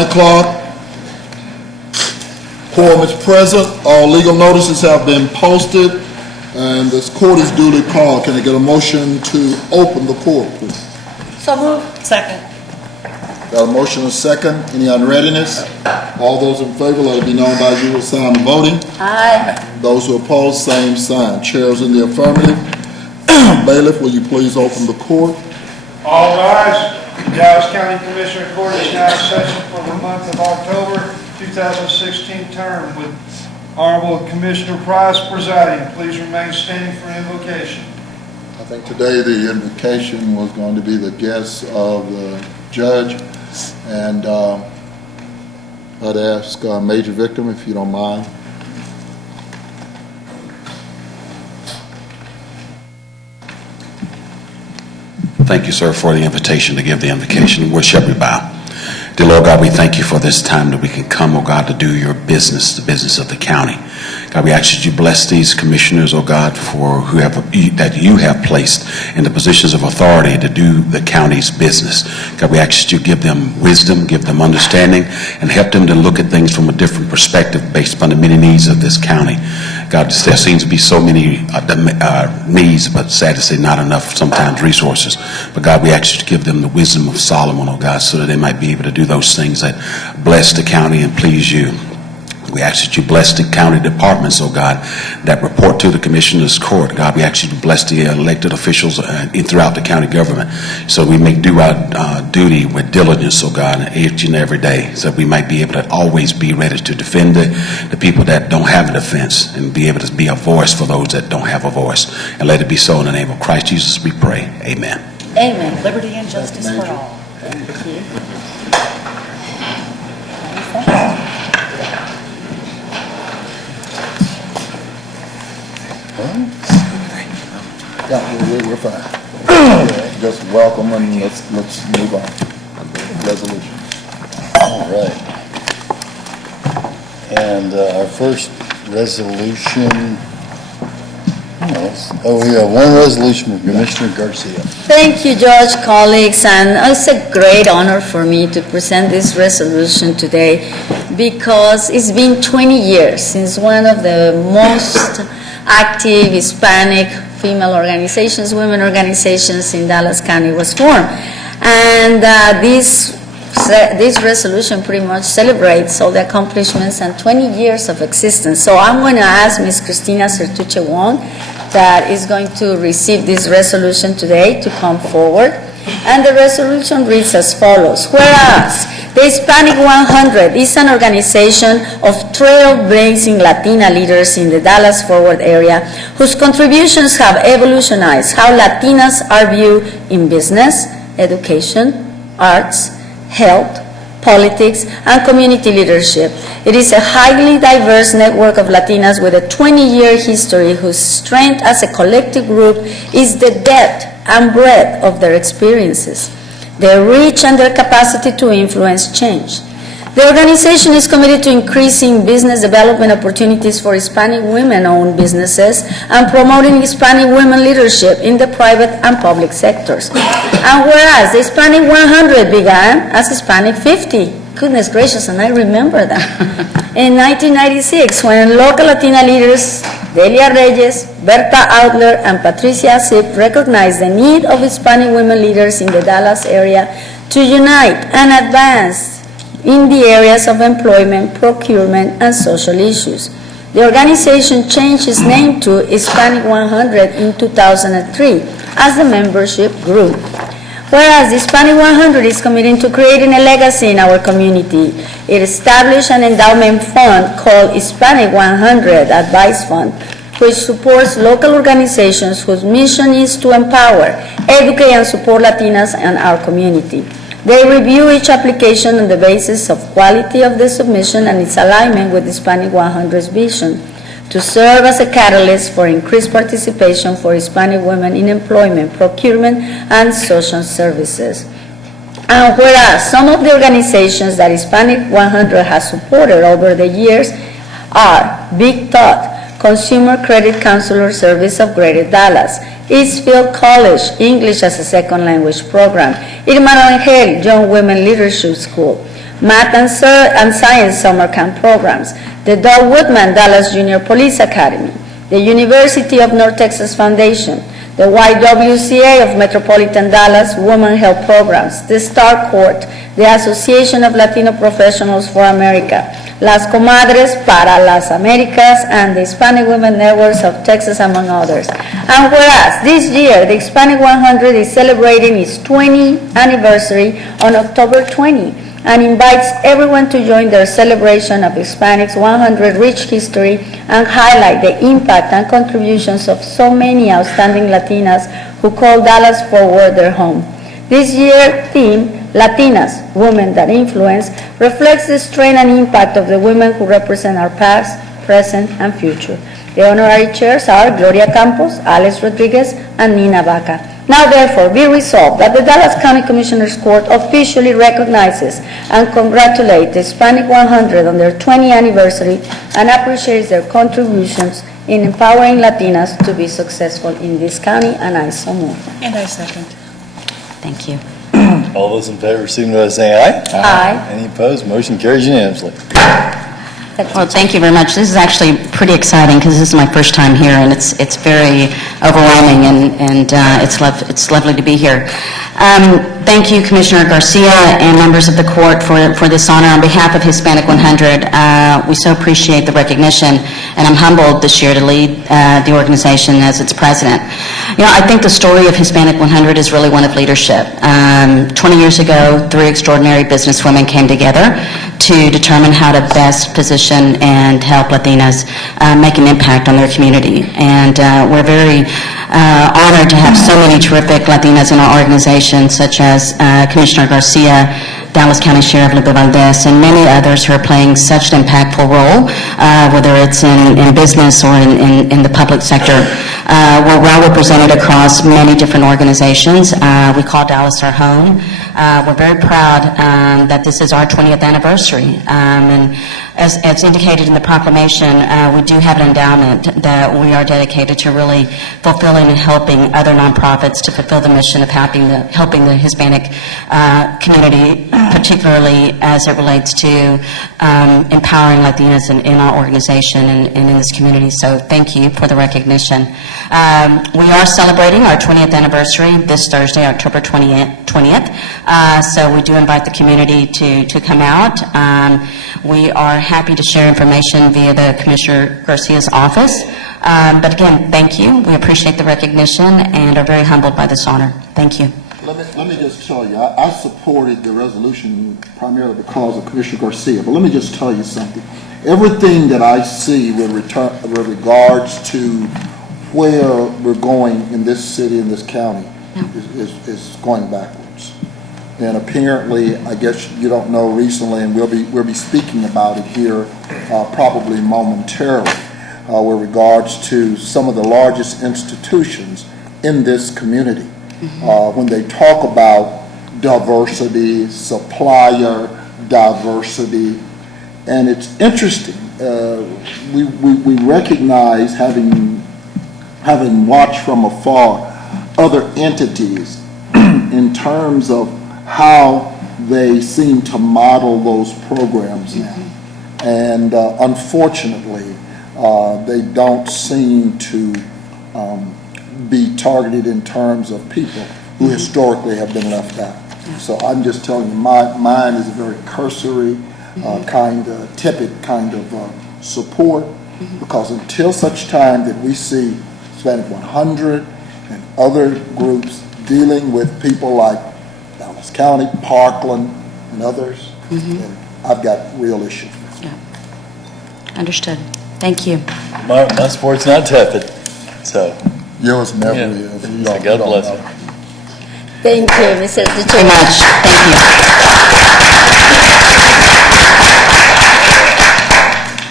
o'clock. Quorum is present. All legal notices have been posted, and this court is duly called. Can I get a motion to open the court, please? So moved. Second. Got a motion and a second. Any unreadiness? All those in favor, let it be known by you will sign of voting. Aye. Those who oppose, same sign. Chairs in the affirmative. Bailiff, will you please open the court? All rise. The Dallas County Commissioner Court is now in session for the month of October 2016 term with Honorable Commissioner Price presiding. Please remain standing for invocation. I think today the invocation was going to be the guest of the judge, and I'd ask Major Victim if you don't mind. Thank you, sir, for the invitation to give the invocation. Where shall we bow? Dear Lord God, we thank you for this time that we can come, oh God, to do your business, the business of the county. God, we ask that you bless these commissioners, oh God, that you have placed in the positions of authority to do the county's business. God, we ask that you give them wisdom, give them understanding, and help them to look at things from a different perspective based upon the many needs of this county. God, there seems to be so many needs, but sad to say not enough sometimes resources. But God, we ask you to give them the wisdom of Solomon, oh God, so that they might be able to do those things that bless the county and please you. We ask that you bless the county departments, oh God, that report to the Commissioner's Court. God, we ask you to bless the elected officials throughout the county government so we may do our duty with diligence, oh God, each and every day, so we might be able to always be ready to defend the people that don't have a defense and be able to be a voice for those that don't have a voice. And let it be so in the name of Christ Jesus we pray. Amen. Amen. Liberty and justice for all. Yeah, we're fine. Just welcome and let's move on. Resolution. All right. And our first resolution, we have one resolution from Commissioner Garcia. Thank you, George, colleagues, and it's a great honor for me to present this resolution today because it's been 20 years since one of the most active Hispanic female organizations, women organizations in Dallas County was formed. And this resolution pretty much celebrates all the accomplishments and 20 years of existence. So I'm going to ask Ms. Cristina Sertuche Wong, that is going to receive this resolution today, to come forward. And the resolution reads as follows. Whereas the Hispanic 100 is an organization of trailblazing Latina leaders in the Dallas-Fort Worth area whose contributions have evolutionized how Latinas are viewed in business, education, arts, health, politics, and community leadership. It is a highly diverse network of Latinas with a 20-year history whose strength as a collective group is the depth and breadth of their experiences, their reach, and their capacity to influence change. The organization is committed to increasing business development opportunities for Hispanic women-owned businesses and promoting Hispanic women leadership in the private and public sectors. And whereas the Hispanic 100 began as Hispanic 50, goodness gracious, and I remember that, in 1996, when local Latina leaders Delia Reyes, Berta Outler, and Patricia Sip recognized the need of Hispanic women leaders in the Dallas area to unite and advance in the areas of employment, procurement, and social issues. The organization changed its name to Hispanic 100 in 2003 as the membership grew. Whereas the Hispanic 100 is committed to creating a legacy in our community, it established an endowment fund called Hispanic 100 Advice Fund, which supports local organizations whose mission is to empower, educate, and support Latinas and our community. They review each application on the basis of quality of the submission and its alignment with Hispanic 100's vision to serve as a catalyst for increased participation for Hispanic women in employment, procurement, and social services. And whereas some of the organizations that Hispanic 100 has supported over the years are Big Thought, Consumer Credit Counselor Service of Greater Dallas, Eastfield College, English as a Second Language Program, Irma Rangel, Young Women Leadership School, Math and Science Summer Camp Programs, the Doug Woodman Dallas Junior Police Academy, the University of North Texas Foundation, the YWCA of Metropolitan Dallas Women Health Programs, the Star Court, the Association of Latino Professionals for America, Las Comadres para las Américas, and the Hispanic Women Networks of Texas, among others. And whereas this year the Hispanic 100 is celebrating its 20th anniversary on October 20, and invites everyone to join their celebration of Hispanics 100 rich history and highlight the impact and contributions of so many outstanding Latinas who call Dallas forward their home. This year's theme, Latinas, Women That Influence, reflects the strength and impact of the women who represent our past, present, and future. The honorary chairs are Gloria Campos, Alex Rodriguez, and Nina Vaca. Now therefore be resolved that the Dallas County Commissioners Court officially recognizes and congratulates the Hispanic 100 on their 20th anniversary and appreciates their contributions in empowering Latinas to be successful in this county, and I so move. And I second. Thank you. All those in favor, signify by saying aye. Aye. Any opposed? Motion carries unanimously. Well, thank you very much. This is actually pretty exciting because this is my first time here, and it's very overwhelming, and it's lovely to be here. Thank you, Commissioner Garcia and members of the court for this honor. On behalf of Hispanic 100, we so appreciate the recognition, and I'm humbled this year to lead the organization as its president. You know, I think the story of Hispanic 100 is really one of leadership. 20 years ago, 3 extraordinary businesswomen came together to determine how to best position and help Latinas make an impact on their community. And we're very honored to have so many terrific Latinas in our organization, such as Commissioner Garcia, Dallas County Sheriff Lupe Valdez, and many others who are playing such an impactful role, whether it's in business or in the public sector. We're well represented across many different organizations. We call Dallas our home. We're very proud that this is our 20th anniversary. And as indicated in the proclamation, we do have an endowment that we are dedicated to really fulfilling and helping other nonprofits to fulfill the mission of helping the Hispanic community, particularly as it relates to empowering Latinas in our organization and in this community. So thank you for the recognition. We are celebrating our 20th anniversary this Thursday, October 20th. So we do invite the community to come out. We are happy to share information via the Commissioner Garcia's office. But again, thank you. We appreciate the recognition and are very humbled by this honor. Thank you. Let me just tell you, I supported the resolution primarily because of Commissioner Garcia, but let me just tell you something. Everything that I see with regards to where we're going in this city, in this county, is going backwards. And apparently, I guess you don't know recently, and we'll be speaking about it here probably momentarily, with regards to some of the largest institutions in this community. When they talk about diversity, supplier diversity, and it's interesting. We recognize, having watched from afar other entities in terms of how they seem to model those programs now. And unfortunately, they don't seem to be targeted in terms of people who historically have been left out. So I'm just telling you, mine is a very cursory, tepid kind of support, because until such time that we see Hispanic 100 and other groups dealing with people like Dallas County, Parkland, and others, then I've got real issues. Yeah. Understood. Thank you. My support's not tepid, so. Yours never Yeah. is. So You don't- God you don't bless know. you. Thank you, Mrs. Very Chair. much. Thank you.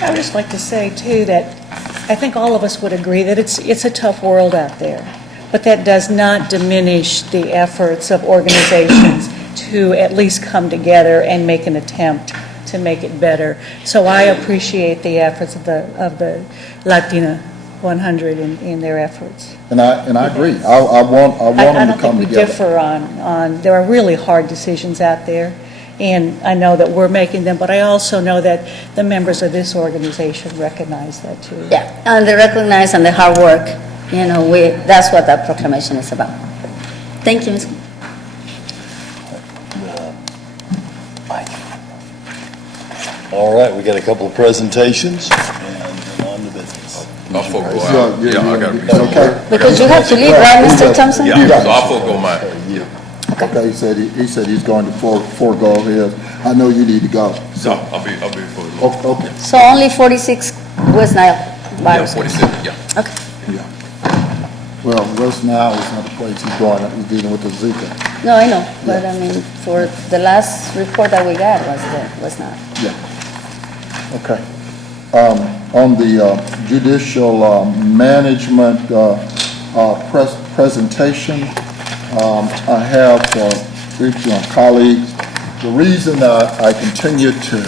I would just like to say, too, that I think all of us would agree that it's a tough world out there, but that does not diminish the efforts of organizations to at least come together and make an attempt to make it better. So I appreciate the efforts of the Latina 100 in their efforts. And I agree. I want I them to don't come think we together. differ on, there are really hard decisions out there, and I know that we're making them, but I also know that the members of this organization recognize that too. Yeah, and they recognize and the hard work, that's what that proclamation is about. Thank you, Ms. All right, we got a couple of presentations, and then on to business. I'll forego So, out. Yeah, I got to be. Okay. Because you have to leave, right, Mr. Thompson? Yeah, so I'll forego mine. Okay, he said he's going to forego his. I know you need to go. So I'll be for the. Okay, So only 46 West Nile Yeah, bars? 47, yeah. Okay. yeah. Well, West Nile is not the place he's going, he's dealing with the Zika. No, I know, but I mean, for the last report that we got was not. Yeah. Okay. On the judicial management presentation, I have for each of my colleagues, the reason I continue to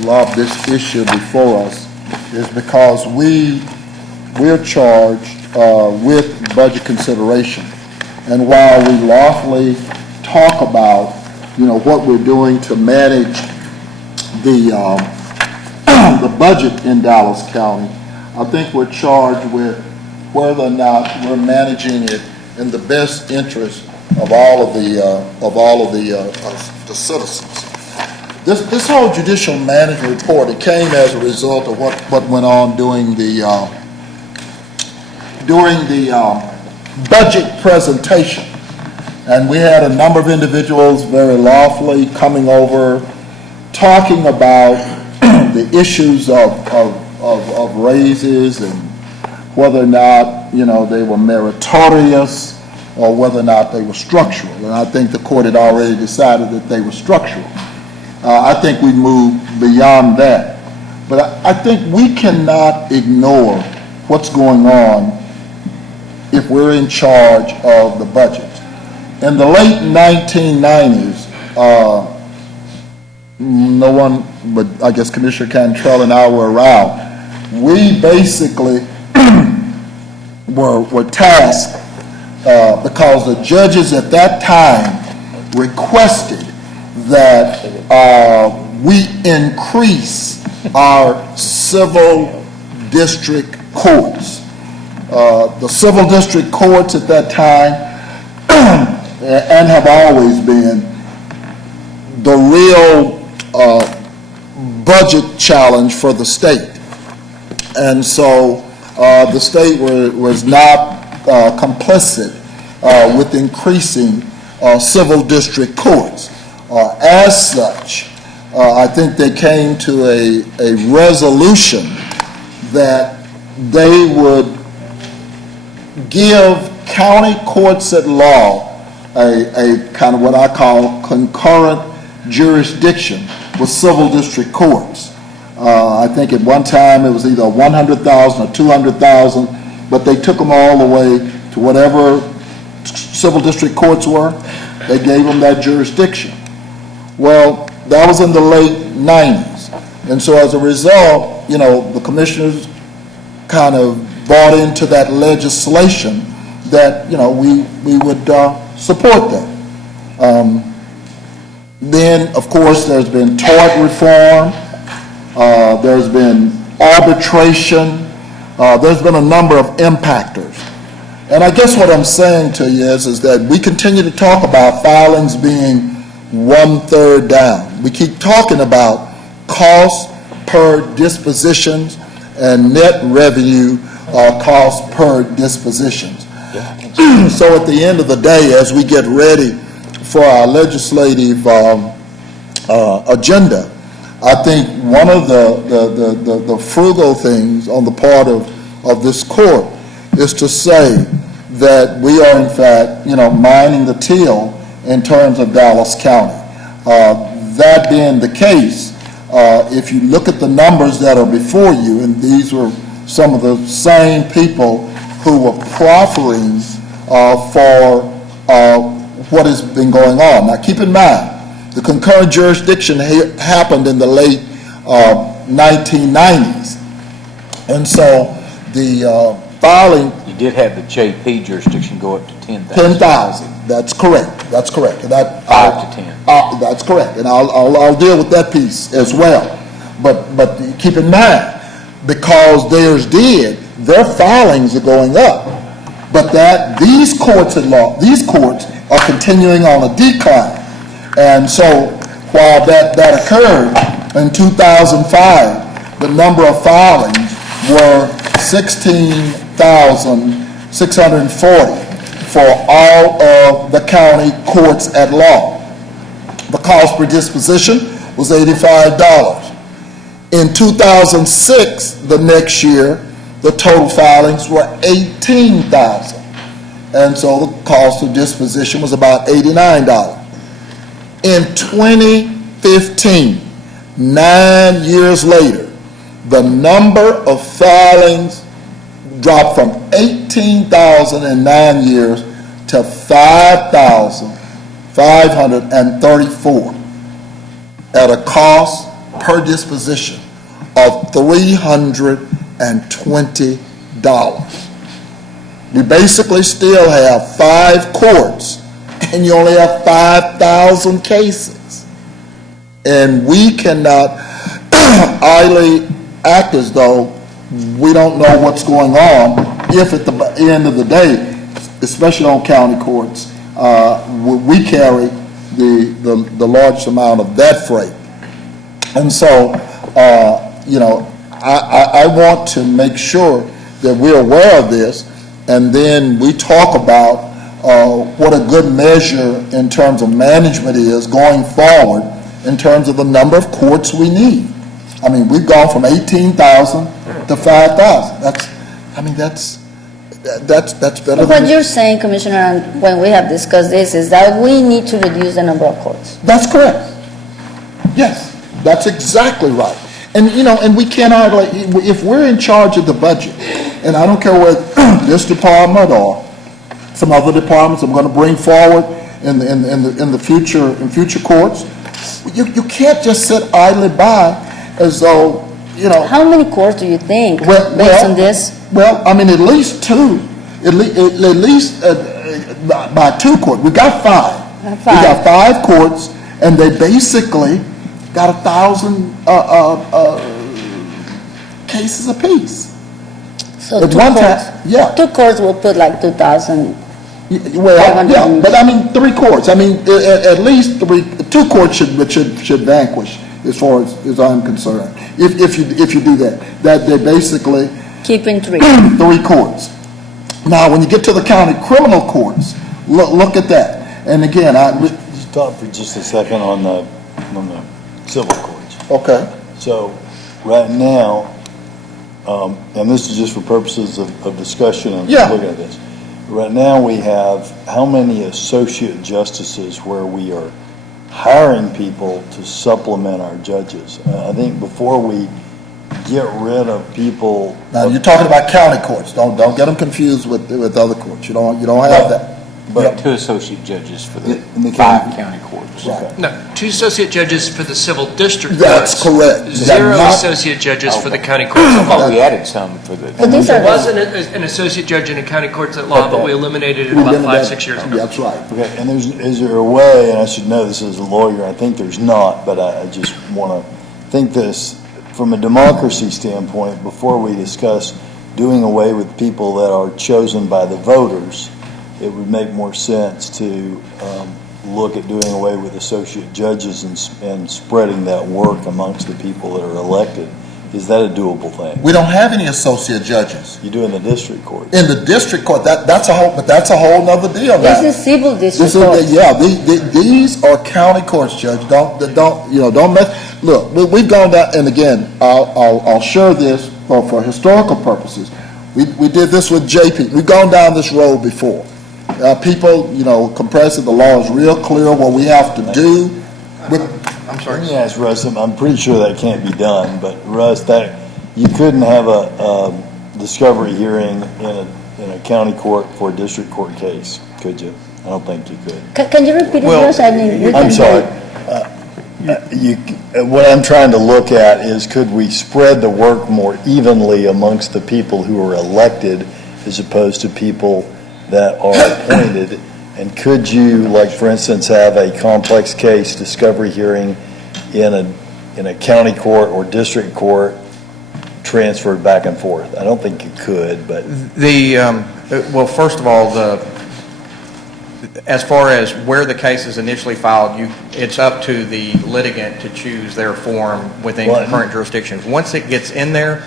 lob this issue before us is because we're charged with budget consideration. And while we lawfully talk about, what we're doing to manage the budget in Dallas County, I think we're charged with whether or not we're managing it in the best interest of all of the citizens. This whole judicial management report, it came as a result of what went on during the budget presentation. And we had a number of individuals very lawfully coming over, talking about the issues of raises and whether or not, they were meritorious or whether or not they were structural. And I think the court had already decided that they were structural. I think we moved beyond that. But I think we cannot ignore what's going on if we're in charge of the budget. In the late 1990s, no one but I guess Commissioner Cantrell and I were around. We basically were tasked because the judges at that time requested that we increase our civil district courts. The civil district courts at that time and have always been the real budget challenge for the state. And so the state was not complicit with increasing civil district courts. As such, I think they came to a resolution that they would give county courts at law a kind of what I call concurrent jurisdiction with civil district courts. I think at one time it was either 100,000 or 200,000, but they took them all the way to whatever civil district courts were. They gave them that jurisdiction. Well, that was in the late 90s. And so as a result, the commissioners kind of bought into that legislation that, we would support that. Then, of course, there's been tort reform. There's been arbitration. There's been a number of impactors. And I guess what I'm saying to you is that we continue to talk about filings being 1/3 down. We keep talking about cost per dispositions and net revenue cost per dispositions. So at the end of the day, as we get ready for our legislative agenda, I think one of the frugal things on the part of this court is to say that we are in fact, minding the till in terms of Dallas County. That being the case, if you look at the numbers that are before you, and these were some of the same people who were proffering for what has been going on. Now keep in mind, the concurrent jurisdiction happened in the late 1990s. And so the filing, You did have the JP jurisdiction go up to 10,000. 10,000, that's correct, that's correct. And that, 5 to 10. That's correct, and I'll deal with that piece as well. But keep in mind, because theirs did, their filings are going up. But these courts are continuing on a decline. And so while that occurred in 2005, the number of filings were 16,640 for all of the county courts at law. The cost per disposition was $85. In 2006, the next year, the total filings were 18,000. And so the cost of disposition was about $89. In 2015, 9 years later, the number of filings dropped from 18,000 in 9 years to 5,534 at a cost per disposition of $320. We basically still have 5 courts, and you only have 5,000 cases. And we cannot idly act as though we don't know what's going on if at the end of the day, especially on county courts, we carry the largest amount of that freight. And so, I want to make sure that we're aware of this, and then we talk about what a good measure in terms of management is going forward in terms of the number of courts we need. I mean, we've gone from 18,000 to 5,000. That's better What than... you're saying, Commissioner, and when we have discussed this, is that we need to reduce the number of courts. That's correct. Yes, that's exactly right. And, and we cannot, if we're in charge of the budget, and I don't care whether this department or some other departments I'm going to bring forward in the future, in future courts, you can't just sit idly by as though, How many courts do you think, Well- based on this? Well, I mean, at least 2, at least by 2 courts. We got 5. We got 5 courts, and they basically got 1,000 cases apiece. So At 2 one courts. time, yeah. 2 courts will put like 2,000. Well, 500 yeah, each. but I mean, 3 courts. I mean, at least 2 courts should vanquish, as far as I'm concerned. If you do that they basically Keeping 3. 3 courts. Now, when you get to the county criminal courts, look at that. And again, Just stop for just a second on the civil courts. okay. So, right now, and this is just for purposes of discussion and Yeah. looking at this. Right now, we have how many associate justices where we are hiring people to supplement our judges? I think before we get rid of people. Now, you're talking about county courts. Don't get them confused with other courts. You don't have that. But 2 associate judges for the In the 5 county- county courts. Right. No, 2 associate judges for the civil district That's courts. correct. 0 Not- associate judges for the county courts I at law. thought we added some for the. But these There are, was an associate judge in a county courts at law, but we eliminated it We about limited 5-6 years ago. That's right. Okay, and is there a way, and I should know this as a lawyer, I think there's not, but I just want to think this, from a democracy standpoint, before we discuss doing away with people that are chosen by the voters, it would make more sense to look at doing away with associate judges and spreading that work amongst the people that are elected. Is that a doable thing? We don't have any associate judges. You do in the district court. In the district court, that's a whole nother deal now. this is civil district This is, court. yeah, these are county courts, Judge. Don't mess. Look, we've gone down, and again, I'll share this for historical purposes. We did this with JP. We've gone down this road before. People, compressing the law is real clear what we have to do. I'm sorry. Let me ask Russ, I'm pretty sure that can't be done, but Russ, you couldn't have a discovery hearing in a county court for a district court case, could you? I don't think you could. Can you repeat it, Well, Josh? I mean, you I'm can sorry. hear it. What I'm trying to look at is, could we spread the work more evenly amongst the people who are elected as opposed to people that are appointed? And could you, like, for instance, have a complex case discovery hearing in a county court or district court transferred back and forth? I don't think you could, but Well, first of all, as far as where the case is initially filed, it's up to the litigant to choose their forum within concurrent jurisdictions. Once it gets in there,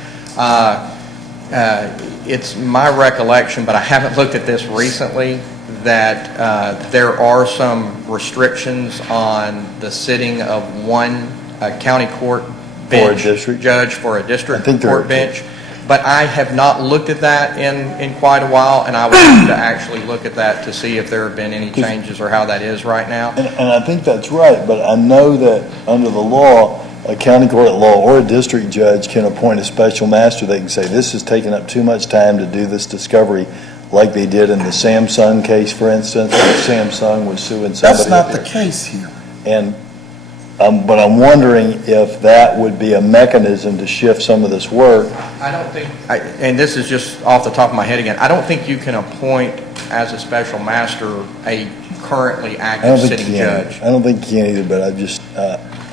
it's my recollection, but I haven't looked at this recently, that there are some restrictions on the sitting of one county court bench judge for a district court bench. But I have not looked at that in quite a while, and I would have to actually look at that to see if there have been any changes or how that is right now. And I think that's right, but I know that under the law, a county court at law or a district judge can appoint a special master. They can say, this is taking up too much time to do this discovery, like they did in the Samsung case, for instance, where Samsung was suing somebody. That's not the case here. And but I'm wondering if that would be a mechanism to shift some of this work. I don't think, and this is just off the top of my head again, I don't think you can appoint as a special master a currently active sitting judge. I don't think you can either, but I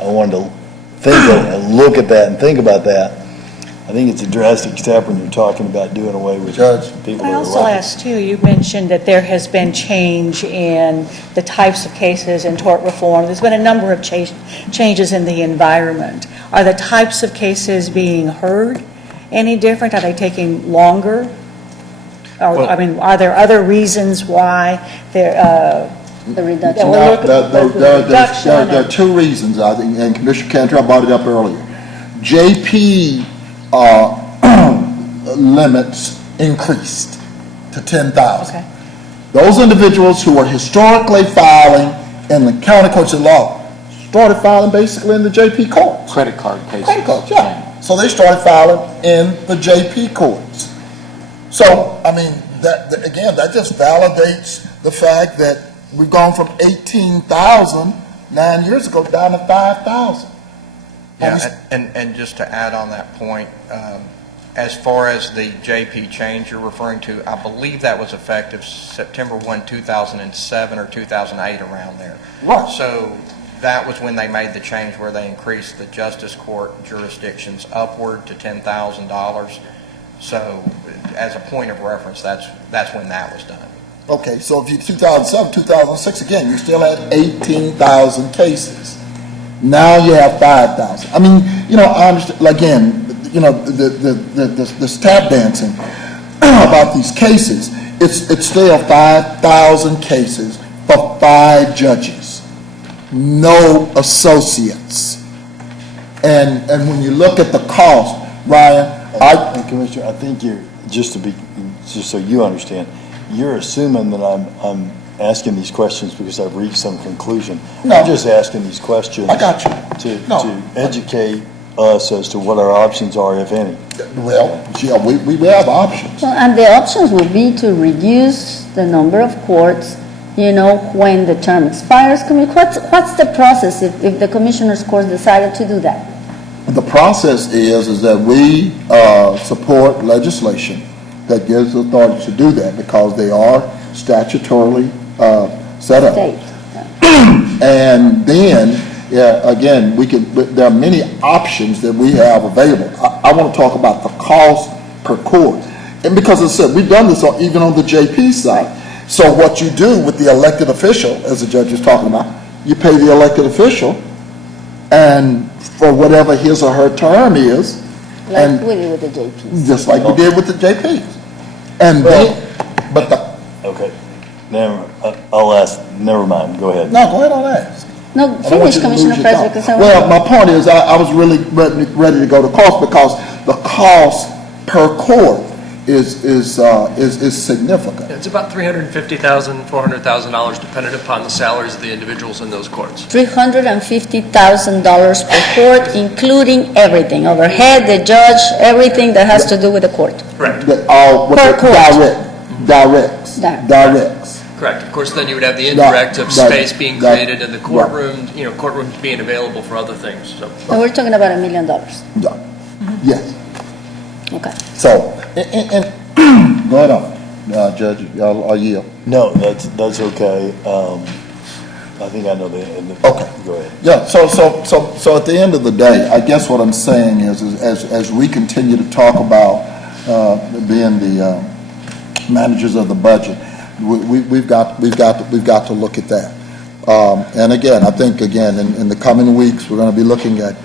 wanted to look at that and think about that. I think it's a drastic step when you're talking about doing away with people I that are also elected. asked, too, you mentioned that there has been change in the types of cases in tort reform. There's been a number of changes in the environment. Are the types of cases being heard any different? Are they taking longer? Or, I mean, are there other reasons why they're... The reduction. There are two reasons, I think, and Commissioner Cantrell brought it up earlier. JP limits increased to 10,000. Okay. Those individuals who were historically filing in the county courts of law started filing basically in the JP courts. Credit card cases. Credit cards, yeah. So they started filing in the JP courts. So, I mean, that just validates the fact that we've gone from 18,000 9 years ago down to 5,000. Yeah, and just to add on that point, as far as the JP change you're referring to, I believe that was effective September 1, 2007 or 2008, around there. Right. So that was when they made the change where they increased the justice court jurisdictions upward to $10,000. So as a point of reference, that's when that was done. Okay, so if you 2007, 2006, again, you still had 18,000 cases. Now you have 5,000. I mean, I understand, again, the tap dancing about these cases, it's still 5,000 cases for 5 judges, no associates. And when you look at the cost, Ryan, And Commissioner, I think just so you understand, you're assuming that I'm asking these questions because I've reached some conclusion. No. I'm just asking these questions. I got you. To educate us as to what our options are, if any. Well, yeah, we have options. Well, and the options would be to reduce the number of courts, when the term expires. What's the process if the commissioners' court decided to do that? The process is that we support legislation that gives authority to do that because they are statutorily set up. State. And then, again, there are many options that we have available. I want to talk about the cost per court. And because as I said, we've done this even on the JP side. So what you do with the elected official, as the judge was talking about, you pay the elected official, and for whatever his or her term is, Like we did with the JPs. just like we did with the JPs. And Okay. I'll ask. Never mind. Go ahead. No, go ahead on that. No, I don't want finish, you to Commissioner lose your President. thought. because I Well, want- my point is, I was really ready to go to cost because the cost per court is significant. It's about $350,000, $400,000, dependent upon the salaries of the individuals in those courts. $350,000 per court, including everything, overhead, the judge, everything that has to do with the court. Correct. That all Per court. directs. Direct. Directs. Correct. Of course, then you would have the indirect of That- space being that- created in the courtroom, courtrooms being available for other things, so. And we're talking about $1 million. Yeah. Yes. Okay. So, and go ahead on, Judge, I'll yield. No, that's okay. I think I know the. Okay. Go ahead. Yeah, so at the end of the day, I guess what I'm saying is as we continue to talk about being the managers of the budget, we've got to look at that. And again, I think in the coming weeks, we're going to be looking at,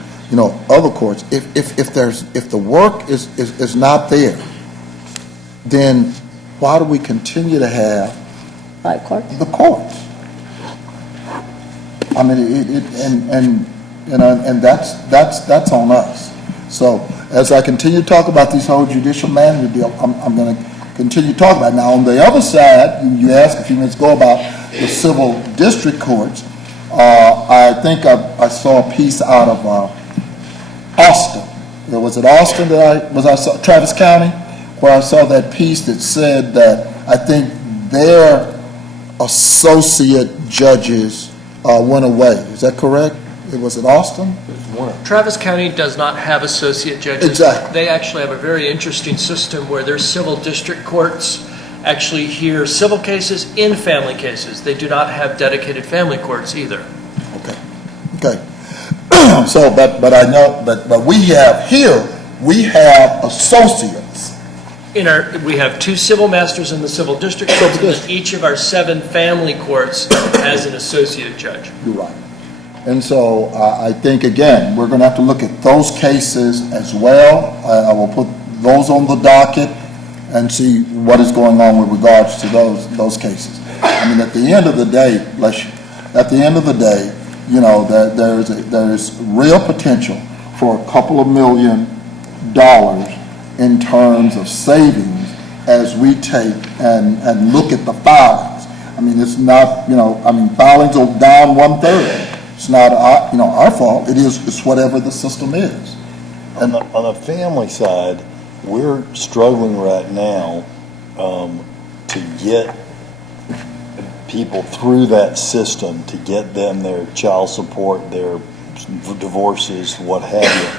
other courts. If the work is not there, then why do we continue to have By court. the courts? I mean, and that's on us. So as I continue to talk about these whole judicial management deal, I'm going to continue to talk about it. Now, on the other side, you asked a few minutes ago about the civil district courts. I think I saw a piece out of Austin. Was it Austin that I saw, Travis County, where I saw that piece that said that I think their associate judges went away. Is that correct? Was it Austin? Travis County does not have associate judges. Exactly. They actually have a very interesting system where their civil district courts actually hear civil cases in family cases. They do not have dedicated family courts either. Okay. So, but I know, but we have associates. We have 2 civil masters in the civil district courts, and then each of our 7 family courts has an associate judge. You're right. And so I think, again, we're going to have to look at those cases as well. I will put those on the docket and see what is going on with regards to those cases. I mean, at the end of the day, there is real potential for a couple of $1 million in terms of savings as we take and look at the filings. I mean, it's not, filings are down 1/3. It's not our fault. It's whatever the system is. On the family side, we're struggling right now to get people through that system, to get them their child support, their divorces, what have you.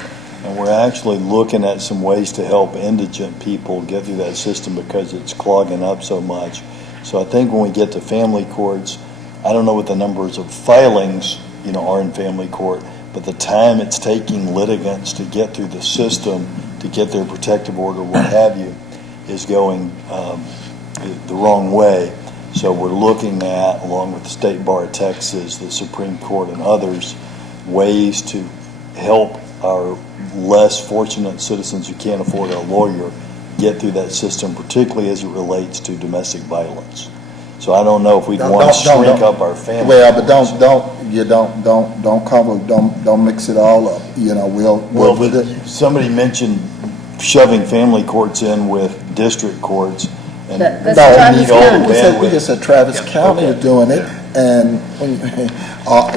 And we're actually looking at some ways to help indigent people get through that system because it's clogging up so much. So I think when we get to family courts, I don't know what the numbers of filings are in family court, but the time it's taking litigants to get through the system, to get their protective order, what have you, is going the wrong way. So we're looking at, along with the State Bar of Texas, the Supreme Court, and others, ways to help our less fortunate citizens who can't afford a lawyer get through that system, particularly as it relates to domestic violence. So I don't know if we'd want to shrink up our family. Well, but don't mix it all up. Somebody mentioned shoving family courts in with district courts. And That's No, Travis County. we just said Travis County is doing it, and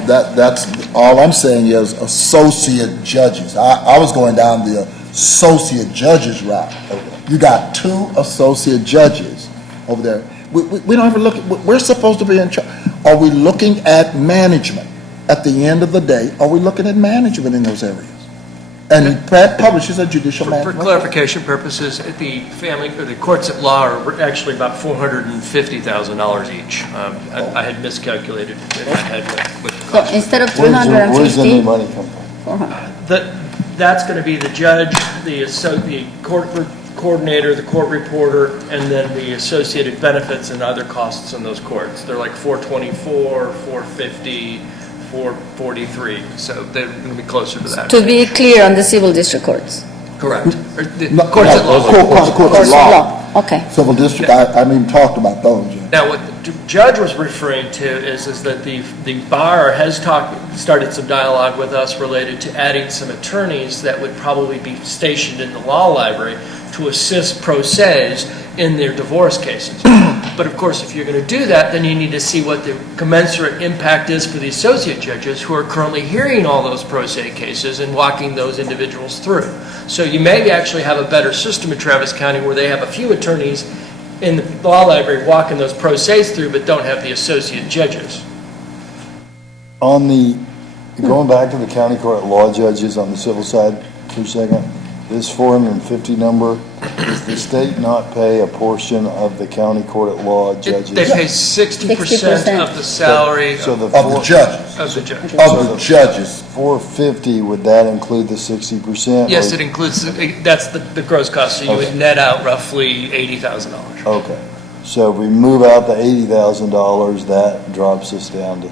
that's all I'm saying is associate judges. I was going down the associate judges route. You got 2 associate judges over there. We don't even look at, we're supposed to be in charge. Are we looking at management? At the end of the day, are we looking at management in those areas? And Pratt publishes a judicial For management. clarification purposes, the courts at law are actually about $450,000 each. I had miscalculated in my head with the So cost. instead of Where's the new 350, money come from? 400. That's going to be the judge, the court coordinator, the court reporter, and then the associated benefits and other costs in those courts. They're like $424, $450, $443, so they're going to be closer to that. To be clear on the civil district courts. Correct. Or the No, courts at law. Courts of Courts of law. law. Okay. Civil district, I haven't even talked about those yet. Now, what the judge was referring to is that the bar has started some dialogue with us related to adding some attorneys that would probably be stationed in the law library to assist pro ses in their divorce cases. But of course, if you're going to do that, then you need to see what the commensurate impact is for the associate judges who are currently hearing all those pro se cases and walking those individuals through. So you may actually have a better system in Travis County where they have a few attorneys in the law library walking those pro se's through, but don't have the associate judges. On the, going back to the county court law judges on the civil side for a second, this 450 number, does the state not pay a portion of the county court at law judges? They pay 60% of the salary So the Of the four- judges, of the judge. of the judges. 450, would that include the 60%? Yes, or- it includes, that's the gross cost, so you would net out roughly $80,000. Okay, so if we move out the $80,000, that drops us down to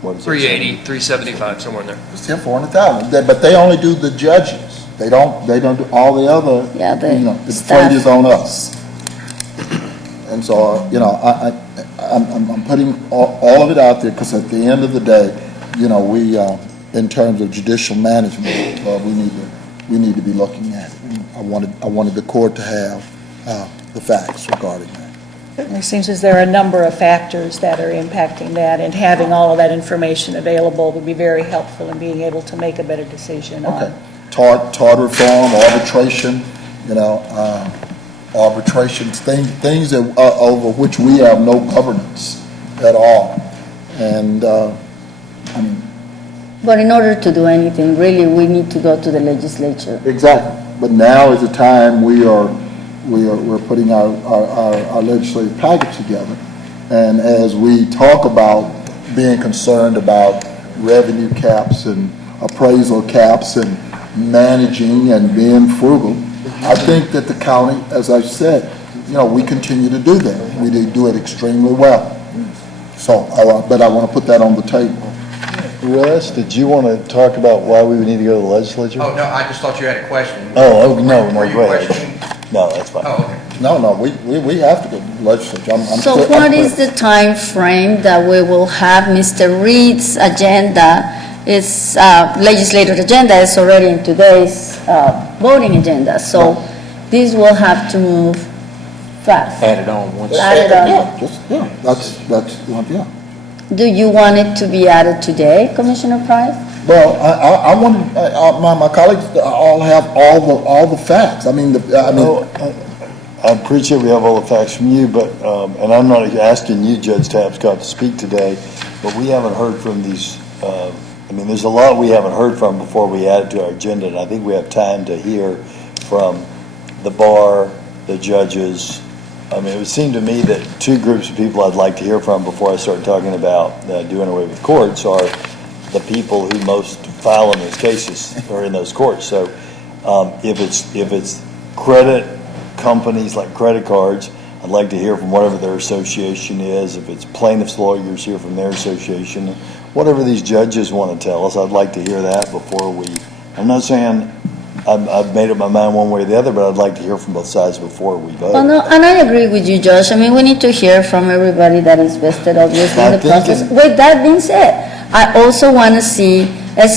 what is it? 380, 375, somewhere in there. It's still 400,000, but they only do the judges. They don't do all the other, Yeah, the you know, the staff. plate is on us. And so, you know, I'm putting all of it out there, because at the end of the day, you know, we, in terms of judicial management, we need to be looking at it. And I wanted the court to have the facts regarding that. It seems as there are a number of factors that are impacting that, and having all of that information available would be very helpful in being able to make a better decision on. Okay. Tort reform, arbitration, you know, arbitrations, things that, over which we have no governance at all. And, I mean, But in order to do anything, really, we need to go to the legislature. exactly. But now is the time we're putting our legislative package together. And as we talk about being concerned about revenue caps and appraisal caps and managing and being frugal, I think that the county, as I said, you know, we continue to do that. We do it extremely well. So, but I want to put that on the table. Russ, did you want to talk about why we would need to go to the legislature? Oh, no, I just thought you had a question. No, Were you go ahead. questioning? No, that's fine. Oh, okay. No, we have to go to the legislature. I'm So clear- what I'm is clear. the time frame that we will have Mr. Reed's agenda? It's legislative agenda is already in today's voting agenda, so this will have to move fast. Add it on once. Add it on. Yeah, that's, yeah. Do you want it to be added today, Commissioner Price? Well, I want, my colleagues all have all the facts. I mean, I appreciate we have all the facts from you, but, and I'm not asking you, Judge Tapscott, to speak today, but we haven't heard from these, I mean, there's a lot we haven't heard from before we add it to our agenda, and I think we have time to hear from the bar, the judges. I mean, it would seem to me that two groups of people I'd like to hear from before I start talking about doing away with courts are the people who most file in those cases or in those courts. So if it's credit companies like credit cards, I'd like to hear from whatever their association is. If it's plaintiffs' lawyers, hear from their association. Whatever these judges want to tell us, I'd like to hear that before we, I'm not saying I've made up my mind one way or the other, but I'd like to hear from both sides before we vote. Well, no, and I agree with you, Josh. I mean, we need to hear from everybody that is vested, obviously, in the process. With that being said, I also want to see a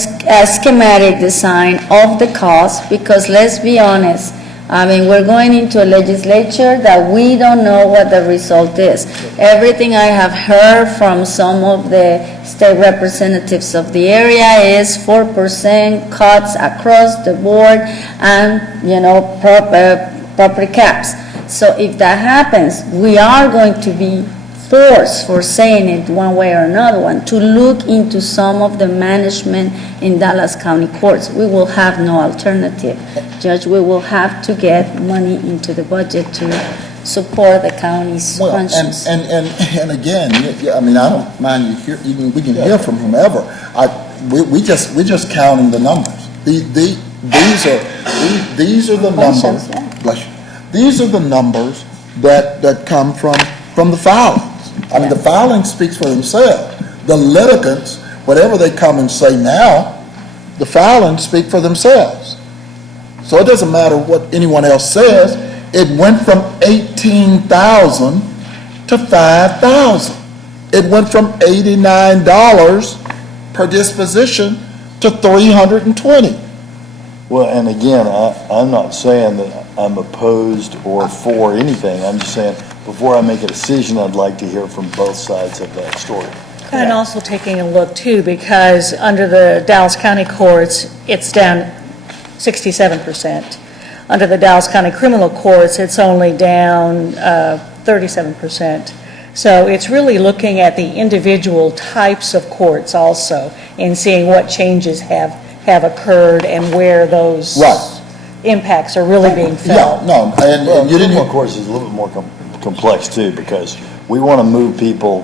schematic design of the cost, because let's be honest, I mean, we're going into a legislature that we don't know what the result is. Everything I have heard from some of the state representatives of the area is 4% cuts across the board and, you know, property caps. So if that happens, we are going to be forced, for saying it one way or another one, to look into some of the management in Dallas County courts. We will have no alternative. Judge, we will have to get money into the budget to support the county's Well, functions. and again, I mean, I don't mind we can hear from whomever. We're just counting the numbers. These are the Functions, numbers. yeah. Bless you. These are the numbers that come from the filings. I mean, the filing speaks for themselves. The litigants, whatever they come and say now, the filings speak for themselves. So it doesn't matter what anyone else says. It went from 18,000 to 5,000. It went from $89 per disposition to $320. Well, and again, I'm not saying that I'm opposed or for anything. I'm just saying, before I make a decision, I'd like to hear from both sides of that story. And also taking a look, too, because under the Dallas County courts, it's down 67%. Under the Dallas County criminal courts, it's only down 37%. So it's really looking at the individual types of courts also and seeing what changes have occurred and where those Right. impacts are really being Yeah, felt. no, and Well, you didn't, criminal courts is a little bit more complex too, because we want to move people.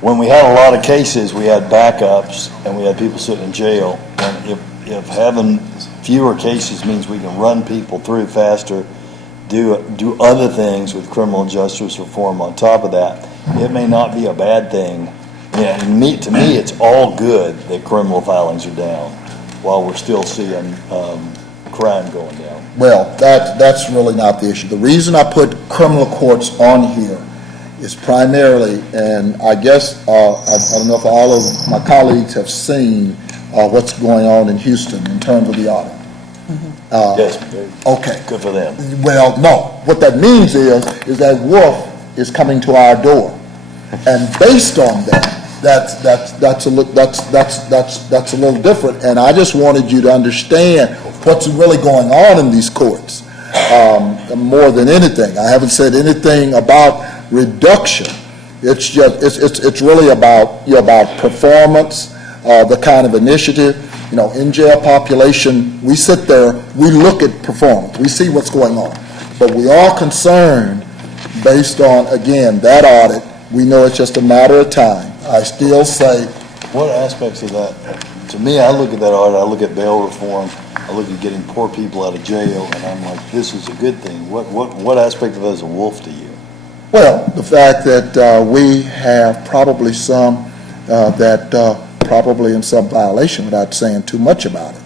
When we had a lot of cases, we had backups, and we had people sitting in jail. And if having fewer cases means we can run people through faster, do other things with criminal justice reform on top of that, it may not be a bad thing. Yeah, and to me, it's all good that criminal filings are down, while we're still seeing crime going down. well, that's really not the issue. The reason I put criminal courts on here is primarily, and I guess, I don't know if all of my colleagues have seen what's going on in Houston in terms of the audit. Yes, Okay. good for them. Well, no. What that means is that Wolf is coming to our door, and based on that, that's a little different. And I just wanted you to understand what's really going on in these courts. More than anything, I haven't said anything about reduction. It's just it's really about performance, the kind of initiative. In jail population, we sit there, we look at performance, we see what's going on. But we are concerned based on, again, that audit. We know it's just a matter of time. I still say, What aspects of that, to me, I look at that audit, I look at bail reform, I look at getting poor people out of jail, and I'm like, this is a good thing. What aspect of that is a wolf to you? well, the fact that we have probably some that probably in some violation without saying too much about it.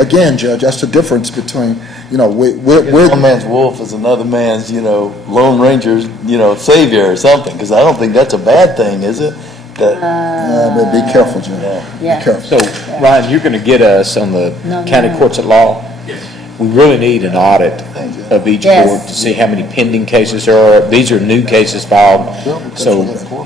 Again, Judge, that's the difference between, we're One man's wolf is another man's, Lone Ranger's, savior or something, because I don't think that's a bad thing, is it? but be careful, Judge. Yeah. Be careful. So, Ryan, you're going to get us on the No, county no. courts at law? We really need an audit of each Yes. court to see how many pending cases there are. These are new cases filed, so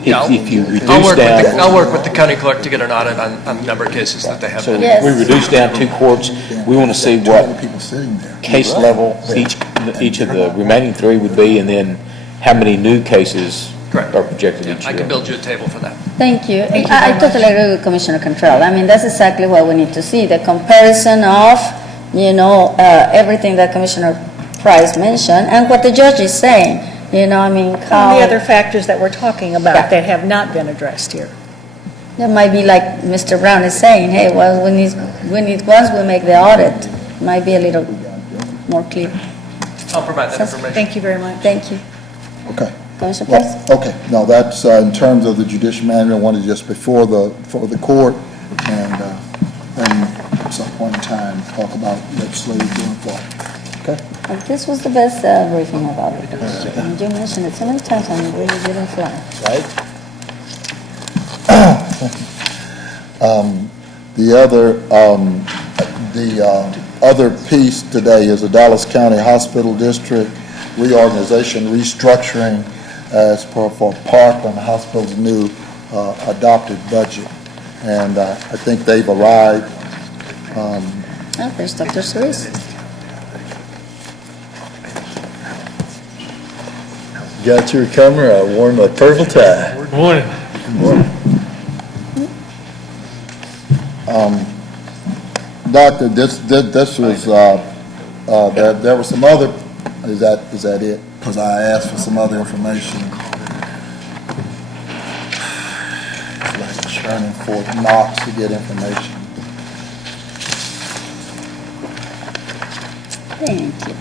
if you reduce down, I'll work with the county clerk to get an audit on the number of cases that they have. so Yes. we reduce down 2 courts, we want to see what People sitting there. case level each of the remaining 3 would be, and then how many new cases Correct. are projected each I year. can build you a table for that. Thank you. I totally agree with Commissioner Cantrell. I mean, that's exactly what we need to see, the comparison of, everything that Commissioner Price mentioned and what the judge is saying, how. And the other factors that we're talking Yeah. about that have not been addressed here. That might be like Mr. Brown is saying, hey, well, once we make the audit, might be a little more clear. I'll provide that information. Thank you very much. Thank you. Okay. Commissioner Price? Well, okay, no, that's in terms of the judicial manual, I wanted just before the court, and at some point in time, talk about legislative going forward. Okay? This was the best briefing about it. And you mentioned it so many times, and it really didn't fly. Right? The other piece today is the Dallas County Hospital District reorganization, restructuring as for Parkland Hospital's new adopted budget. And I think they've arrived. Oh, there's Dr. Cerise. Got your camera, I wore my purple tie. Good morning. Doctor, this was, there was some other, is that it? Because I asked for some other information. It's like churning Fort Knox to get information. Thank you.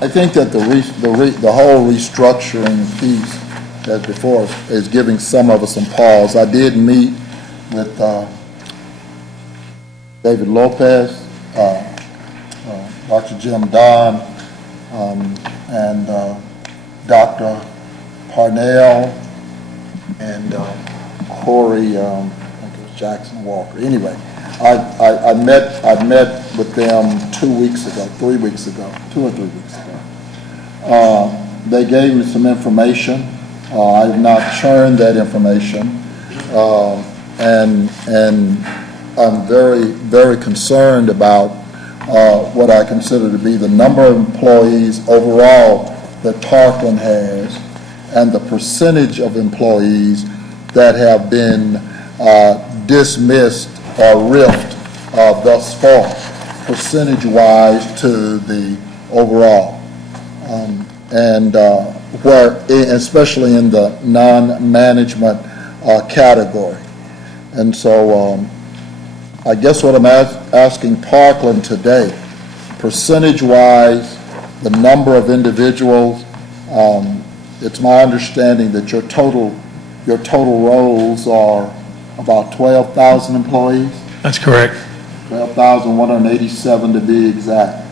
I think that the whole restructuring piece that's before us is giving some of us some pause. I did meet with David Lopez, Dr. Jim Don, and Dr. Parnell, and Corey, I think it was Jackson Walker. Anyway, I met with them 2 weeks ago, 3 weeks ago, 2 or 3 weeks ago. They gave me some information. I have not churned that information. And I'm very, very concerned about what I consider to be the number of employees overall that Parkland has and the percentage of employees that have been dismissed or ripped thus far, percentage-wise to the overall. Where, especially in the non-management category. And so I guess what I'm asking Parkland today, percentage-wise, the number of individuals, it's my understanding that your total roles are about 12,000 employees? That's correct. 12,187 to be exact.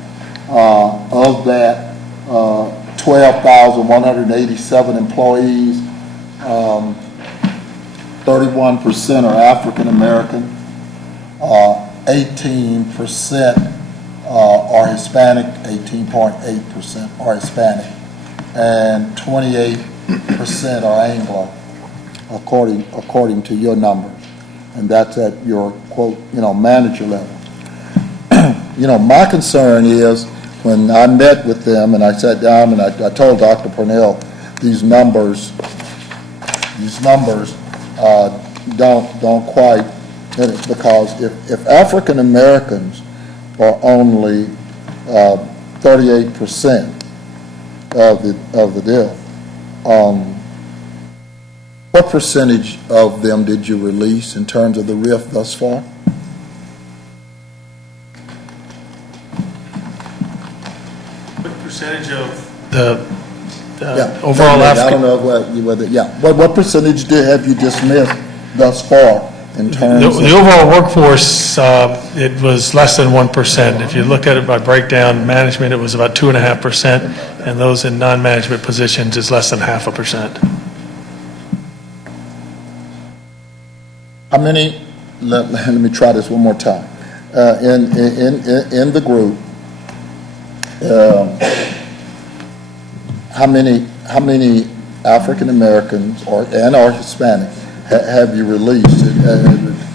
Of that 12,187 employees, 31% are African American, 18% are Hispanic, 18.8% are Hispanic, and 28% are Anglo, according to your numbers. And that's at your, quote, manager level. My concern is when I met with them and I sat down and I told Dr. Purnell these numbers don't quite hit it, because if African Americans are only 38% of the deal, what percentage of them did you release in terms of the RIF thus far? What percentage of the overall I African? don't know whether what percentage have you dismissed thus far in terms of? The overall workforce, it was less than 1%. If you look at it by breakdown, management, it was about 2.5%, and those in non-management positions is less than 0.5%. How many, let me try this one more time. In the group, how many African Americans or Hispanic have you released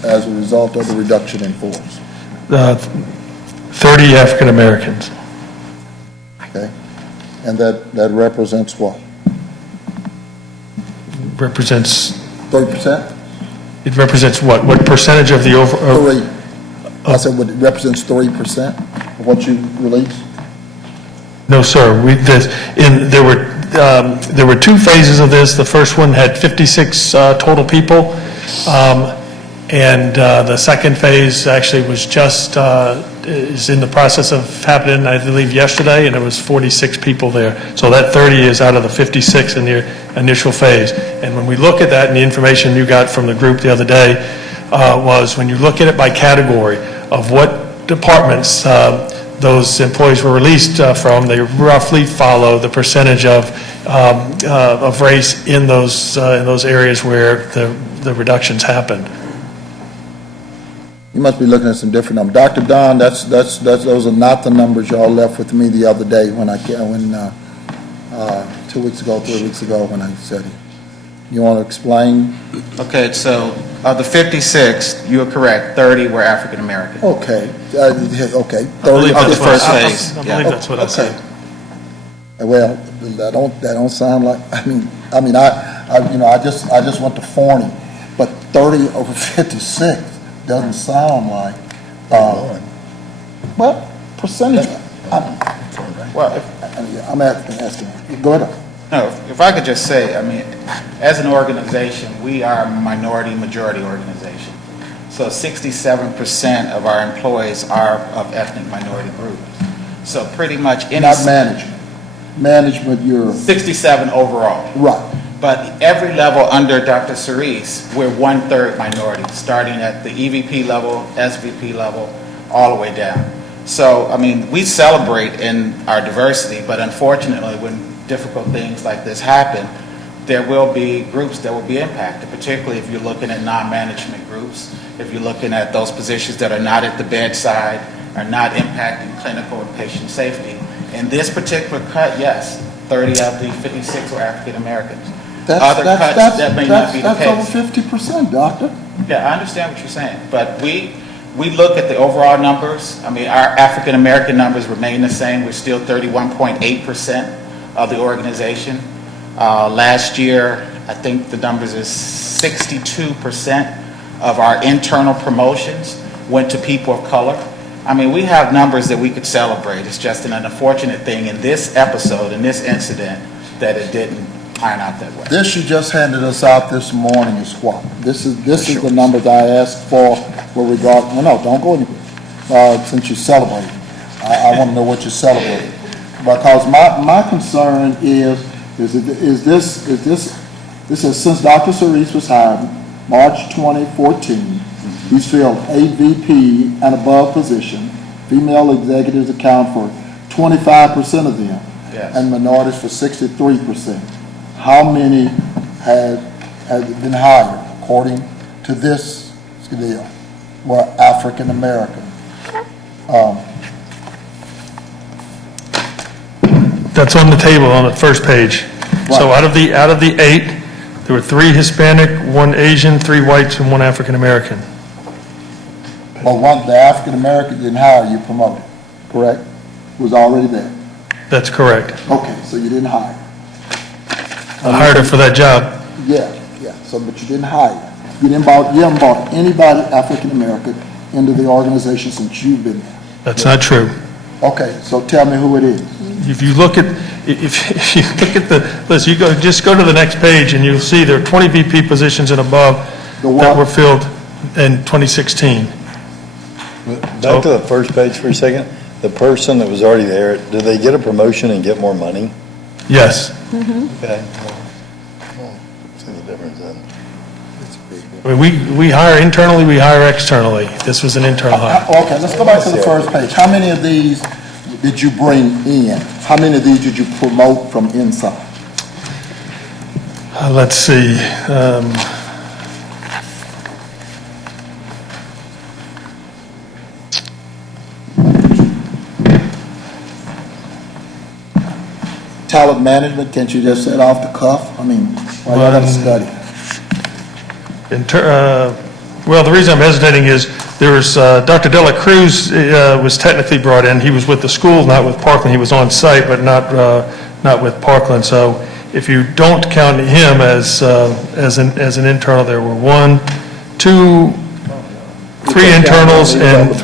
as a result of the reduction in force? 30 African Americans. Okay, and that represents what? Represents, 30%? it represents what? What percentage of the overall? 3. I said, it represents 3% of what you released? No, sir. There were two phases of this. The first one had 56 total people, and the second phase actually was just is in the process of happening, I believe, yesterday, and it was 46 people there. So that 30 is out of the 56 in the initial phase. And when we look at that, and the information you got from the group the other day was when you look at it by category of what departments those employees were released from, they roughly follow the percentage of race in those areas where the reductions happened. You must be looking at some different numbers. Dr. Don, those are not the numbers y'all left with me the other day when 2 weeks ago, 3 weeks ago when I said it. You want to explain? Okay, so of the 56, you are correct, 30 were African American. Okay, okay. I believe Of the that's first what I- phase, I yeah. believe that's what I said. Well, that don't sound like, I just went to 40, but 30 over 56 doesn't sound like, well, percentage, Well, I'm asking, go ahead. no, if I could just say, as an organization, we are a minority-majority organization. So 67% of our employees are of ethnic minority groups. So pretty much any... Not management. Management, you're, 67 overall. right. But every level under Dr. Cerise, we're 1/3 minority, starting at the EVP level, SVP level, all the way down. So, we celebrate in our diversity, but unfortunately, when difficult things like this happen, there will be groups that will be impacted, particularly if you're looking at non-management groups, if you're looking at those positions that are not at the bedside, are not impacting clinical and patient safety. In this particular cut, yes, 30 of the 56 were African Americans. That's, Other that's, cuts, that may not be the that's over case. 50%, doctor. Yeah, I understand what you're saying, but we look at the overall numbers. I mean, our African American numbers remain the same. We're still 31.8% of the organization. Last year, I think the numbers is 62% of our internal promotions went to people of color. I mean, we have numbers that we could celebrate. It's just an unfortunate thing in this episode, in this incident, that it didn't iron out that way. This you just handed us out this morning is what? This is the numbers I asked for with regard, no, don't go anywhere, since you're celebrating. I want to know what you're celebrating. Because my concern is this says since Dr. Cerise was hired, March 2014, he's filled a VP and above position. Female executives account for 25% of them, Yes. and minorities for 63%. How many have been hired, according to this deal, were African American? That's on the table on the first page. So Right. out of the 8, there were 3 Hispanic, 1 Asian, 3 whites, and 1 African American. But one, the African American didn't hire, you promoted, correct? Was already there. That's correct. Okay, so you didn't hire. I hired her for that job. Yeah, so, but you didn't hire. You haven't brought anybody African American into the organization since you've been there. That's not true. Okay, so tell me who it is. If you look at the list, just go to the next page and you'll see there are 20 VP positions and above The that what? were filled in 2016. Back to the first page for a second. The person that was already there, do they get a promotion and get more money? Yes. Okay. See the difference then. I mean, we hire internally, we hire externally. This was an internal hire. Okay, let's go back to the first page. How many of these did you bring in? How many of these did you promote from inside? Let's see. Talent management, can't you just say it off the cuff? I mean, why you gotta study? Well, the reason I'm hesitating is there was, Dr. Dela Cruz was technically brought in. He was with the school, not with Parkland. He was on site, but not with Parkland. So if you don't count him as an internal, there were 3 internals and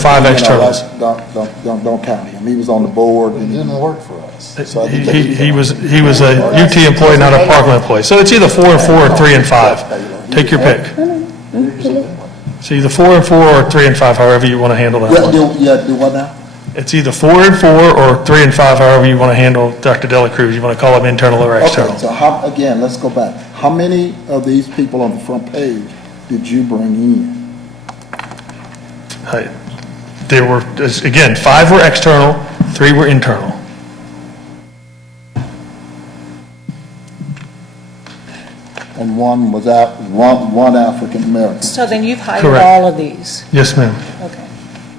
5 externals. Don't count him. He was on the board. It didn't work for us. So I think He was a UT employee, not a Parkland employee. So it's either 4 and 4 or 3 and 5. Take your pick. So either 4 and 4 or 3 and 5, however you want to handle that one. Do what now? It's either 4 and 4 or 3 and 5, however you want to handle Dr. Dela Cruz. You want to call him internal or external. Okay, so again, let's go back. How many of these people on the front page did you bring in? There were, again, 5 were external, 3 were internal. And one was one African American. So then you've hired Correct. all of these? Yes, ma'am. Okay.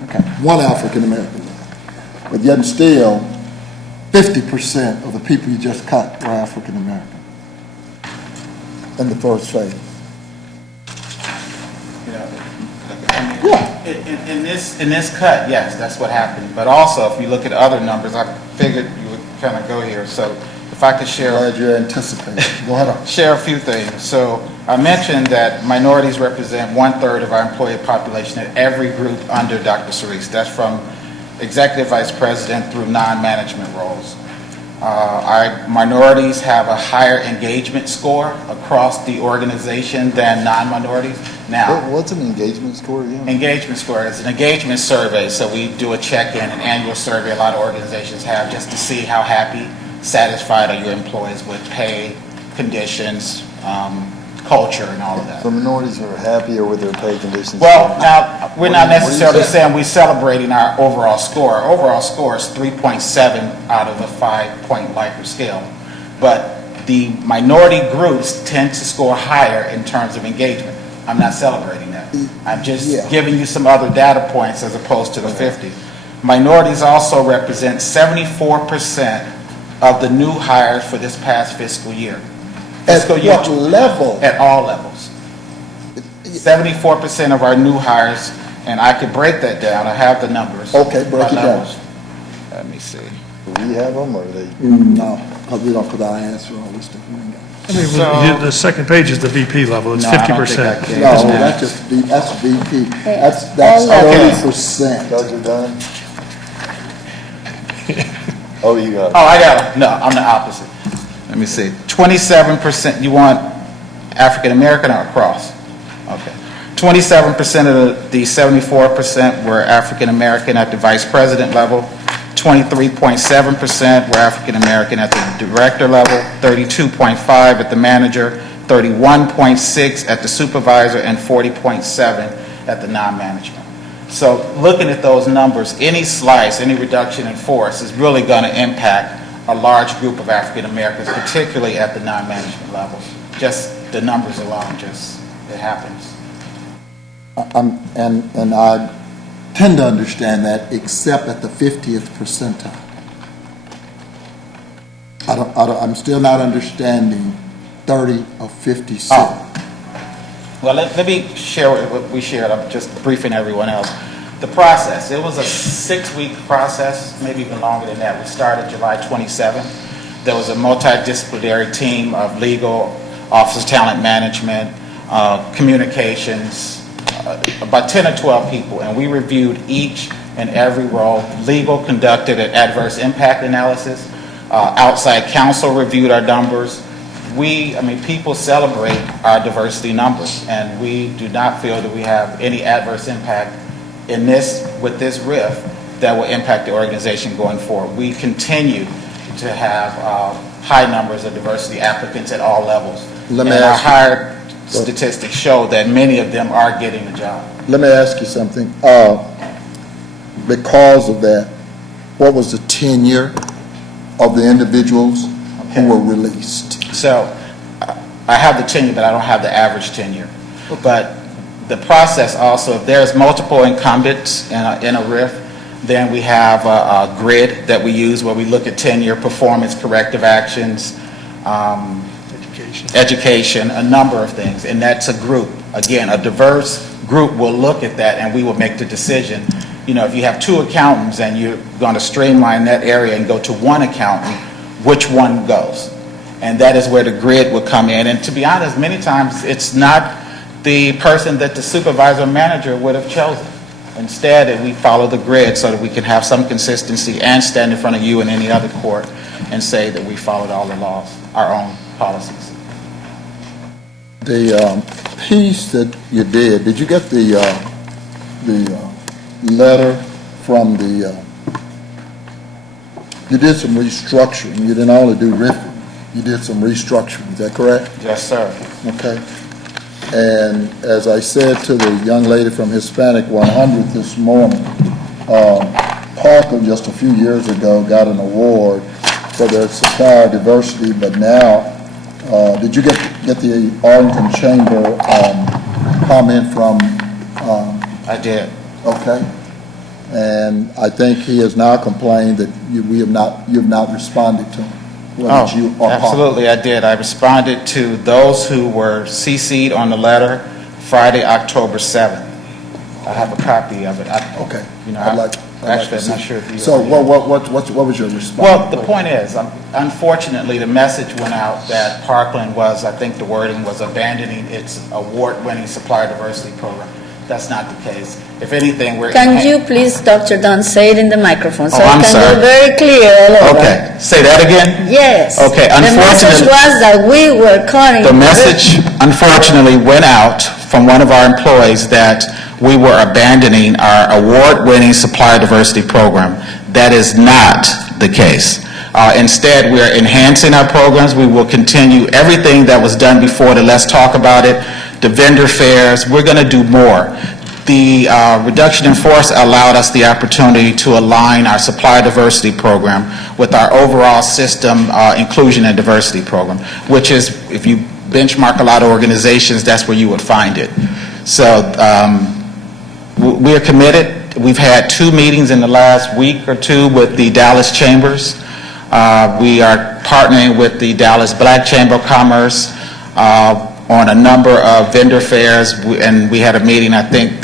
Okay, one African American. But yet and still, 50% of the people you just cut were African American in the first phase. In this cut, yes, that's what happened. But also, if you look at other numbers, I figured you would kind of go here. So if I could share. Glad you're anticipating. Go ahead. Share a few things. So I mentioned that minorities represent 1/3 of our employee population at every group under Dr. Cerise. That's from executive vice president through non-management roles. Our minorities have a higher engagement score across the organization than non-minorities. Now, What's an engagement score again? engagement score is an engagement survey, so we do a check-in, an annual survey a lot of organizations have just to see how happy, satisfied are your employees with pay, conditions, culture, and all of that. So minorities are happier with their pay conditions? Well, now, we're not What do you necessarily say? saying we're celebrating our overall score. Our overall score is 3.7 out of a 5-point Likert scale. But the minority groups tend to score higher in terms of engagement. I'm not celebrating that. I'm just giving you some other data points as opposed to the 50. Minorities also represent 74% of the new hires for this past fiscal year. At Fiscal year what level? At all levels. 74% of our new hires, and I could break that down, I have the numbers. Okay, break by it down. levels. Let me see. Do we have them, or are they? No, because I asked for all this stuff. We ain't got it. I mean, So- the second page is the VP level, it's No, I don't think I 50%. can. No, that's just, that's VP. That's all levels. 30%. Those are done? Oh, you got it. Oh, I got it. No, I'm the opposite. Let me see. 27%, you want African American or across? Okay. 27% of the 74% were African American at the vice president level. 23.7% were African American at the director level. 32.5 at the manager. 31.6 at the supervisor, and 40.7 at the non-management. So looking at those numbers, any slice, any reduction in force is really going to impact a large group of African Americans, particularly at the non-management levels. Just the numbers alone, just, it happens. And I tend to understand that, except at the 50th percentile. I'm still not understanding 30 or 56. Oh. Well, let me share what we shared. I'm just briefing everyone else. The process, it was a 6-week process, maybe even longer than that. We started July 27th. There was a multidisciplinary team of legal, office talent management, communications, about 10 or 12 people, and we reviewed each and every role. Legal conducted an adverse impact analysis. Outside counsel reviewed our numbers. People celebrate our diversity numbers, and we do not feel that we have any adverse impact with this RIF that will impact the organization going forward. We continue to have high numbers of diversity applicants at all levels. Let me and our ask you- higher statistics show that many of them are getting a job. Let me ask you something. Because of that, what was the tenure of the individuals who were released? So I have the tenure, but I don't have the average tenure. But the process also, if there's multiple incumbents in a RIF, then we have a grid that we use where we look at tenure, performance, corrective actions, education, a number of things. And that's a group. Again, a diverse group will look at that, and we will make the decision. You know, if you have 2 accountants and you're going to streamline that area and go to 1 accountant, which one goes? And that is where the grid would come in. And to be honest, many times it's not the person that the supervisor or manager would have chosen. Instead, we follow the grid so that we can have some consistency and stand in front of you and any other court and say that we followed all the laws, our own policies. The piece that you did you get the letter from you did some restructuring. You didn't only do RIF, you did some restructuring. Is that correct? Yes, sir. Okay. And as I said to the young lady from Hispanic 100 this morning, Parkland just a few years ago got an award for their supplier diversity, but now, did you get the Arlington Chamber comment from? I did. Okay. And I think he has now complained that you have not responded to him. Whether you or Absolutely, I did. I responded to those who were CC'd on the letter Friday, October 7th. I have a copy of it. Okay. I'm not sure if you... So what was your response? Well, the point is, unfortunately, the message went out that Parkland was, I think the wording was abandoning its award-winning supplier diversity program. That's not the case. If anything, we're... Can you please, Dr. Dunn, say it in the microphone so I'm it can sorry. be very clear all over? Okay, say that again? Yes. Okay, The message unfortunately- was that we were cutting. The message, unfortunately, went out from one of our employees that we were abandoning our award-winning supplier diversity program. That is not the case. Instead, we are enhancing our programs. We will continue everything that was done before the Let's Talk About It, the vendor fairs. We're going to do more. The reduction in force allowed us the opportunity to align our supplier diversity program with our overall system inclusion and diversity program, which is, if you benchmark a lot of organizations, that's where you would find it. So we are committed. We've had 2 meetings in the last week or 2 with the Dallas Chambers. We are partnering with the Dallas Black Chamber of Commerce on a number of vendor fairs, and we had a meeting, I think,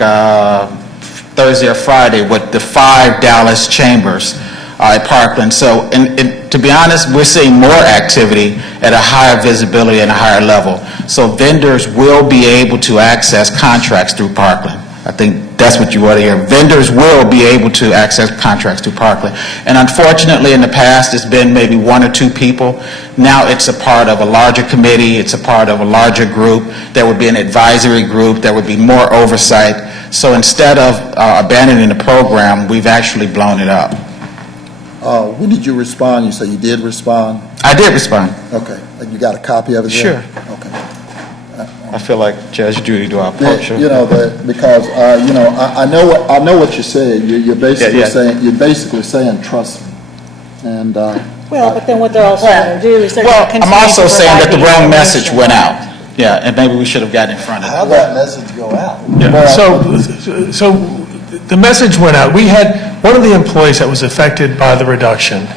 Thursday or Friday with the 5 Dallas chambers at Parkland. So, and to be honest, we're seeing more activity at a higher visibility and a higher level. So vendors will be able to access contracts through Parkland. I think that's what you want to hear. Vendors will be able to access contracts through Parkland. And unfortunately, in the past, it's been maybe 1 or 2 people. Now it's a part of a larger committee. It's a part of a larger group. There would be an advisory group. There would be more oversight. So instead of abandoning the program, we've actually blown it up. When did you respond? You say you did respond? I did respond. Okay. You got a copy of it there? Sure. Okay. I feel like Judge Judy, do I approach her? You know, because, I know what you're saying. You're basically saying, trust me. And, Well, but then what they're also going to do is they're going to Well, continue I'm also to saying that the provide wrong information. message went out. Yeah, and maybe we should have gotten in front of it. How'd that message go out? Yeah, so the message went out. We had, one of the employees that was affected by the reduction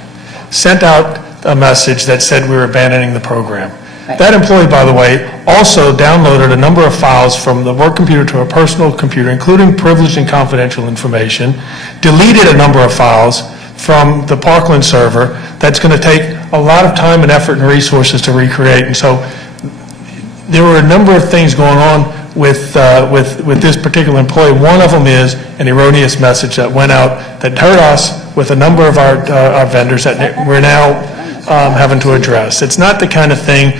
sent out a message that said we were abandoning the program. That employee, by the way, also downloaded a number of files from the work computer to a personal computer, including privileged and confidential information, deleted a number of files from the Parkland server that's going to take a lot of time and effort and resources to recreate. And so there were a number of things going on with this particular employee. One of them is an erroneous message that went out that hurt us with a number of our vendors that we're now having to address. It's not the kind of thing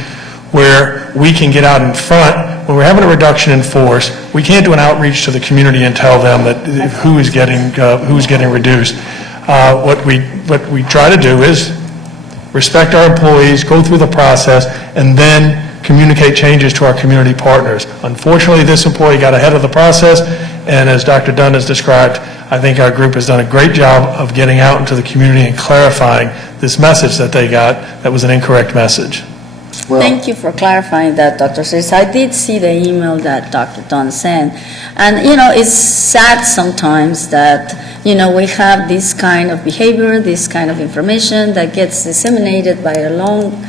where we can get out in front. When we're having a reduction in force, we can't do an outreach to the community and tell them that who's getting reduced. What we try to do is respect our employees, go through the process, and then communicate changes to our community partners. Unfortunately, this employee got ahead of the process, and as Dr. Dunn has described, I think our group has done a great job of getting out into the community and clarifying this message that they got that was an incorrect message. Thank you for clarifying that, Dr. Sis. I did see the email that Dr. Dunn sent. And, it's sad sometimes that, we have this kind of behavior, this kind of information that gets disseminated by a long,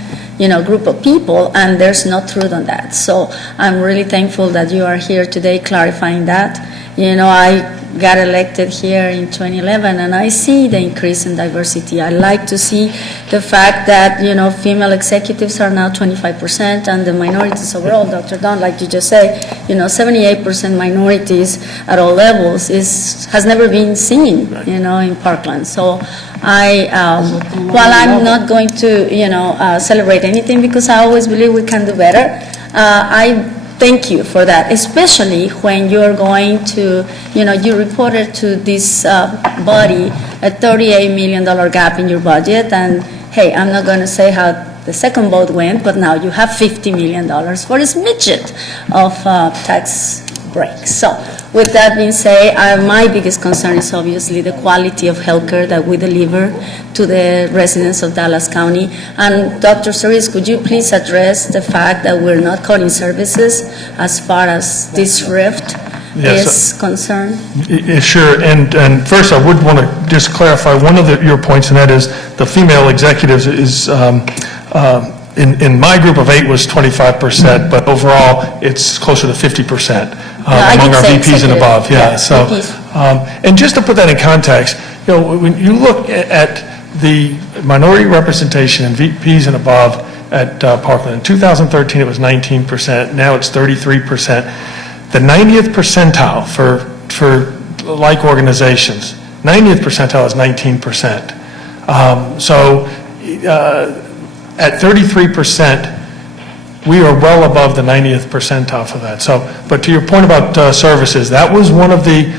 group of people, and there's no truth on that. So I'm really thankful that you are here today clarifying that. I got elected here in 2011, and I see the increase in diversity. I like to see the fact that, female executives are now 25%, and the minorities overall, Dr. Dunn, like you just said, 78% minorities at all levels has never been seen, in Parkland. So while I'm not going to, celebrate anything because I always believe we can do better, I thank you for that, especially when you're going to, you reported to this body a $38 million gap in your budget, and hey, I'm not going to say how the second vote went, but now you have $50 million for this midget of tax break. So with that being said, my biggest concern is obviously the quality of healthcare that we deliver to the residents of Dallas County. And Dr. Cerise, could you please address the fact that we're not cutting services as far as this rift is concerned? Sure, and first I would want to just clarify one of your points, and that is the female executives is, in my group of 8 was 25%, but overall it's closer to 50% among our VPs and above. Yeah, so, and just to put that in context, when you look at the minority representation in VPs and above at Parkland, in 2013 it was 19%, now it's 33%. The 90th percentile for like organizations, 90th percentile is 19%. So at 33%, we are well above the 90th percentile for that. So, but to your point about services, that was one of the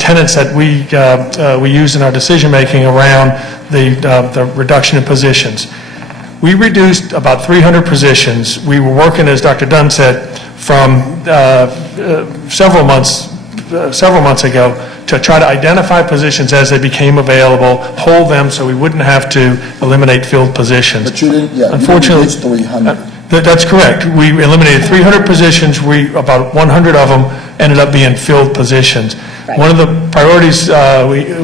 tenets that we used in our decision-making around the reduction in positions. We reduced about 300 positions. We were working, as Dr. Dunn said, from several months ago to try to identify positions as they became available, hold them so we wouldn't have to eliminate filled positions. But you didn't, Unfortunately, you reduced 300. That's correct. We eliminated 300 positions. About 100 of them ended up being filled positions. Right. One of the priorities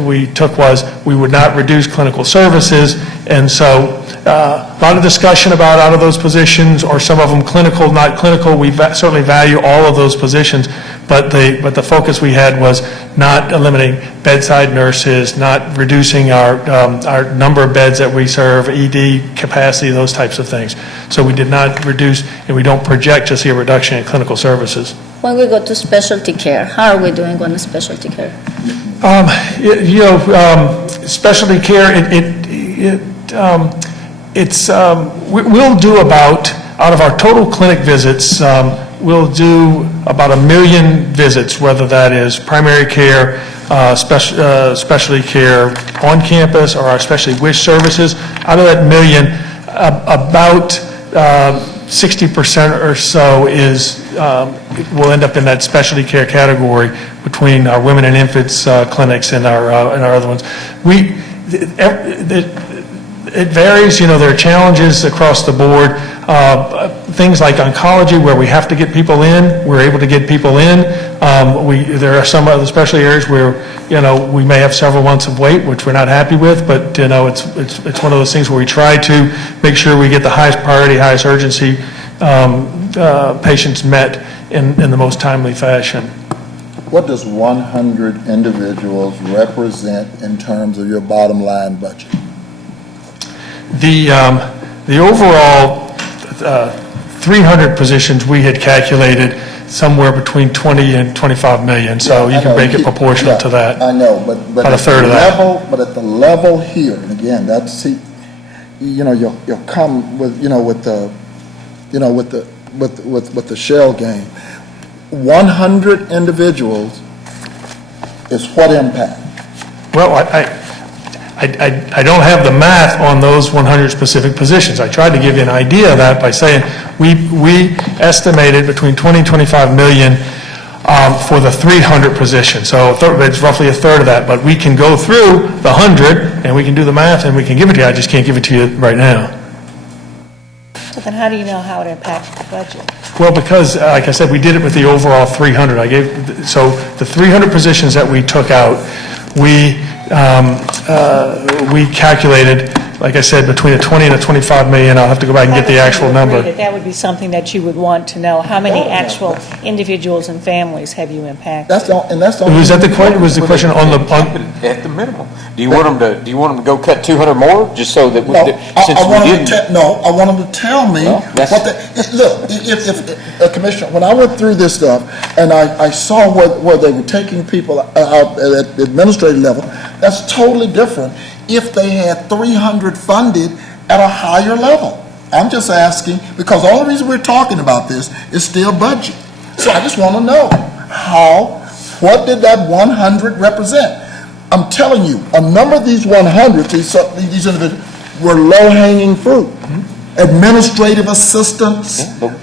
we took was we would not reduce clinical services, and so a lot of discussion about out of those positions, or some of them clinical, not clinical. We certainly value all of those positions, but the focus we had was not eliminating bedside nurses, not reducing our number of beds that we serve, ED capacity, those types of things. So we did not reduce, and we don't project to see a reduction in clinical services. When we go to specialty care, how are we doing on the specialty care? Specialty care, we'll do about, out of our total clinic visits, we'll do about 1 million visits, whether that is primary care, specialty care on campus, or our specialty wish services. Out of that 1 million, about 60% or so will end up in that specialty care category between our women and infants clinics and our other ones. It varies, there are challenges across the board. Things like oncology, where we have to get people in, we're able to get people in. There are some other specialty areas where, we may have several months of wait, which we're not happy with, but, it's one of those things where we try to make sure we get the highest priority, highest urgency patients met in the most timely fashion. What does 100 individuals represent in terms of your bottom line budget? The overall 300 positions we had calculated somewhere between 20 and 25 million, so you can make it proportional to that. I know, but About a third of that. But at the level here, and again, that's, you'll come with, with the shell game. 100 individuals is what impact? Well, I don't have the math on those 100 specific positions. I tried to give you an idea of that by saying we estimated between 20 and 25 million for the 300 positions. So it's roughly a third of that. But we can go through the 100 and we can do the math and we can give it to you. I just can't give it to you right now. So then how do you know how it impacts the budget? Well, because, like I said, we did it with the overall 300. So the 300 positions that we took out, we calculated, like I said, between a 20 and a 25 million. I'll have to go back and get the actual number. That would be something that you would want to know. How many actual individuals and families have you impacted? Was that the question? Was the question on the At the minimum. Do you want them to go cut 200 more, just so that, I want them to tell me what look, if Commissioner, when I went through this stuff and I saw where they were taking people out at the administrative level, that's totally different if they had 300 funded at a higher level. I'm just asking, because the only reason we're talking about this is still budget. So I just want to know what did that 100 represent? I'm telling you, a number of these 100, these individuals were low-hanging fruit. Administrative assistants. But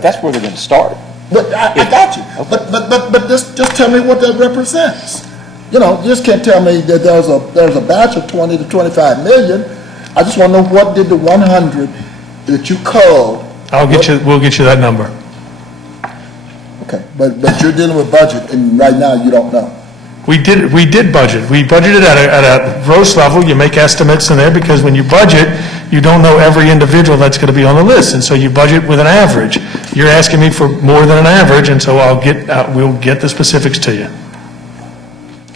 that's where they're going to start. But I got you. Okay. But just tell me what that represents. You just can't tell me that there's a batch of 20 to 25 million. I just want to know, what did the 100 that you called? We'll get you that number. Okay, but you're dealing with budget, and right now you don't know. We did budget. We budgeted at a gross level. You make estimates in there because when you budget, you don't know every individual that's going to be on the list, and so you budget with an average. You're asking me for more than an average, and so we'll get the specifics to you.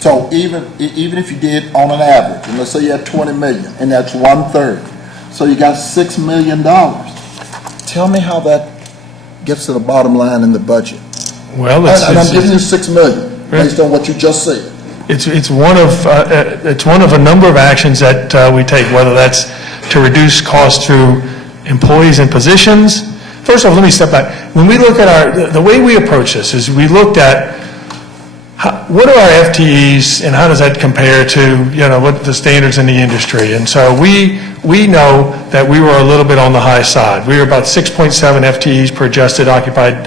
So even if you did on an average, and let's say you had 20 million, and that's 1/3, so you got $6 million. Tell me how that gets to the bottom line in the budget. Well, and I'm giving you $6 million. Based on what you just said. It's one of a number of actions that we take, whether that's to reduce costs through employees and positions. First of all, let me step back. When we look at the way we approach this is we looked at what are our FTEs and how does that compare to, what the standards in the industry. And so we know that we were a little bit on the high side. We were about 6.7 FTEs per adjusted occupied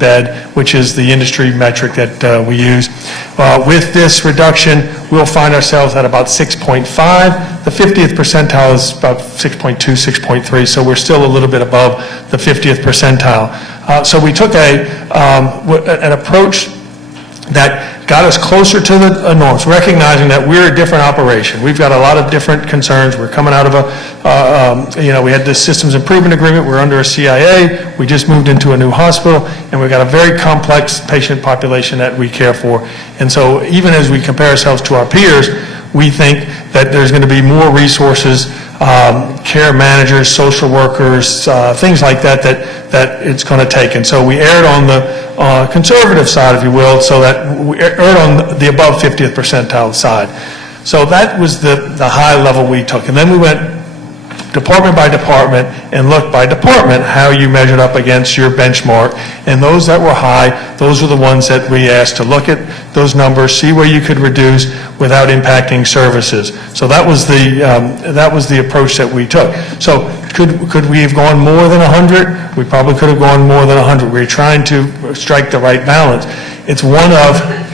bed, which is the industry metric that we use. With this reduction, we'll find ourselves at about 6.5. The 50th percentile is about 6.2, 6.3, so we're still a little bit above the 50th percentile. So we took an approach that got us closer to the norms, recognizing that we're a different operation. We've got a lot of different concerns. We're coming out of we had this systems improvement agreement. We're under a CIA. We just moved into a new hospital, and we've got a very complex patient population that we care for. And so even as we compare ourselves to our peers, we think that there's going to be more resources, care managers, social workers, things like that it's going to take. And so we erred on the conservative side, if you will, so that we erred on the above 50th percentile side. So that was the high level we took. And then we went department by department and looked by department how you measured up against your benchmark. And those that were high, those were the ones that we asked to look at those numbers, see where you could reduce without impacting services. So that was the approach that we took. So could we have gone more than 100? We probably could have gone more than 100. We were trying to strike the right balance. It's one of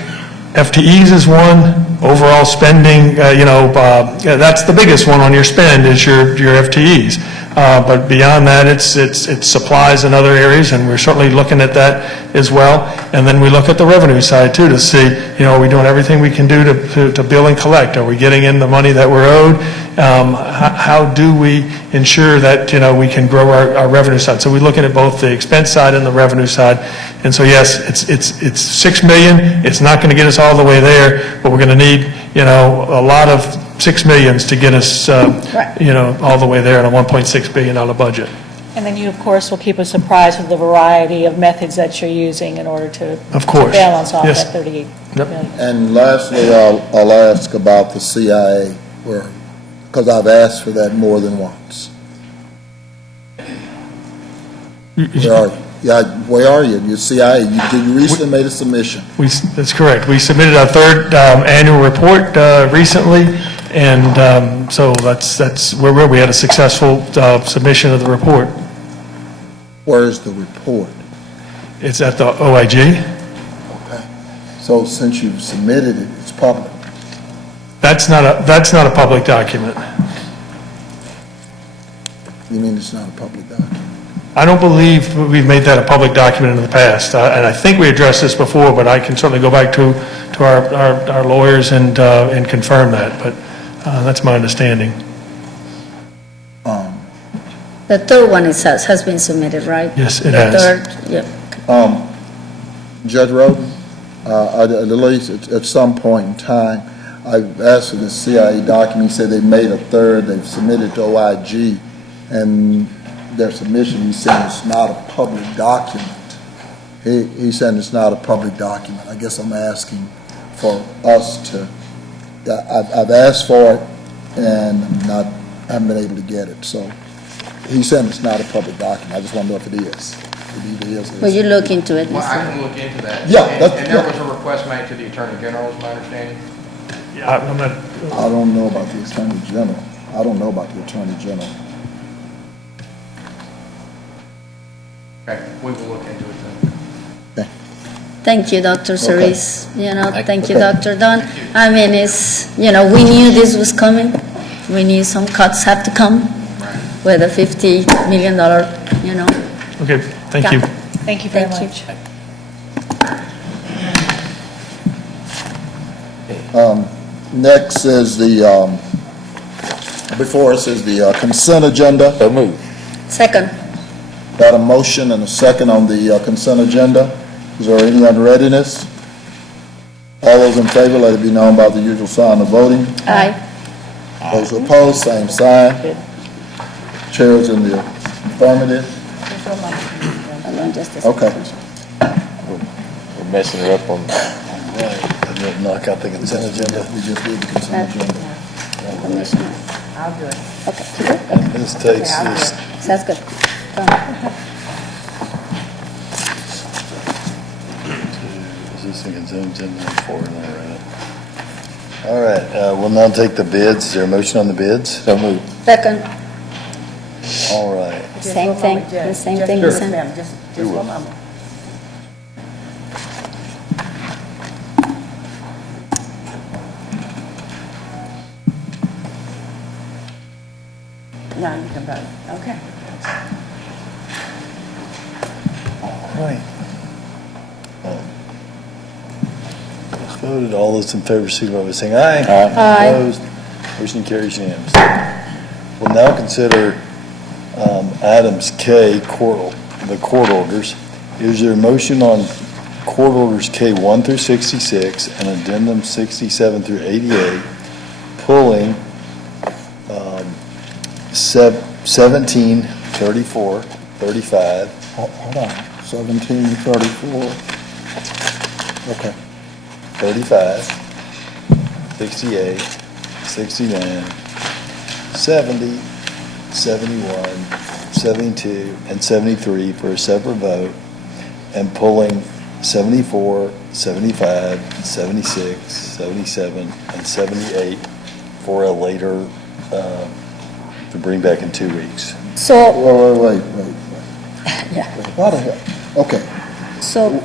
FTEs is one, overall spending, that's the biggest one on your spend is your FTEs. But beyond that, it's supplies in other areas, and we're certainly looking at that as well. And then we look at the revenue side too to see, are we doing everything we can do to bill and collect? Are we getting in the money that we're owed? How do we ensure that, we can grow our revenue side? So we're looking at both the expense side and the revenue side. And so yes, it's 6 million. It's not going to get us all the way there, but we're going to need, a lot of 6 millions to get us, all the way there in a $1.6 billion budget. And then you, of course, will keep us apprised of the variety of methods that you're using in order to Of course. to balance off Yes. that 38 Yep. million. And lastly, I'll ask about the CIA, because I've asked for that more than once. Where are you? Yeah, where are you? Your CIA, you recently made a submission. That's correct. We submitted our third annual report recently, and so that's where we had a successful submission of the report. Where is the report? It's at the OIG. Okay. So since you've submitted it, it's public. That's not a public document. You mean it's not a public document? I don't believe we've made that a public document in the past, and I think we addressed this before, but I can certainly go back to our lawyers and confirm that, but that's my understanding. The third one has been submitted, right? Yes, it The has. third, yeah. Judge Roden, at least at some point in time, I've asked for the CIA document. He said they made a third, they've submitted to OIG, and their submission, he said it's not a public document. He said it's not a public document. I guess I'm asking for us to, I've asked for it, and haven't been able to get it. So he said it's not a public document. I just want to know if it is. If it is. Will you look into it, Well, I Mr.? can look into that. Yeah, And there was a request made to the Attorney General, is my understanding? Yeah, I'm not, I don't know about the Attorney General. I don't know about the Attorney General. Okay, we will look into it then. Thank you, Dr. Cerise. Thank you, Okay. Dr. Dunn. I mean, we knew this was coming. We knew some cuts have to come with a $50 million, okay, thank you. Thank you very Thank you. much. Next is before us is the consent agenda. So move. Second. Got a motion and a second on the consent agenda. Is there any unreadiness? All those in favor, let it be known by the usual sign of voting. Aye. Those opposed, same sign. Chair is in the affirmative. Hold on just a second. Okay. We're messing it up on, I didn't knock out the consent agenda. We just did the consent agenda. Commissioner. I'll do it. Okay. This takes this. Sounds good. Is this a consent agenda? 4, all right, we'll now take the bids. Is there a motion on the bids? so move. Second. All right. Same thing, the same thing. Just the same. ma'am, just one moment. No, you can vote. Okay. All right. Voted. All those in favor, signify by saying aye. Aye. Opposed? Motion carries unanimously. We'll now consider items K, the court orders. Is there a motion on court orders K 1 through 66 and addendum 67 through 88, pulling 17, 34, 35, Hold on, 1734. Okay. 35, 68, 69, 70, 71, 72, and 73 for a separate vote, and pulling 74, 75, 76, 77, and 78 for a later, to bring back in 2 weeks. So, Wait. yeah, What the hell? Okay, so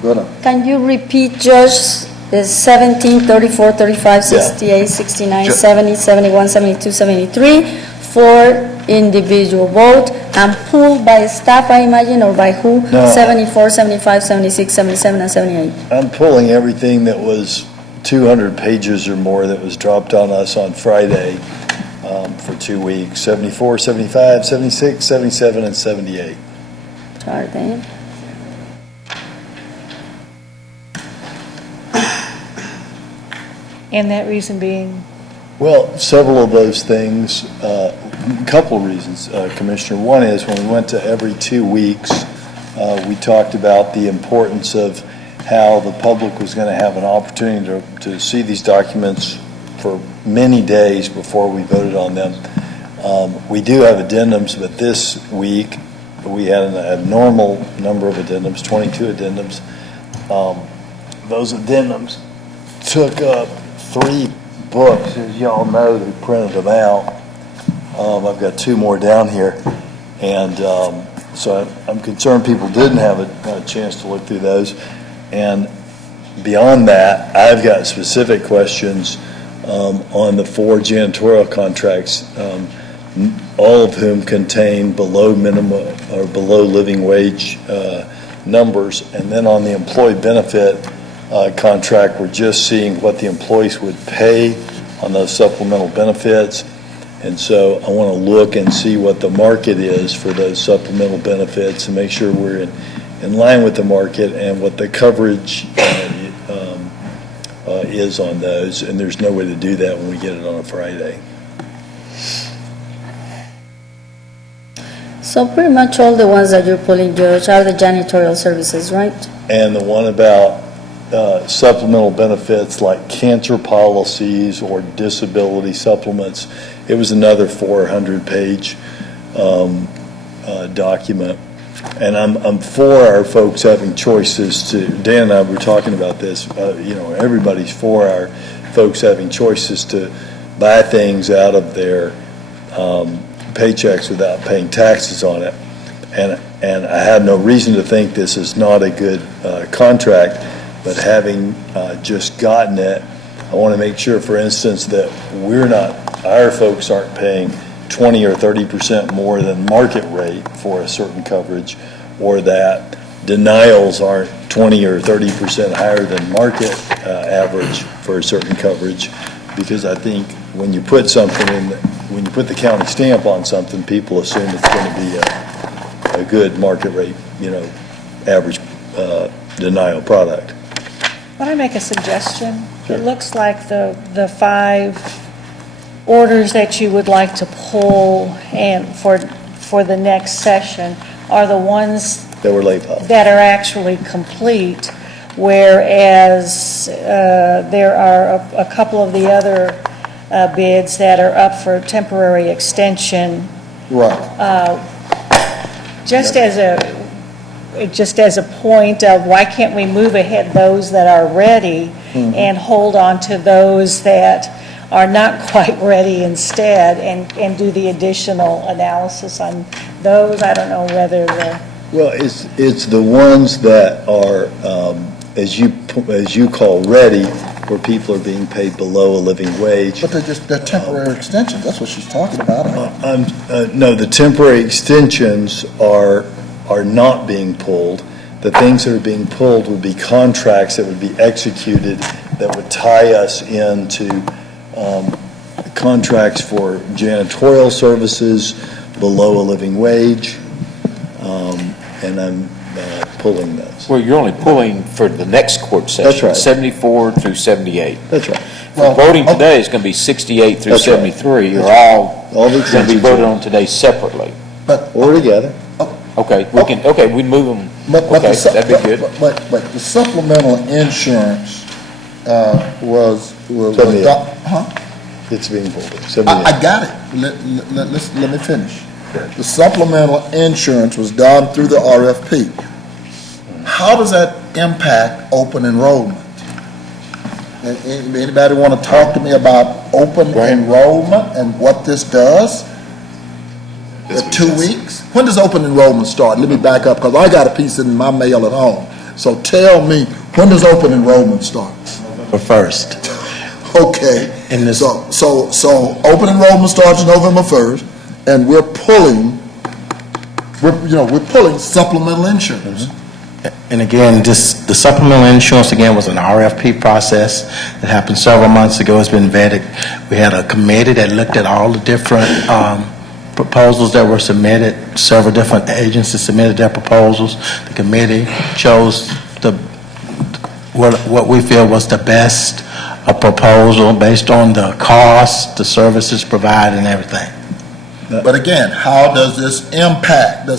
go on. can you repeat, Judge, is 17, 34, 35, 68, 69, 70, 71, 72, 73 for individual vote and pulled by staff, I imagine, or by who? No. 74, 75, 76, 77, and 78. I'm pulling everything that was 200 pages or more that was dropped on us on Friday for 2 weeks, 74, 75, 76, 77, and 78. Sorry, Daniel. And that reason being, Well, several of those things, a couple of reasons, Commissioner. One is when we went to every 2 weeks, we talked about the importance of how the public was going to have an opportunity to see these documents for many days before we voted on them. We do have addendums, but this week we had an abnormal number of addendums, 22 addendums. Those addendums took up 3 books, as y'all know, they printed them out. I've got 2 more down here, and so I'm concerned people didn't have a chance to look through those. And beyond that, I've got specific questions on the 4 janitorial contracts, all of whom contain below minimum or below living wage numbers. And then on the employee benefit contract, we're just seeing what the employees would pay on those supplemental benefits. And so I want to look and see what the market is for those supplemental benefits and make sure we're in line with the market and what the coverage is on those. And there's no way to do that when we get it on a Friday. So pretty much all the ones that you're pulling, Judge, are the janitorial services, right? And the one about supplemental benefits like cancer policies or disability supplements, it was another 400-page document. And I'm for our folks having choices to, Dan and I were talking about this, everybody's for our folks having choices to buy things out of their paychecks without paying taxes on it. And I have no reason to think this is not a good contract, but having just gotten it, I want to make sure, for instance, that our folks aren't paying 20 or 30% more than market rate for a certain coverage, or that denials aren't 20 or 30% higher than market average for a certain coverage. Because I think when you put something when you put the county stamp on something, people assume it's going to be a good market rate, average denial product. want to make a suggestion? Sure. It looks like the 5 orders that you would like to pull and for the next session are the ones That were late filed. that are actually complete, whereas there are a couple of the other bids that are up for temporary extension. Right. Just as a point of why can't we move ahead those that are ready and hold on to those that are not quite ready instead and do the additional analysis on those? I don't know whether Well, it's the ones that are, as you call ready, where people are being paid below a living wage. But they're temporary extensions, that's what she's talking about. No, the temporary extensions are not being pulled. the things that are being pulled would be contracts that would be executed that would tie us into contracts for janitorial services below a living wage, and I'm pulling those. Well, you're only pulling for the next court session. That's right. 74 through 78. That's right. For voting today is going to be 68 through That's right. 73 are all All the going to be exemptions voted are- on today separately. Or together. Okay, we move them. But Okay, the su- that'd be good. But the supplemental insurance was 78. huh? It's being pulled. I 78. got it. Let me finish. The supplemental insurance was done through the RFP. How does that impact open enrollment? Anybody want to talk to me about open enrollment and what this does? The 2 weeks? When does open enrollment start? Let me back up, because I got a piece in my mail at home. So tell me, when does open enrollment start? For first. Okay. In this- So open enrollment starts November 1st, and we're pulling supplemental insurance. And again, the supplemental insurance, again, was an RFP process that happened several months ago. It's been vetted. We had a committee that looked at all the different proposals that were submitted. Several different agencies submitted their proposals. The committee chose what we feel was the best proposal based on the cost, the services provided, and everything. But again, how does this impact the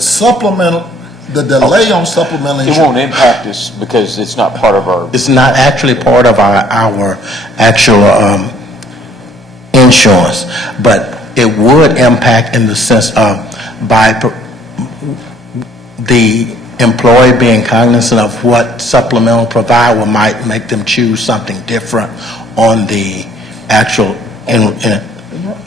delay on supplemental It insurance? won't impact us because it's not part of our, It's not actually part of our actual insurance, but it would impact in the sense of the employee being cognizant of what supplemental provider might make them choose something different on the actual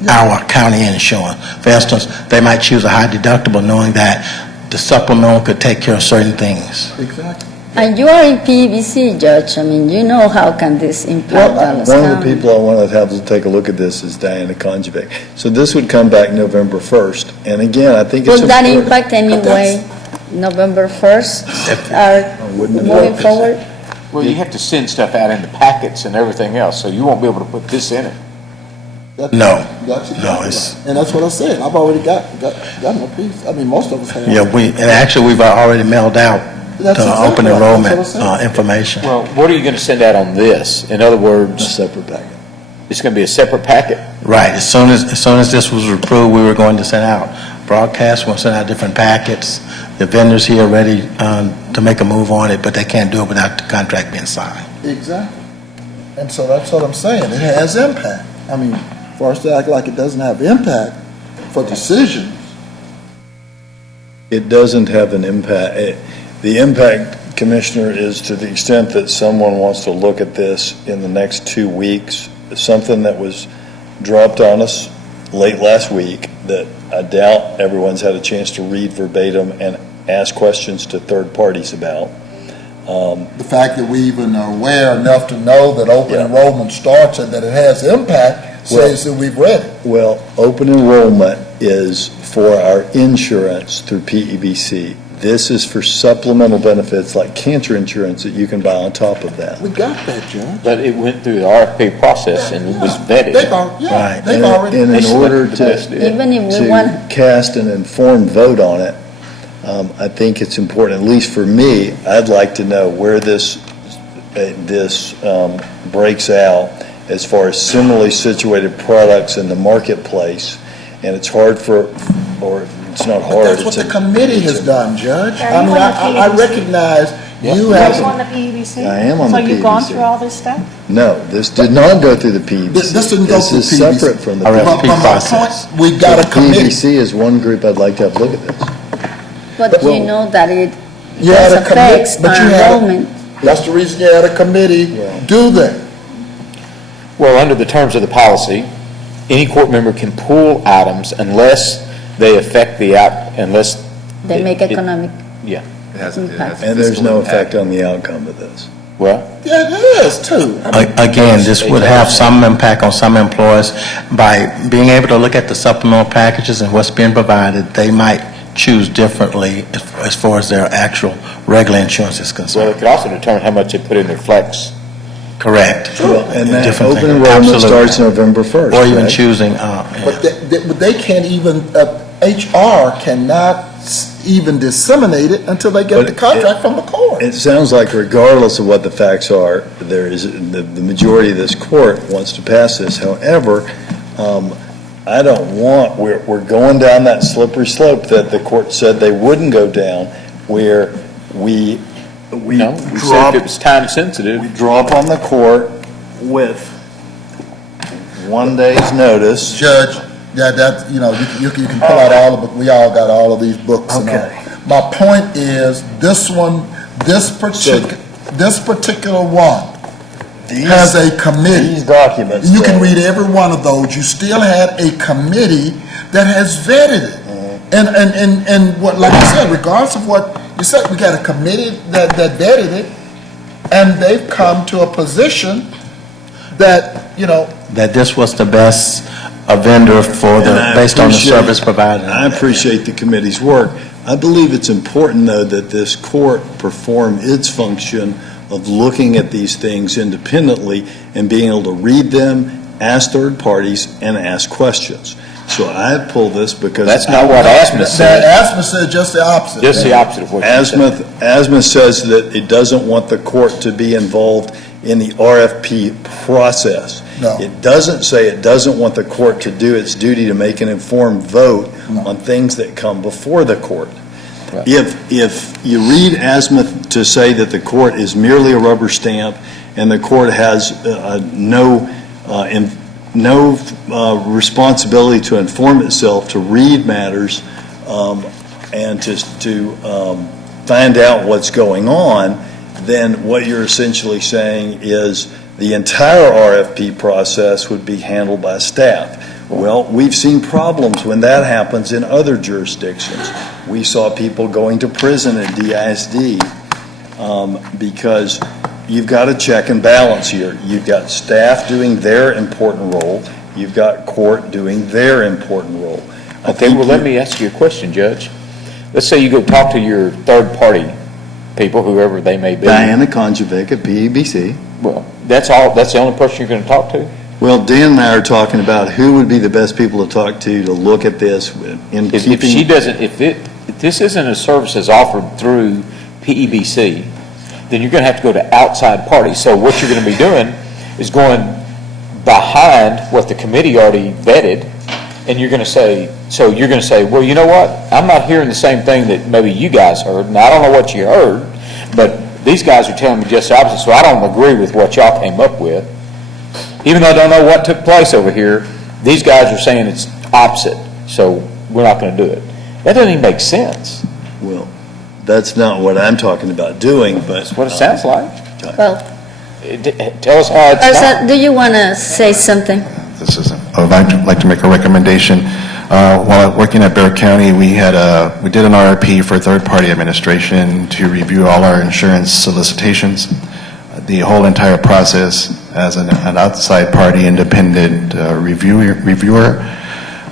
our county insurance. For instance, they might choose a high deductible knowing that the supplemental could take care of certain things. Exactly. And you are in PEBC, Judge. I mean, you know how can this impact Dallas One of the County. people I want to have to take a look at this is Diana Konjovic. So this would come back November 1st, and again, I think it's Will that important. impact anyway, November 1st, wouldn't it? moving forward? well, you have to send stuff out in the packets and everything else, so you won't be able to put this in it. No. Gotcha. No, it's- And that's what I said. I've already got my piece. I mean, most of us have. Yeah, and actually, we've already mailed out That's the exactly open right. enrollment That's what I said. information. Well, what are you going to send out on this? In other A words, separate packet. it's going to be a separate packet. Right, as soon as this was approved, we were going to send out broadcasts, we'll send out different packets. The vendors here are ready to make a move on it, but they can't do it without the contract being signed. Exactly. And so that's what I'm saying. It has impact. I mean, for us to act like it doesn't have impact for decisions. It doesn't have an impact. The impact, Commissioner, is to the extent that someone wants to look at this in the next 2 weeks, something that was dropped on us late last week that I doubt everyone's had a chance to read verbatim and ask questions to third parties about. The fact that we even are aware enough to know that open Yeah. enrollment starts and that it has impact says that we've read it. Well, open enrollment is for our insurance through PEBC. This is for supplemental benefits like cancer insurance that you can buy on top of that. We got that, Judge. But it went through the RFP process and it was vetted. Right. They've already. And in order the best to bid. Even if we want, cast an informed vote on it, I think it's important, at least for me, I'd like to know where this breaks out as far as similarly situated products in the marketplace. And it's hard or it's not But hard. that's what it's the a- committee has done, Judge. Are I you mean, on the I PEBC? recognize you Are have. you on the PEBC? I am on the So you've gone PEBC. through all this stuff? No, this did not go through the PEBC. This didn't go through This is PEBC. separate from the RFP But PEBC. my process. point, we got a committee. PEBC is one group I'd like to have a look at this. but you know that it You had a committee, affects but our you had, enrollment. that's the reason you had a committee do that. Well, under the terms of the policy, any court member can pull items unless they affect unless. They make economic Yeah, impact. And there's no effect on the outcome of this. well, Yeah, it is too. Again, this would have some impact on some employers. By being able to look at the supplemental packages and what's being provided, they might choose differently as far as their actual regular insurance is Well, concerned. it could also determine how much they put in their flex. Correct. And that Different open thing. enrollment Absolutely. starts November 1st, Or even correct? choosing, But they can't even, HR cannot even disseminate it until they get But the contract from the court. It sounds like regardless of what the facts are, there is, the majority of this court wants to pass this. However, I don't want, we're going down that slippery slope that the court said they wouldn't go down, where we No, we said drop, if it was time sensitive. we drop on the court with 1 day's notice. Judge, that, you can pull out all of it, we all got all of these books and all. Okay. My point is, this particular one has a committee. These documents. You can though, read every one of those, you still had a committee that has vetted it. And what, like I said, regardless of what you said, we got a committee that vetted it, and they've come to a position that, that this was the best vendor for And the, I based on the appreciate- service provided. I appreciate the committee's work. I believe it's important, though, that this court perform its function of looking at these things independently and being able to read them, ask third parties, and ask questions. So I pull this because... That's not what Asmus said. Asmus said just the opposite. Just the opposite of what you said. Asmus says that it doesn't want the court to be involved in the RFP process. No. It doesn't say it doesn't want the court to do its duty to make an informed vote on things that come before the court. Right. If you read Asmuth to say that the court is merely a rubber stamp and the court has no responsibility to inform itself, to read matters, and to find out what's going on, then what you're essentially saying is the entire RFP process would be handled by staff. Well, we've seen problems when that happens in other jurisdictions. We saw people going to prison at DISD because you've got a check and balance here. You've got staff doing their important role. You've got court doing their important role. Okay, well, let me ask you a question, Judge. Let's say you go talk to your third-party people, whoever they may be. Diana Konjovic at PEBC. Well, that's the only person you're going to talk to? Well, Dan and I are talking about who would be the best people to talk to look at this in If keeping... she doesn't, if this isn't a service that's offered through PEBC, then you're going to have to go to outside parties. So what you're going to be doing is going behind what the committee already vetted, and you're going to say, well, you know what? I'm not hearing the same thing that maybe you guys heard, and I don't know what you heard, but these guys are telling me just the opposite, so I don't agree with what y'all came up with. Even though I don't know what took place over here, these guys are saying it's opposite, so we're not going to do it. That doesn't even make sense. Well, that's not what I'm talking about doing, but... That's what it sounds like. Well, Tell us how it's Arza, not. do you want to say something? I would like to make a recommendation. While working at Bexar County, we did an RFP for third-party administration to review all our insurance solicitations. The whole entire process as an outside party independent reviewer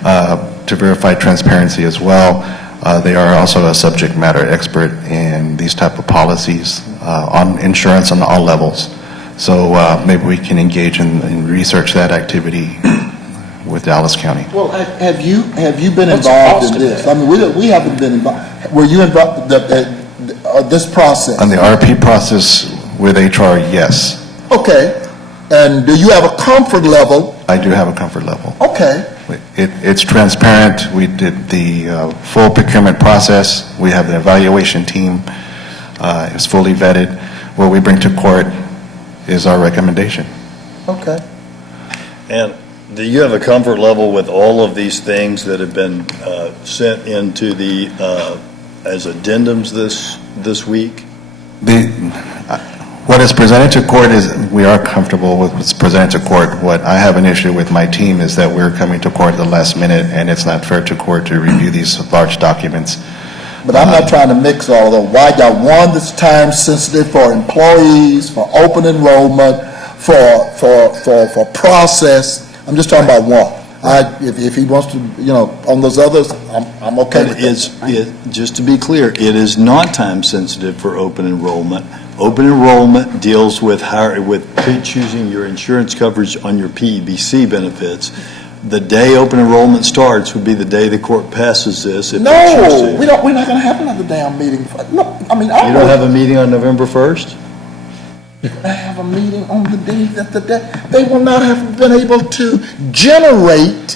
to verify transparency as well. They are also a subject matter expert in these type of policies on insurance on all levels. So maybe we can engage in research that activity with Dallas County. Well, have you been What's the involved cost in of this? that? I mean, we haven't been involved. Were you involved this process? On the RFP process with HR, yes. Okay. And do you have a comfort level? I do have a comfort level. Okay. It's transparent. We did the full procurement process. We have the evaluation team. It's fully vetted. What we bring to court is our recommendation. Okay. And do you have a comfort level with all of these things that have been sent into the, as addendums this week? What is presented to court is, we are comfortable with what's presented to court. What I have an issue with my team is that we're coming to court at the last minute, and it's not fair to court to review these large documents. But I'm not trying to mix all of them. Why got one that's time sensitive for employees, for open enrollment, for process? I'm just talking about one. If he wants to, on those others, I'm okay But with that. just to be clear, it is not time sensitive for open enrollment. Open enrollment deals with choosing your insurance coverage on your PEBC benefits. The day open enrollment starts would be the day the court passes this. If they choose No, to. we're not gonna have another damn meeting. Look, I mean, You don't have a meeting on November 1st? I have a meeting on the day that they will not have been able to generate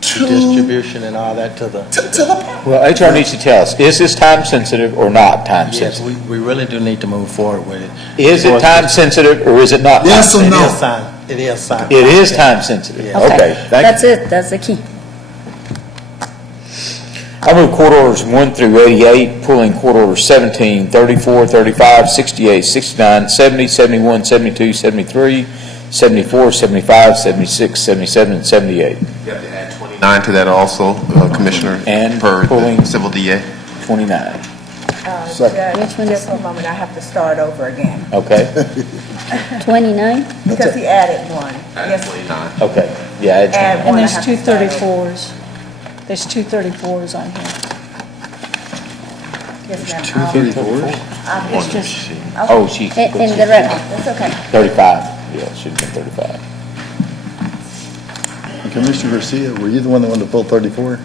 to Distribution and all that to the, the. Well, HR needs to tell us, is this time sensitive or not time yes, sensitive? we really do need to move forward with it. Is it time sensitive or is it not? Yes or It no? is time, it is time. It is time sensitive. Yeah. Okay, thank That's it, that's the key. you. I move court orders 1 through 88, pulling court orders 17, 34, 35, 68, 69, 70, 71, 72, 73, 74, 75, 76, 77, and 78. You have to add 29 to that also, Commissioner, And per pulling- the civil DA. 29. Second. Which one is Just for a moment, I have to start over again, Okay, 29? because he added one. Add Yes, 29. okay. Yeah, it's, add And one, I there's have two to start over. 34s. There's two 34s on here. Yes, ma'am. 234s? It's just, oh, she, In the record. That's okay. 35. Yeah, it should have been 35. Commissioner Garcia, were you the one that wanted to pull 34?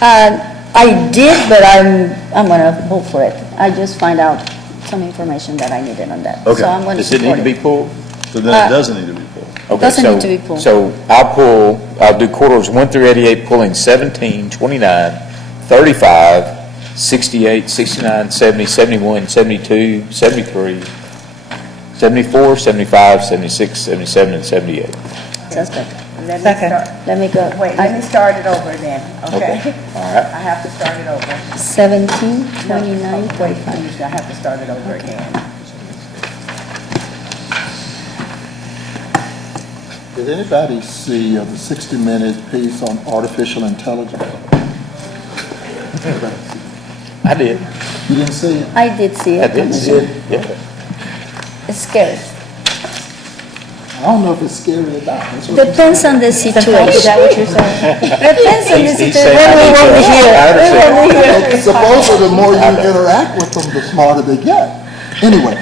I did, but I'm gonna vote for it. I just find out some information that I needed on that. Okay. So I'm gonna Does it need support to be it. pulled? So then it doesn't need to be pulled. Okay, Doesn't so- need to be pulled. So I'll do court orders 1 through 88, pulling 17, 29, 35, 68, 69, 70, 71, 72, 73, 74, 75, 76, 77, and 78. Sounds good. Let me Second. start, Let me go. wait, let me start it over then, okay? All right. I have to start it over. 17, No, 29, wait, 45. please, I have to start it over again. Did anybody see the 60-minute piece on artificial intelligence? I did. You didn't see it? I did see I it. did see it. Yeah. It's scary. I don't know if it's scary or not. That's what Depends on the situation. is that what you're saying? Depends on the He's situation. saying When we I want to need to- hear. I understand. We want to hear. Supposedly, the more you interact with them, the smarter they get. Anyway,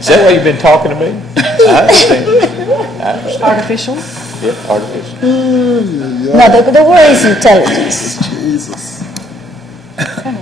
Is that why you've been talking to me? I understand. I understand. Artificial? Yeah, artificial. No, the word is intelligence. Jesus.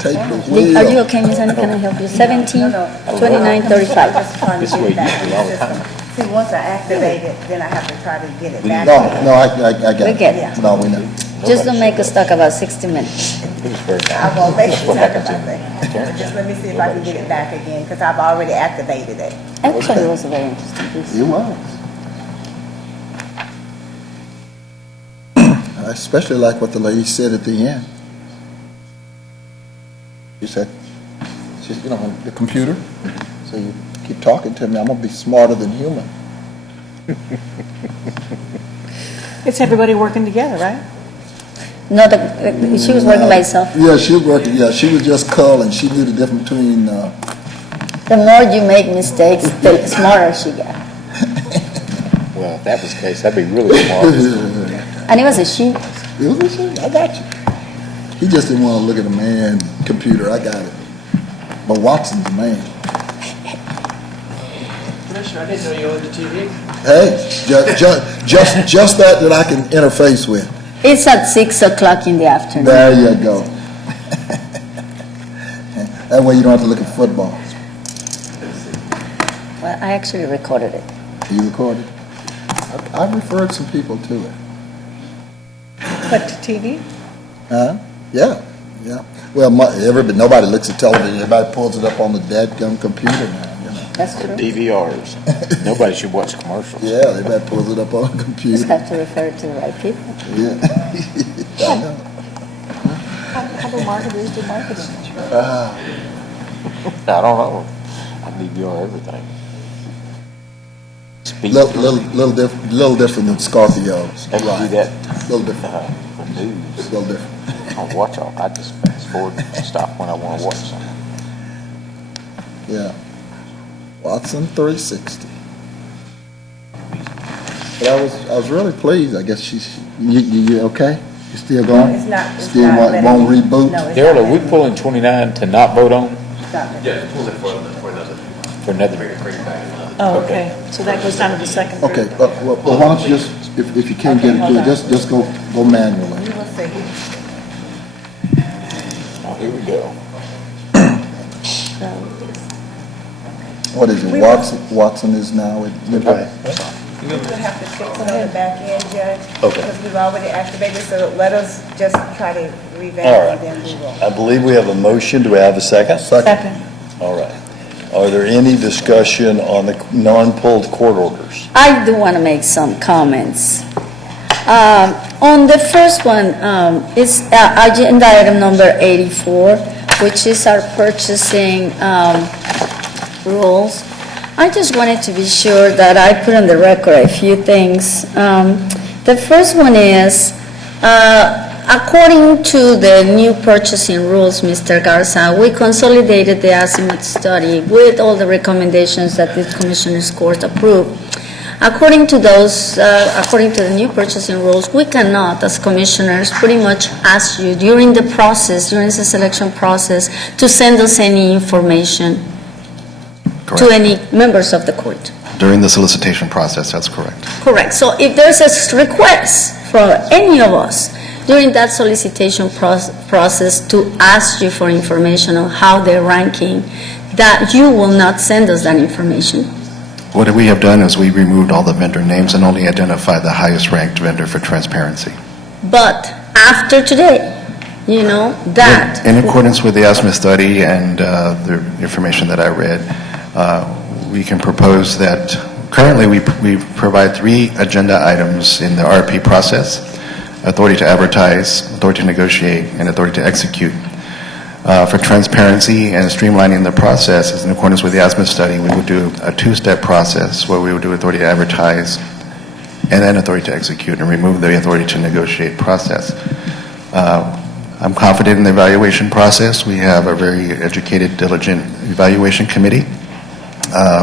Take the Are wheel. you okay, Ms. Annie? Can I help you? 17, 29, 35. Just trying to This get way it you back do in it all the the time. system. See, once I activate it, then I have to try to get it back. No, I got We it. get it. No, we know. Just don't make us talk about 60 minutes. It was very nice. I won't make you What talk happens about in that. Just let me see if I can get it back again, because I've already activated it. Actually, it was a very interesting piece. It was. I especially like what the lady said at the end. She said, the computer, so you keep talking to me, I'm gonna be smarter than human. It's everybody working together, right? No, she was working by herself. Yeah, she was working, she was just culling, she knew the difference between, The more you make mistakes, the smarter she got. Well, if that was the case, that'd be really smart. And it was a she. it was a shit, I got you. He just didn't wanna look at a man computer, I got it. But Watson's a man. Commissioner, I didn't know you owned a TV. Hey, just that I can interface with. It's at 6 o'clock in the afternoon. There you go. That way you don't have to look at football. Well, I actually recorded it. You recorded? I referred some people to it. But to TV? Huh? Yeah. Well, nobody looks at television. Everybody pulls it up on the dadgum computer now. That's true. DVRs. Nobody should watch commercials. Yeah, everybody pulls it up on the Just computer. have to refer to the right people. Yeah. I know. How do marketers do marketing? I don't know. I DVR everything. Speed. Little different than Scorpios. They can do Right. that Little different. for news. Little different. I watch all. I just fast forward and stop when I want to watch something. Yeah. Watson 360. But I was really pleased. I guess you okay? You still going? It's not. It's Still not won't ready. reboot? No, it's Daryl, not are we ready. pulling 29 to not vote on Stop it. Yeah, pull it for another. for another? Oh, okay. So that goes down to the second group. Okay, well, why don't you just, if you can't get it, do it, just go manually. We will see. Oh, here we go. What is it, Watson is now at Midway? We will have to fix it on the back end, Judge. Okay. Because we've already activated, so let us just try to All revamp right. and then we will. I believe we have a motion. Do we have a second? Second. All right. Are there any discussion on the non-pulled court orders? I do want to make some comments. On the first one, is agenda item number 84, which is our purchasing rules. I just wanted to be sure that I put on the record a few things. The first one is, according to the new purchasing rules, Mr. Garza, we consolidated the azimuth study with all the recommendations that the Commissioners Court approved. According to those, according to the new purchasing rules, we cannot, as commissioners, pretty much ask you during the process, during the selection process, to send us any information to Correct. any members of the court. During the solicitation process, that's correct. Correct. So if there's a request from any of us during that solicitation process to ask you for information on how they're ranking, that you will not send us that information. What we have done is we removed all the vendor names and only identified the highest ranked vendor for transparency. But after today, that. In accordance with the azimuth study and the information that I read, we can propose that currently we provide 3 agenda items in the RFP process: authority to advertise, authority to negotiate, and authority to execute. For transparency and streamlining the process, in accordance with the azimuth study, we would do a 2-step process where we would do authority to advertise and then authority to execute, and remove the authority to negotiate process. I'm confident in the evaluation process. We have a very educated, diligent evaluation committee.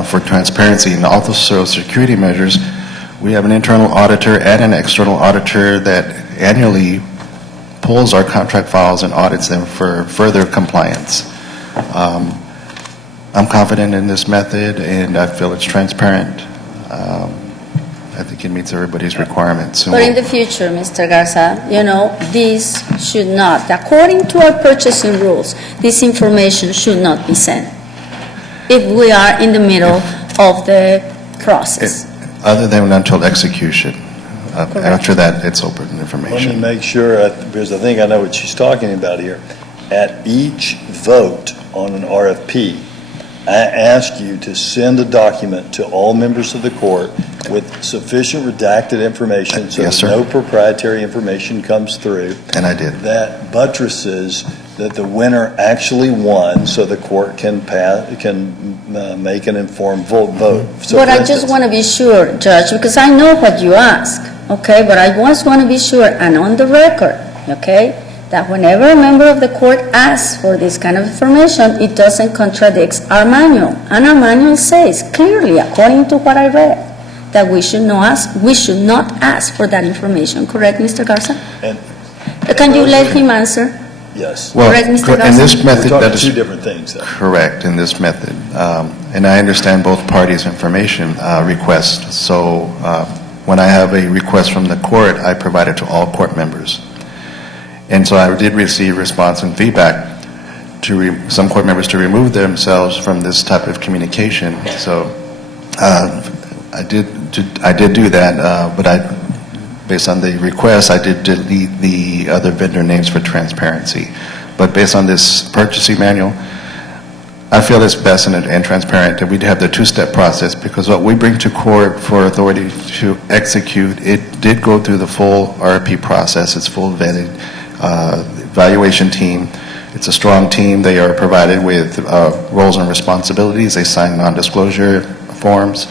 For transparency and also security measures, we have an internal auditor and an external auditor that annually pulls our contract files and audits them for further compliance. I'm confident in this method, and I feel it's transparent. I think it meets everybody's requirements. And But in the future, Mr. Garza, this should not, according to our purchasing rules, this information should not be sent if we are in the middle of the process. other than until execution. After that, it's open information. Let me make sure, because I think I know what she's talking about here. At each vote on an RFP, I ask you to send a document to all members of the court with sufficient redacted information so Yes, that sir. no proprietary information comes through. And I did. That buttresses that the winner actually won, so the court can make an informed vote. So But for I just instance- want to be sure, Judge, because I know what you ask, okay? But I just want to be sure, and on the record, okay, that whenever a member of the court asks for this kind of information, it doesn't contradict our manual. And our manual says clearly, according to what I read, that we should not ask for that information. Correct, Mr. Garza? And- Can you let him answer? Yes. Well, Correct, Mr. in this Garza? method, We're that talking is two different things, though. correct, in this method. And I understand both parties' information requests. So when I have a request from the court, I provide it to all court members. And so I did receive response and feedback to some court members to remove themselves from this type of communication. So I did do that, but based on the request, I did delete the other vendor names for transparency. But based on this purchasing manual, I feel it's best and transparent that we'd have the 2-step process, because what we bring to court for authority to execute, it did go through the full RFP process. It's full vetted. Evaluation team. It's a strong team. They are provided with roles and responsibilities. They sign non-disclosure forms.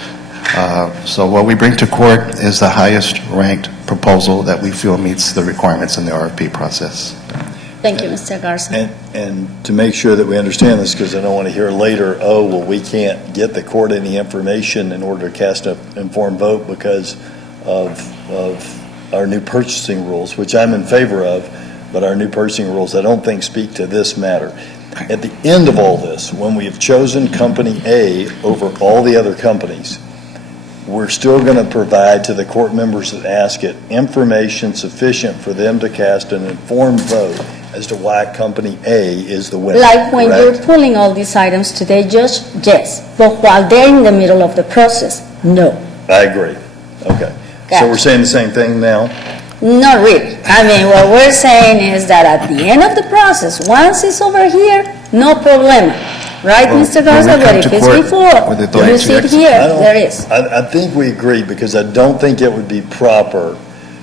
So what we bring to court is the highest ranked proposal that we feel meets the requirements in the RFP process. Thank you, Mr. Garza. And to make sure that we understand this, because I don't want to hear later, we can't get the court any information in order to cast an informed vote because of our new purchasing rules, which I'm in favor of, but our new purchasing rules I don't think speak to this matter. At the end of all this, when we have chosen Company A over all the other companies, we're still going to provide to the court members that ask it information sufficient for them to cast an informed vote as to why Company A is the winner. Like when correct? you're pulling all these items today, Judge, yes. But while they're in the middle of the process, no. I agree. Okay. So we're saying the same thing now? Not really. I mean, what we're saying is that at the end of the process, once it's over here, no problema. Right, Well, Mr. when Garza? we But come if to it's court before, with authority you to see it execute- here, I don't- there is. I think we agree, because I don't think it would be proper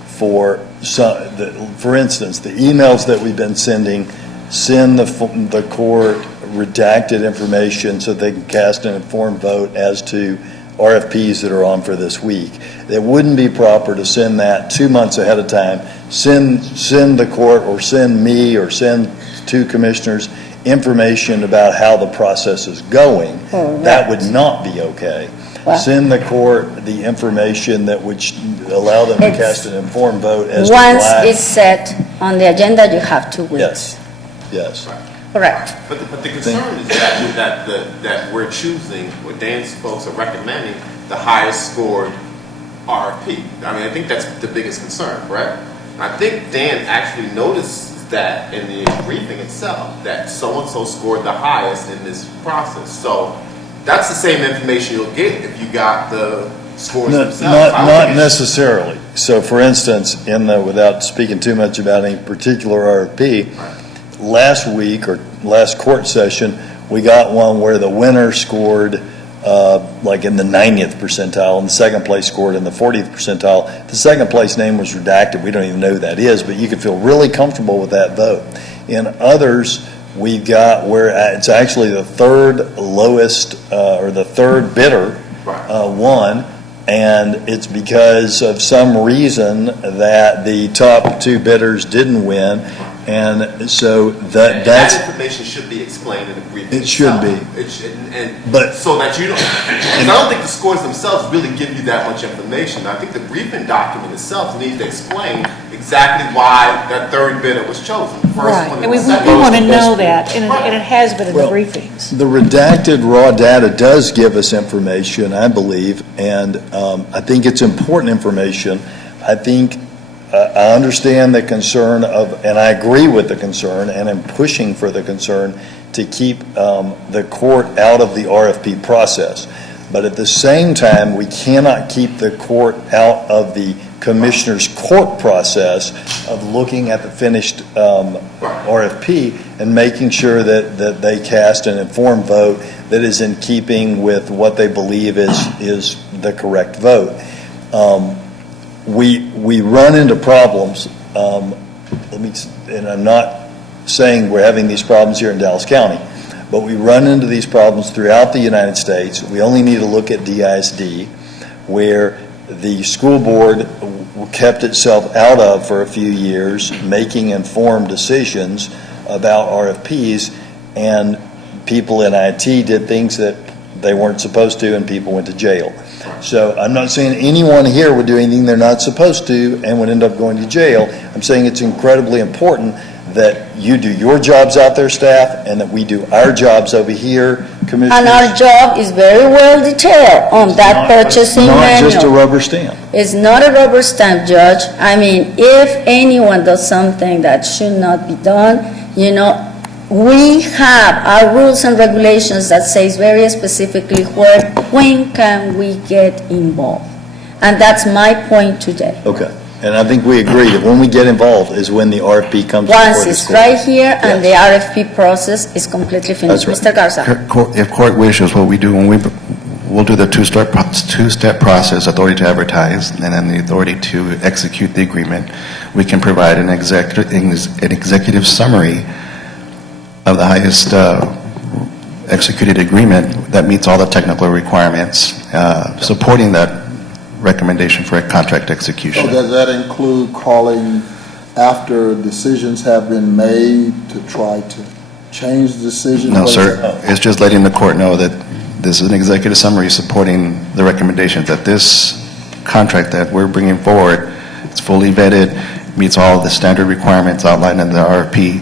for for instance, the emails that we've been sending, send the court redacted information so they can cast an informed vote as to RFPs that are on for this week. It wouldn't be proper to send that 2 months ahead of time, send the court or send me or send two commissioners information about how the process is going. Correct. That would not be okay. Well- Send the court the information that would allow them to It's- cast an informed vote as to Once why. it's set on the agenda, you have 2 weeks. Yes, yes. Correct. But the concern is that we're choosing, or Dan's folks are recommending, the highest scored RFP. I mean, I think that's the biggest concern, correct? I think Dan actually noticed that in the briefing itself, that so-and-so scored the highest in this process. So that's the same information you'll get if you got the scores themselves. Not necessarily. So for instance, without speaking too much about any particular RFP, last week or last court session, we got one where the winner scored like in the 90th percentile, and the second place scored in the 40th percentile. The second place name was redacted. We don't even know who that is, but you can feel really comfortable with that vote. In others, we've got where it's actually the third lowest or the third bidder won, and it's because of some reason that the top 2 bidders didn't win. And so That that's information should be explained in the briefing. It should itself. be. It should, and But- so that you don't. And I don't think the scores themselves really give you that much information. I think the briefing document itself needs to explain exactly why that third bidder was chosen. The first Right, one and we second. want to know that, and it has been in the Well, briefings. the redacted raw data does give us information, I believe, and I think it's important information. I think I understand the concern and I agree with the concern, and I'm pushing for the concern to keep the court out of the RFP process. But at the same time, we cannot keep the court out of the commissioner's court process of looking at the finished RFP and making sure that they cast an informed vote that is in keeping with what they believe is the correct vote. We run into problems, and I'm not saying we're having these problems here in Dallas County, but we run into these problems throughout the United States. We only need to look at DISD, where the school board kept itself out of for a few years, making informed decisions about RFPs, and people in IT did things that they weren't supposed to, and people went to jail. So I'm not saying anyone here would do anything they're not supposed to and would end up going to jail. I'm saying it's incredibly important that you do your jobs out there, staff, and that we do our jobs over here, commissioners. And our job is very well detailed on that purchasing Not just a manual. rubber stamp. It's not a rubber stamp, Judge. I mean, if anyone does something that should not be done, we have our rules and regulations that says very specifically when can we get involved. And that's my point today. Okay. And I think we agree that when we get involved is when the RFP comes before Once the it's court. right here and the RFP process is completely finished. That's right. Mr. Garza. If court wishes, what we do, we'll do the two-step process, authority to advertise, and then the authority to execute the agreement. We can provide an executive summary of the highest executed agreement that meets all the technical requirements, supporting that recommendation for a contract execution. So does that include calling after decisions have been made to try to change the decision? No, sir. It's just letting the court know that this is an executive summary supporting the recommendation that this contract that we're bringing forward, it's fully vetted, meets all of the standard requirements outlined in the RFP,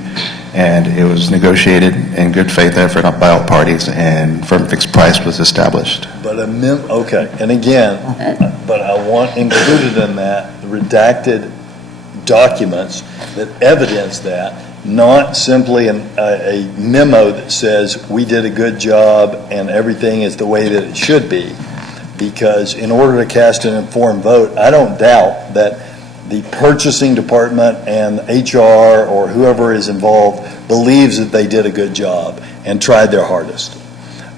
and it was negotiated in good faith effort by all parties, and firm fixed price was established. But okay, and again, but I want included in that redacted documents that evidence that, not simply a memo that says we did a good job and everything is the way that it should be. Because in order to cast an informed vote, I don't doubt that the purchasing department and HR or whoever is involved believes that they did a good job and tried their hardest.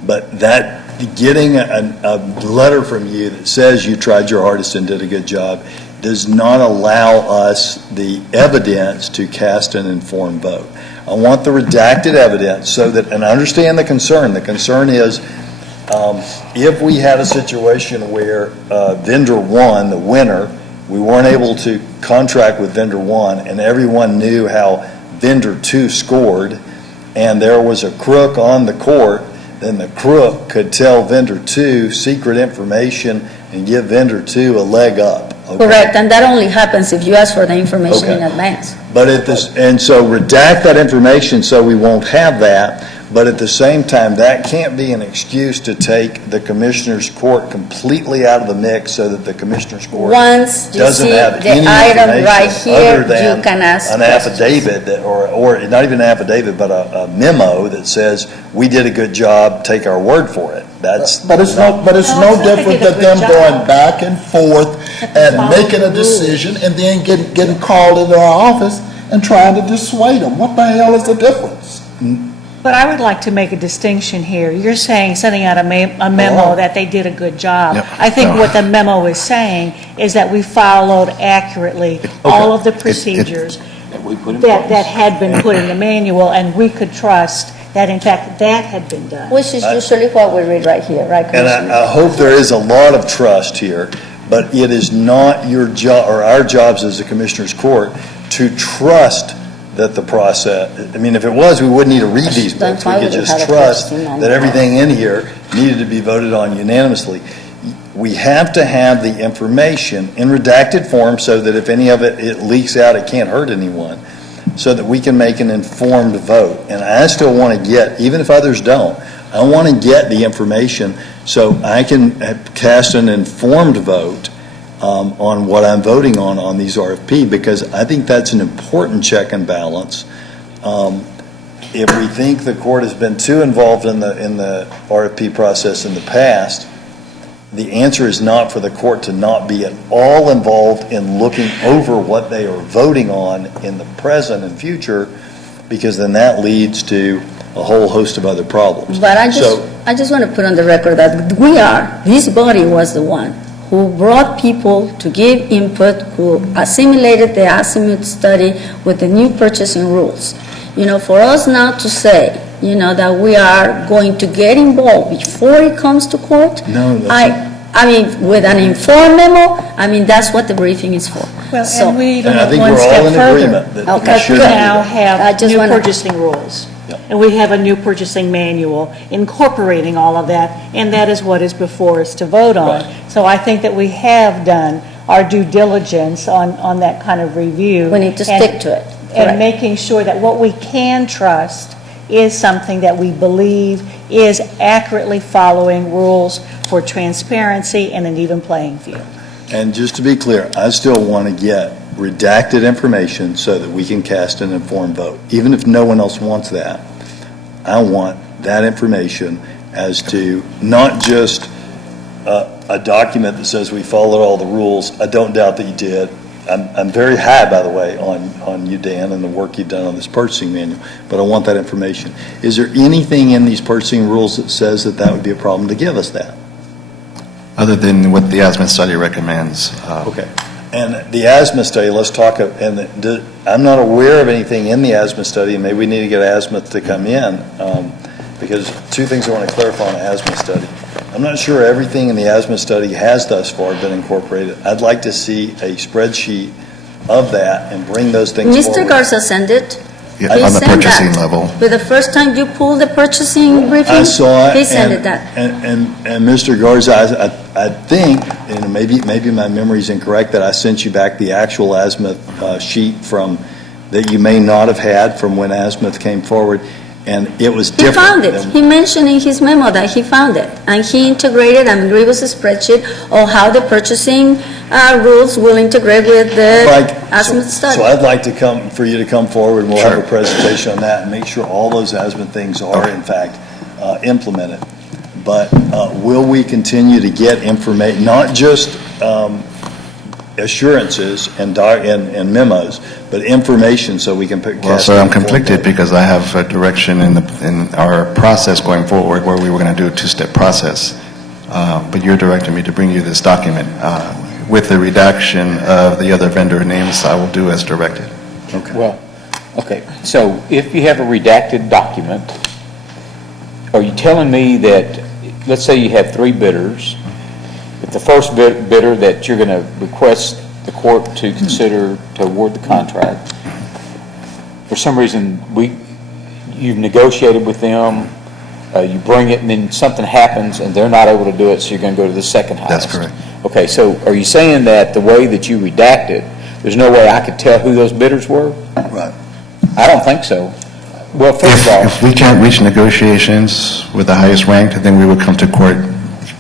But that getting a letter from you that says you tried your hardest and did a good job does not allow us the evidence to cast an informed vote. I want the redacted evidence so that, and I understand the concern. The concern is if we had a situation where vendor one, the winner, we weren't able to contract with vendor one, and everyone knew how vendor two scored, and there was a crook on the court, then the crook could tell vendor two secret information and give vendor two a leg up. Okay? Correct, and that only happens if you ask for the information Okay. in advance. But and so redact that information so we won't have that. But at the same time, that can't be an excuse to take the Commissioners Court completely out of the mix so that the Commissioners Court Once you doesn't see have the any item right information here, other than you can ask an questions. affidavit that, or not even an affidavit, but a memo that says, we did a good job, take our word for it. That's. But it's no different than them going back and forth and making a decision and then getting called into our office and trying to dissuade them. What the hell is the difference? But I would like to make a distinction here. You're saying, sending out a memo that they did a good job. Yep. I think what the memo is saying is that we followed accurately all of the procedures that had been put in the manual, and we could trust that, in fact, that had been done. Which is usually what we read right here, right, And Commissioner? I hope there is a lot of trust here, but it is not your job, or our jobs as a Commissioners Court, to trust that the process, I mean, if it was, we wouldn't need to read these books. We could just trust that everything in here needed to be voted on unanimously. We have to have the information in redacted form so that if any of it leaks out, it can't hurt anyone, so that we can make an informed vote. And I still want to get, even if others don't, I want to get the information so I can cast an informed vote on what I'm voting on these RFP, because I think that's an important check and balance. If we think the court has been too involved in the RFP process in the past, the answer is not for the court to not be at all involved in looking over what they are voting on in the present and future, because then that leads to a whole host of other problems. But I just want to put on the record that this body was the one who brought people to give input, who assimilated the Azimuth study with the new purchasing rules. For us now to say, that we are going to get involved before it comes to court, I mean, with an informed memo, that's what the briefing is for. Well, and we even And I went think one we're all step in further. agreement that we Because should we do now that. have new wanna- purchasing rules. And we have a new purchasing manual incorporating all of that, and that is what is before us to vote on. So I think that we have done our due diligence on that kind of review. We need to stick to it. Correct. And making sure that what we can trust is something that we believe is accurately following rules for transparency and an even playing field. And just to be clear, I still want to get redacted information so that we can cast an informed vote. Even if no one else wants that, I want that information as to not just a document that says we followed all the rules. I don't doubt that you did. I'm very high, by the way, on you, Dan, and the work you've done on this purchasing manual, but I want that information. Is there anything in these purchasing rules that says that would be a problem to give us that? Other than what the Azimuth study recommends. Okay. And the Azimuth study, let's talk, I'm not aware of anything in the Azimuth study, and maybe we need to get Azimuth to come in, because two things I want to clarify on the Azimuth study. I'm not sure everything in the Azimuth study has thus far been incorporated. I'd like to see a spreadsheet of that and bring those things forward. Mr. Garza sent it. Yeah, He on the sent purchasing that. level. But the first time you pulled the purchasing briefing, I saw it. he sent it that. And Mr. Garza, I think and maybe my memory's incorrect, that I sent you back the actual azimuth sheet from, that you may not have had from when azimuth came forward, and it was He different. found it. than- He mentioned in his memo that he found it. And he integrated, I mean, it was a spreadsheet of how the purchasing rules will integrate with the azimuth study. So I'd like for you to come forward, and we'll have Sure. a presentation on that, and make sure all those azimuth things are in fact implemented. But will we continue to get information, not just assurances and memos, but information so we can put. Well, sir, I'm conflicted because I have a direction in our process going forward where we were going to do a two-step process. But you're directing me to bring you this document. With the redaction of the other vendor names, I will do as directed. Well, okay, so if you have a redacted document, are you telling me that, let's say you have 3 bidders, that the first bidder that you're going to request the court to consider to award the contract, for some reason, you've negotiated with them, you bring it, and then something happens, and they're not able to do it, so you're going to go to the second highest? That's correct. Okay, so are you saying that the way that you redact it, there's no way I could tell who those bidders were? Right. I don't think so. Well, first of all, If we can't reach negotiations with the highest ranked, then we would come to court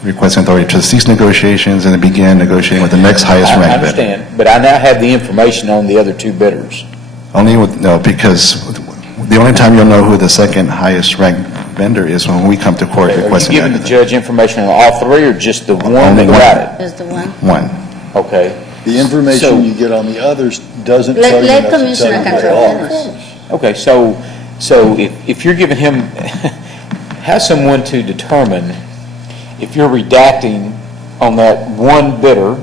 requesting authority to cease negotiations and then begin negotiating with the next highest I ranked bidder. understand, but I now have the information on the other 2 bidders. Because the only time you'll know who the second highest ranked vendor is when we come to court Are you requesting giving the that. judge information on all 3 or just the one Only that one. got it? Just the one. One. Okay. The information So- you get on the others doesn't Let- tell you let enough to Commissioner tell you Cantor what they finish. are. Okay, so if you're giving him, have someone to determine, if you're redacting on that one bidder,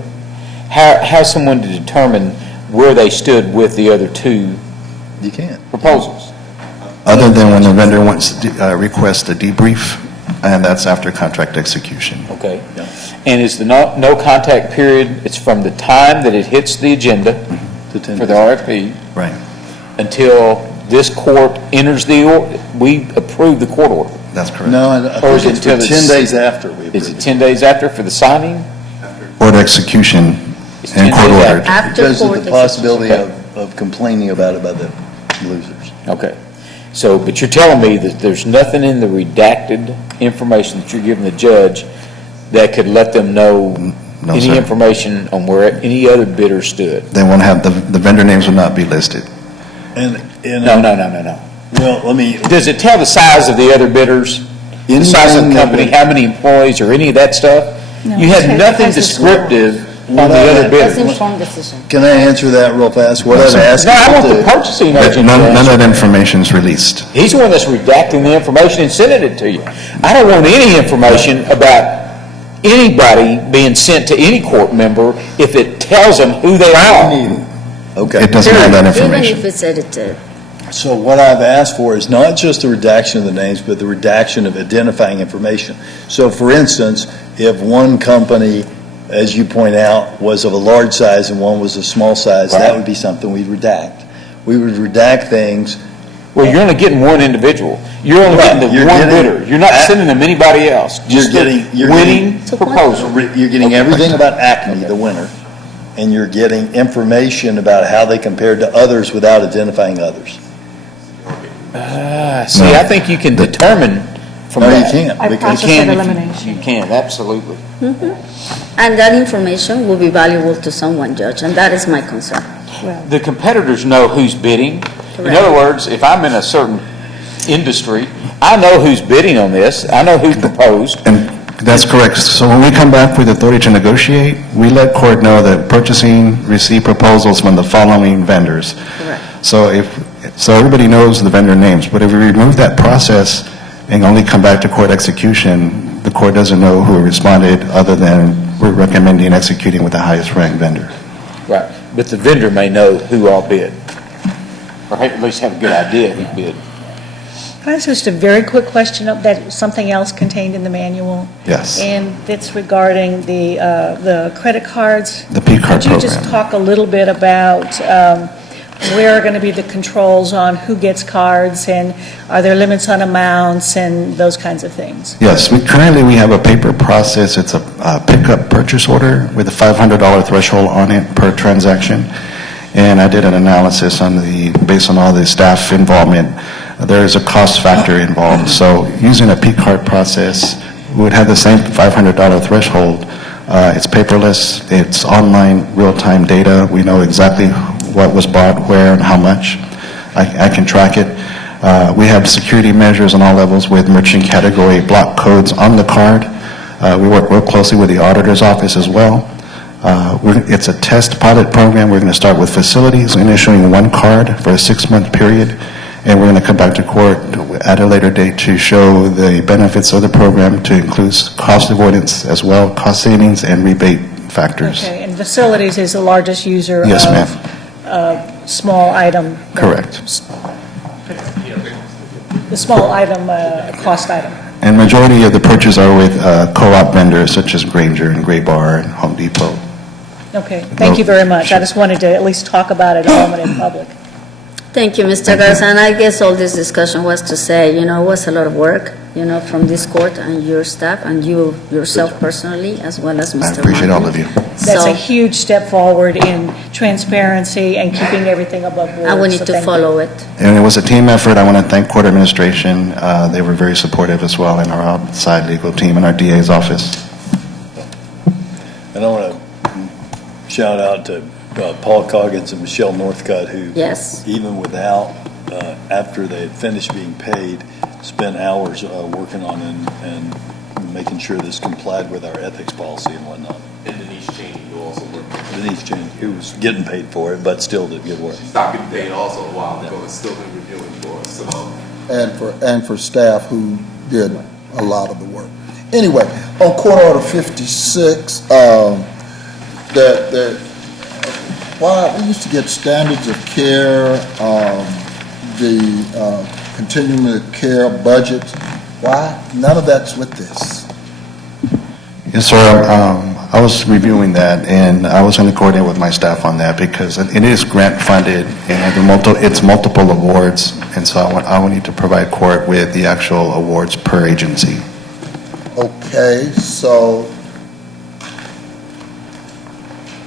have someone to determine where they stood with the other 2 You can't. proposals. Other than when the vendor requests a debrief, and that's after contract execution. Okay. And is the no contact period, it's from the time that it hits the agenda To 10 for the days. RFP Right. until this court enters we approve the court order? That's correct. No, I Or is think it it's for until 10 it's- days after we Is approve it 10 days after for the signing? Court execution It's and 10 court days ordered. After Because of court the possibility Okay. of complaining about it by the losers. Okay. So, but you're telling me that there's nothing in the redacted information that you're giving the judge that could let them know No, any sir. information on where any other bidder stood? They won't have, the vendor names will not be listed. And No. Well, let me, Does it tell the size of the other bidders? The size of Anything the that company, would- how many employees, or any of that stuff? No, You it had has- nothing it has a descriptive on Well, the that- other That's bidders. informed decision. can I answer that real fast? What I've sir. asked No, I you want to the do. purchasing agent. None to of answer. that information is released. He's the one that's redacting the information and sending it to you. I don't want any information about anybody being sent to any court member if it tells them who they are. Okay. It doesn't have that Even information. if it's edited. So what I've asked for is not just the redaction of the names, but the redaction of identifying information. So for instance, if one company, as you point out, was of a large size and one was a small size, that Right. would be something we'd redact. We would redact things. Well, you're only getting one individual. You're only Right, getting the you're one getting- bidder. You're not sending them anybody else. Just the You're winning getting- proposal. You're getting everything about Acme, the winner, and you're getting information about how they compared to others without identifying others. See, I think you can determine from No, you that. can't. By because- process You of can, elimination. you can, absolutely. And that information will be valuable to someone, Judge, and that is my concern. Well, The competitors know who's bidding. In Correct. other words, if I'm in a certain industry, I know who's bidding on this. I know who's proposed. And that's correct. So when we come back with authority to negotiate, we let court know that purchasing received proposals from the following vendors. Correct. So everybody knows the vendor names, but if we remove that process and only come back to court execution, the court doesn't know who responded other than we're recommending executing with the highest ranked vendor. Right. But the vendor may know who all bid, or at least have a good idea who bid. Can I ask just a very quick question of that, something else contained in the manual? Yes. And it's regarding the credit cards. The P-card Could you just program. talk a little bit about where are going to be the controls on who gets cards, and are there limits on amounts and those kinds of things? Yes, currently we have a paper process. It's a pickup purchase order with a $500 threshold on it per transaction. And I did an analysis based on all the staff involvement. There is a cost factor involved. So using a P-card process, we would have the same $500 threshold. It's paperless, it's online, real-time data. We know exactly what was bought, where, and how much. I can track it. We have security measures on all levels with merchant category block codes on the card. We work real closely with the auditor's office as well. It's a test pilot program. We're going to start with facilities and issuing one card for a 6-month period, and we're going to come back to court at a later date to show the benefits of the program to include cost avoidance as well, cost savings and rebate factors. Okay, and facilities is the largest user Yes, ma'am. of small item. Correct. The small item, cost item. And majority of the purchases are with co-op vendors such as Grainger and Gray Bar and Home Depot. Okay, thank you very much. I just wanted to at least talk about it a moment in public. Thank you, Mr. Garza. And I guess all this discussion was to say, it was a lot of work, from this court and your staff and you yourself personally, as well as Mr. I appreciate all of you. That's a huge step forward in transparency and keeping everything above board. And we need so to thank you. follow it. And it was a team effort. I want to thank court administration. They were very supportive as well, and our outside legal team and our DA's office. And I want to shout out to Paul Coggins and Michelle Northcutt, who, Yes. even without, after they had finished being paid, spent hours working on and making sure this complied with our ethics policy and whatnot. And Denise Cheney, who also worked. Denise Cheney, who was getting paid for it, but still did good work. She stopped getting paid also a while ago and still been reviewing for us, so. And for staff who did a lot of the work. Anyway, on Court Order 56, why we used to get standards of care, the continuum of care budget. Why? None of that's with this. Yes, sir. I was reviewing that, and I was going to coordinate with my staff on that because it is grant funded, and it's multiple awards, and so I will need to provide court with the actual awards per agency. Okay, so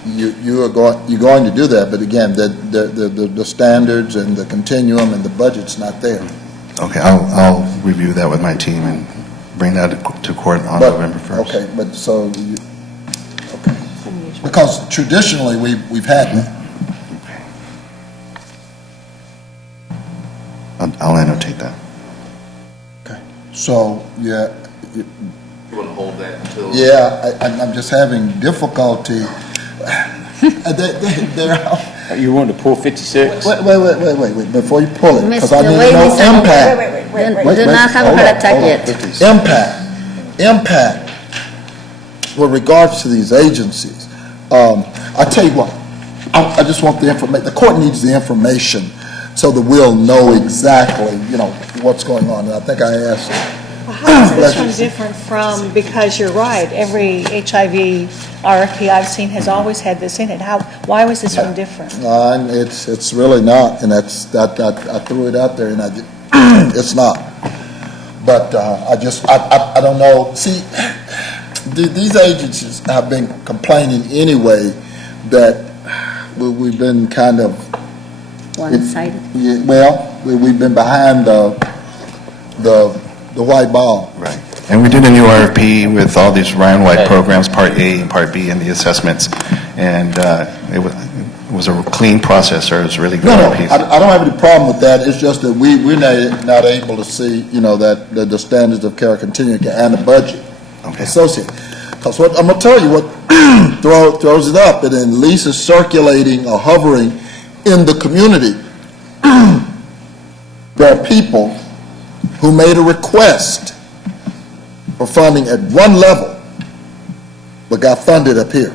you're going to do that, but again, the standards and the continuum and the budget's not there. Okay, I'll review that with my team and bring that to court on November 1st. Okay, but so, okay. Because traditionally, we've had that. I'll annotate that. Okay, so, yeah. You want to hold that until? Yeah, I'm just having difficulty. You want to pull 56? Wait, before you pull it, because I Mr. need to Wait, know Mr. impact. Do not have a heart attack yet. Impact with regards to these agencies. I tell you what, I just want the information, the court needs the information so that we'll know exactly, what's going on. And I think I asked. Well, how is this one different from, because you're right, every HIV RFP I've seen has always had this in it. Why was this one different? It's really not, and I threw it out there, and it's not. But I don't know. See, these agencies have been complaining anyway that we've been kind of one-sided. Well, we've been behind the white ball. Right. And we did a new RFP with all these Ryan-wide programs, Part A and Part B, and the assessments. And it was a clean process, sir. It was really good. No, I don't have any problem with that. It's just that we're not able to see, that the standards of care continue and the budget associated. Because what I'm going to tell you, what throws it up, and at least is circulating or hovering in the community. There are people who made a request for funding at one level, but got funded up here.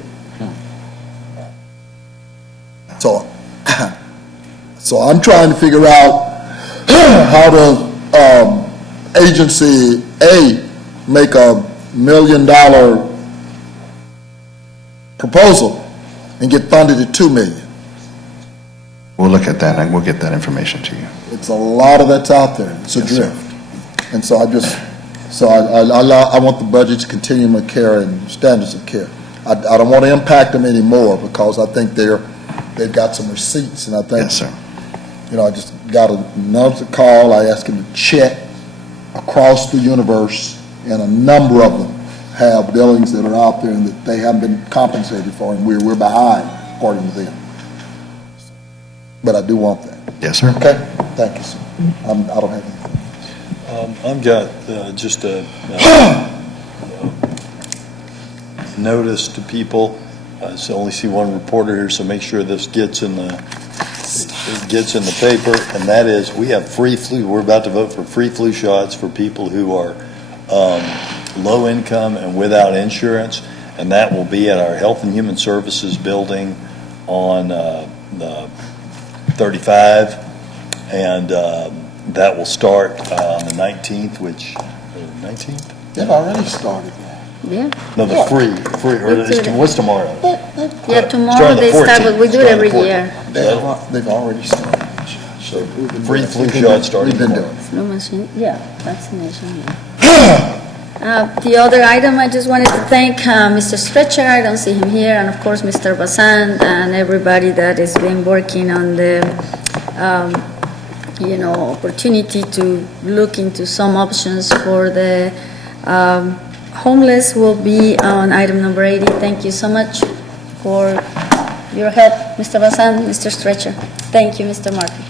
So I'm trying to figure out how does agency A make $1 million proposal and get funded at $2 million. We'll look at that, and we'll get that information to you. It's a lot of that's out there. It's a Yes, sir. drift. And so I want the budget to continuum of care and standards of care. I don't want to impact them anymore because I think they've got some receipts, and I think, Yes, sir. I just got another call. I asked him to check across the universe, and a number of them have billings that are out there and that they haven't been compensated for, and we're behind according to them. But I do want that. Yes, sir. Okay? Thank you, sir. I don't have anything. I've got just a notice to people. I only see one reporter here, so make sure this gets in the paper, and that is, we have free flu. We're about to vote for free flu shots for people who are low income and without insurance, and that will be at our Health and Human Services building on the 35, and that will start on the 19th, 19th? They've already started. Yeah. No, the free, what's tomorrow? Yeah, tomorrow they start, but we do it every year. They've already started. So free flu shot starting We've been tomorrow. doing it. Flu machine, yeah, vaccination, yeah. The other item, I just wanted to thank Mr. Stretcher, I don't see him here, and of course Mr. Basan and everybody that has been working on the, opportunity to look into some options for the homeless will be on item number 80. Thank you so much for your help, Mr. Basan, Mr. Stretcher. Thank you, Mr. Martin.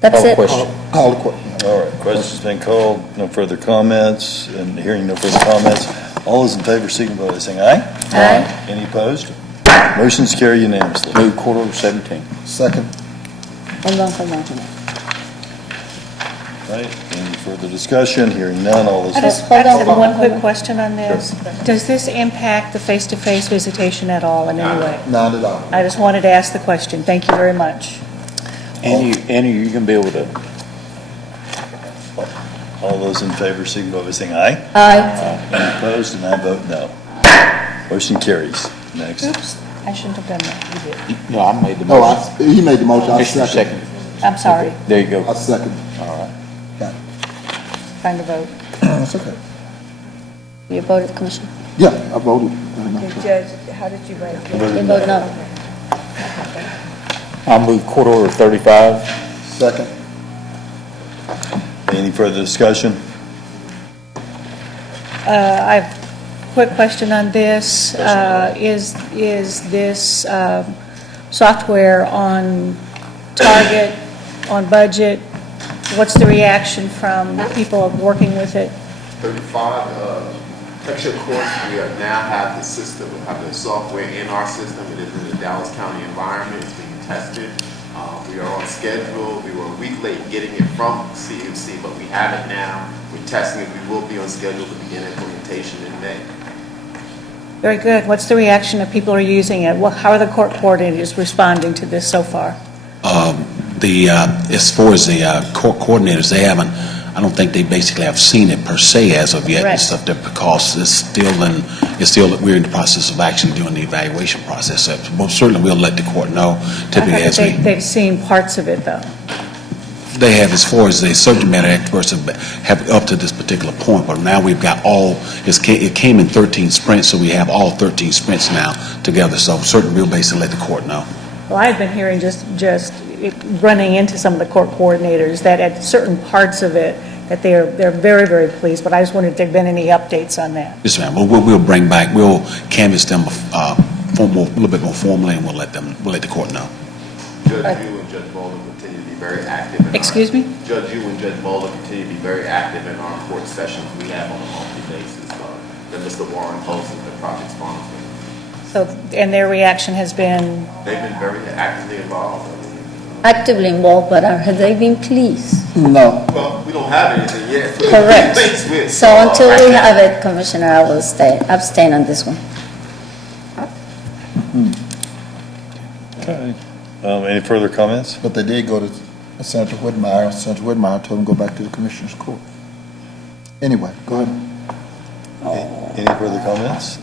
That's it. Call the question. All right, question's been called, no further comments, and hearing no further comments, all those in favor signify by saying aye. Aye. Any opposed? Motion's carried unanimously. Move Court Order 17. Second. Hold on. Right, any further discussion? Hearing none, all those. I just Hold on. have one quick question on this. Does this impact the face-to-face visitation at all in any way? Not at all. I just wanted to ask the question. Thank you very much. Annie, you can be able to, All those in favor signify by saying aye. Aye. Any opposed? And I vote no. Motion carries. Next. Oops, I shouldn't have done that. You did. no, I made the No, motion. he made the motion. I Commissioner second. second. I'm sorry. There you go. I second. All right. Got it. Time to vote. That's okay. You voted, Commissioner? Yeah, I voted. Judge, how did you vote? You vote no. I'll move Court Order 35. Second. Any further discussion? I have a quick question on this. Is this software on target, on budget? What's the reaction from people working with it? 35, actually, of course, we are now have the system, we have the software in our system. It is in the Dallas County environment. It's being tested. We are on schedule. We were a week late getting it from CMC, but we have it now. We're testing it. We will be on schedule to begin implementation in May. Very good. What's the reaction of people who are using it? How are the court coordinators responding to this so far? As far as the court coordinators, they haven't, I don't think they basically have seen it per se as of yet and Correct. stuff there because we're in the process of actually doing the evaluation process. So most certainly we'll let the court know typically I as thought we, they've seen parts of it, though. they have as far as the subject matter experts have up to this particular point, but now we've got it came in 13 sprints, so we have all 13 sprints now together. So certainly we'll basically let the court know. Well, I've been hearing just running into some of the court coordinators that at certain parts of it, that they're very, very pleased, but I just wondered if there'd been any updates on that. Yes, ma'am. We'll canvass them a little bit more formally, and we'll let the court know. Judge Yu and Judge Bowler continue to be very active. Excuse me? Judge Yu and Judge Bowler continue to be very active in our court sessions we have on a monthly basis. And Mr. Warren Post is the project sponsor. So, and their reaction has been, They've been very actively involved. Actively involved, but have they been pleased? No. Well, we don't have anything yet. Correct. Thanks, Wiz. So until we have it, Commissioner, I will abstain on this one. Okay. Any further comments? But they did go to Senator Whitmire. Senator Whitmire told them to go back to the Commissioner's Court. Anyway, go ahead. Any further comments?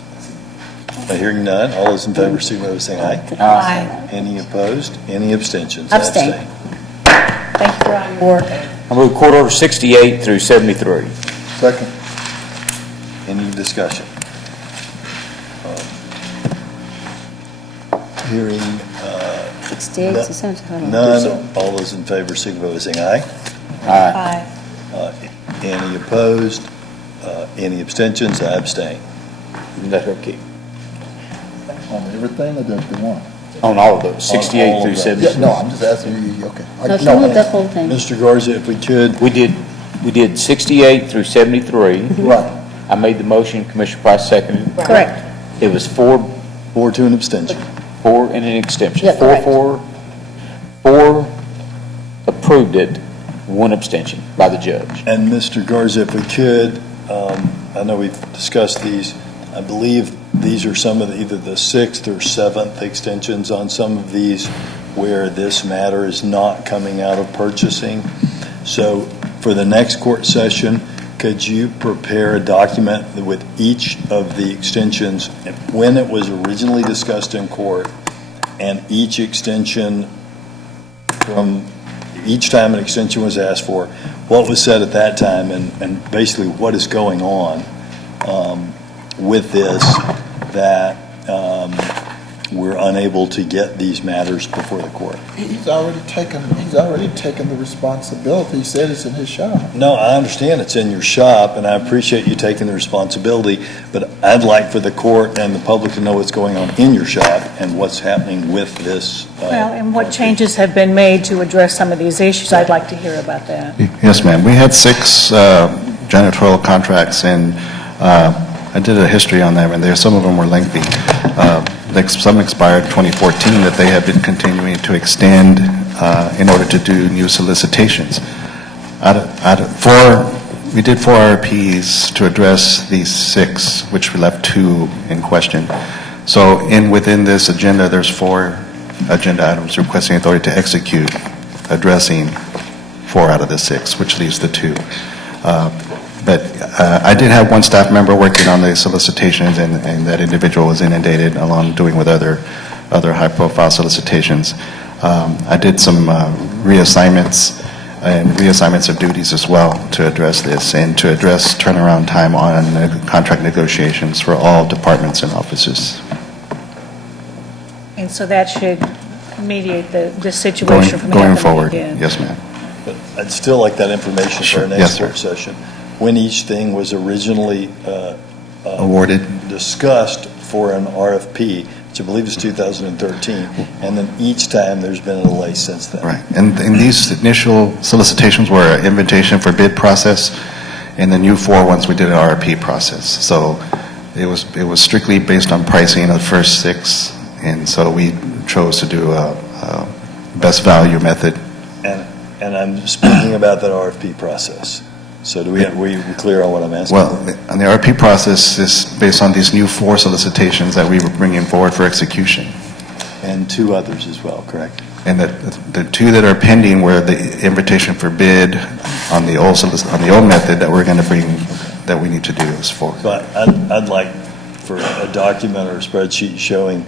Hearing none, all those in favor, signify by saying aye. Aye. Any opposed? Any abstentions? Abstain. Thank you for all your work. I move Court Order 68 through 73. Second. Any discussion? Hearing 68 to 74. none, all those in favor, signify by saying aye. Aye. Any opposed? Any abstentions? I abstain. Let her keep. On everything or just the one? On all of those, 68 all through of those. 73. Yeah, no, I'm just asking you, okay. No, she moved the whole thing. Mr. Garza, if we could, We did 68 through 73. Right. I made the motion, Commissioner Price seconded. Correct. It was 4 to an abstention. and an extension. Yeah, correct. Four approved it, 1 abstention by the judge. And Mr. Garza, if we could, I know we've discussed these. I believe these are some of either the 6th or 7th extensions on some of these where this matter is not coming out of purchasing. So for the next court session, could you prepare a document with each of the extensions, when it was originally discussed in court, and each extension from each time an extension was asked for, what was said at that time, and basically what is going on with this that we're unable to get these matters before the court? He's already taken the responsibility. He said it's in his shop. No, I understand it's in your shop, and I appreciate you taking the responsibility, but I'd like for the court and the public to know what's going on in your shop and what's happening with this. Well, and what changes have been made to address some of these issues? I'd like to hear about that. Yes, ma'am. We had 6 janitorial contracts, and I did a history on them, and some of them were lengthy. Some expired 2014 that they have been continuing to extend in order to do new solicitations. We did 4 RFPs to address these 6, which we left 2 in question. So within this agenda, there's 4 agenda items requesting authority to execute, addressing 4 out of the 6, which leaves the 2. But I did have 1 staff member working on the solicitations, and that individual was inundated along doing with other high-profile solicitations. I did some reassignments and reassignments of duties as well to address this and to address turnaround time on contract negotiations for all departments and offices. And so that should mediate the situation from Going happening forward, again. yes, ma'am. But I'd still like that information for our Yes, next sir. court session. When each thing was originally Awarded. discussed for an RFP, which I believe is 2013, and then each time there's been a delay since then. Right. And these initial solicitations were an invitation for bid process, and the new 4 ones, we did an RFP process. So it was strictly based on pricing of the first 6, and so we chose to do a best value method. And I'm speaking about that RFP process. So were you clear on what I'm asking? Well, and the RFP process is based on these new 4 solicitations that we were bringing forward for execution. And 2 others as well, correct? And the 2 that are pending were the invitation for bid on the old method that we're going to bring, that we need to do is for. So I'd like for a document or a spreadsheet showing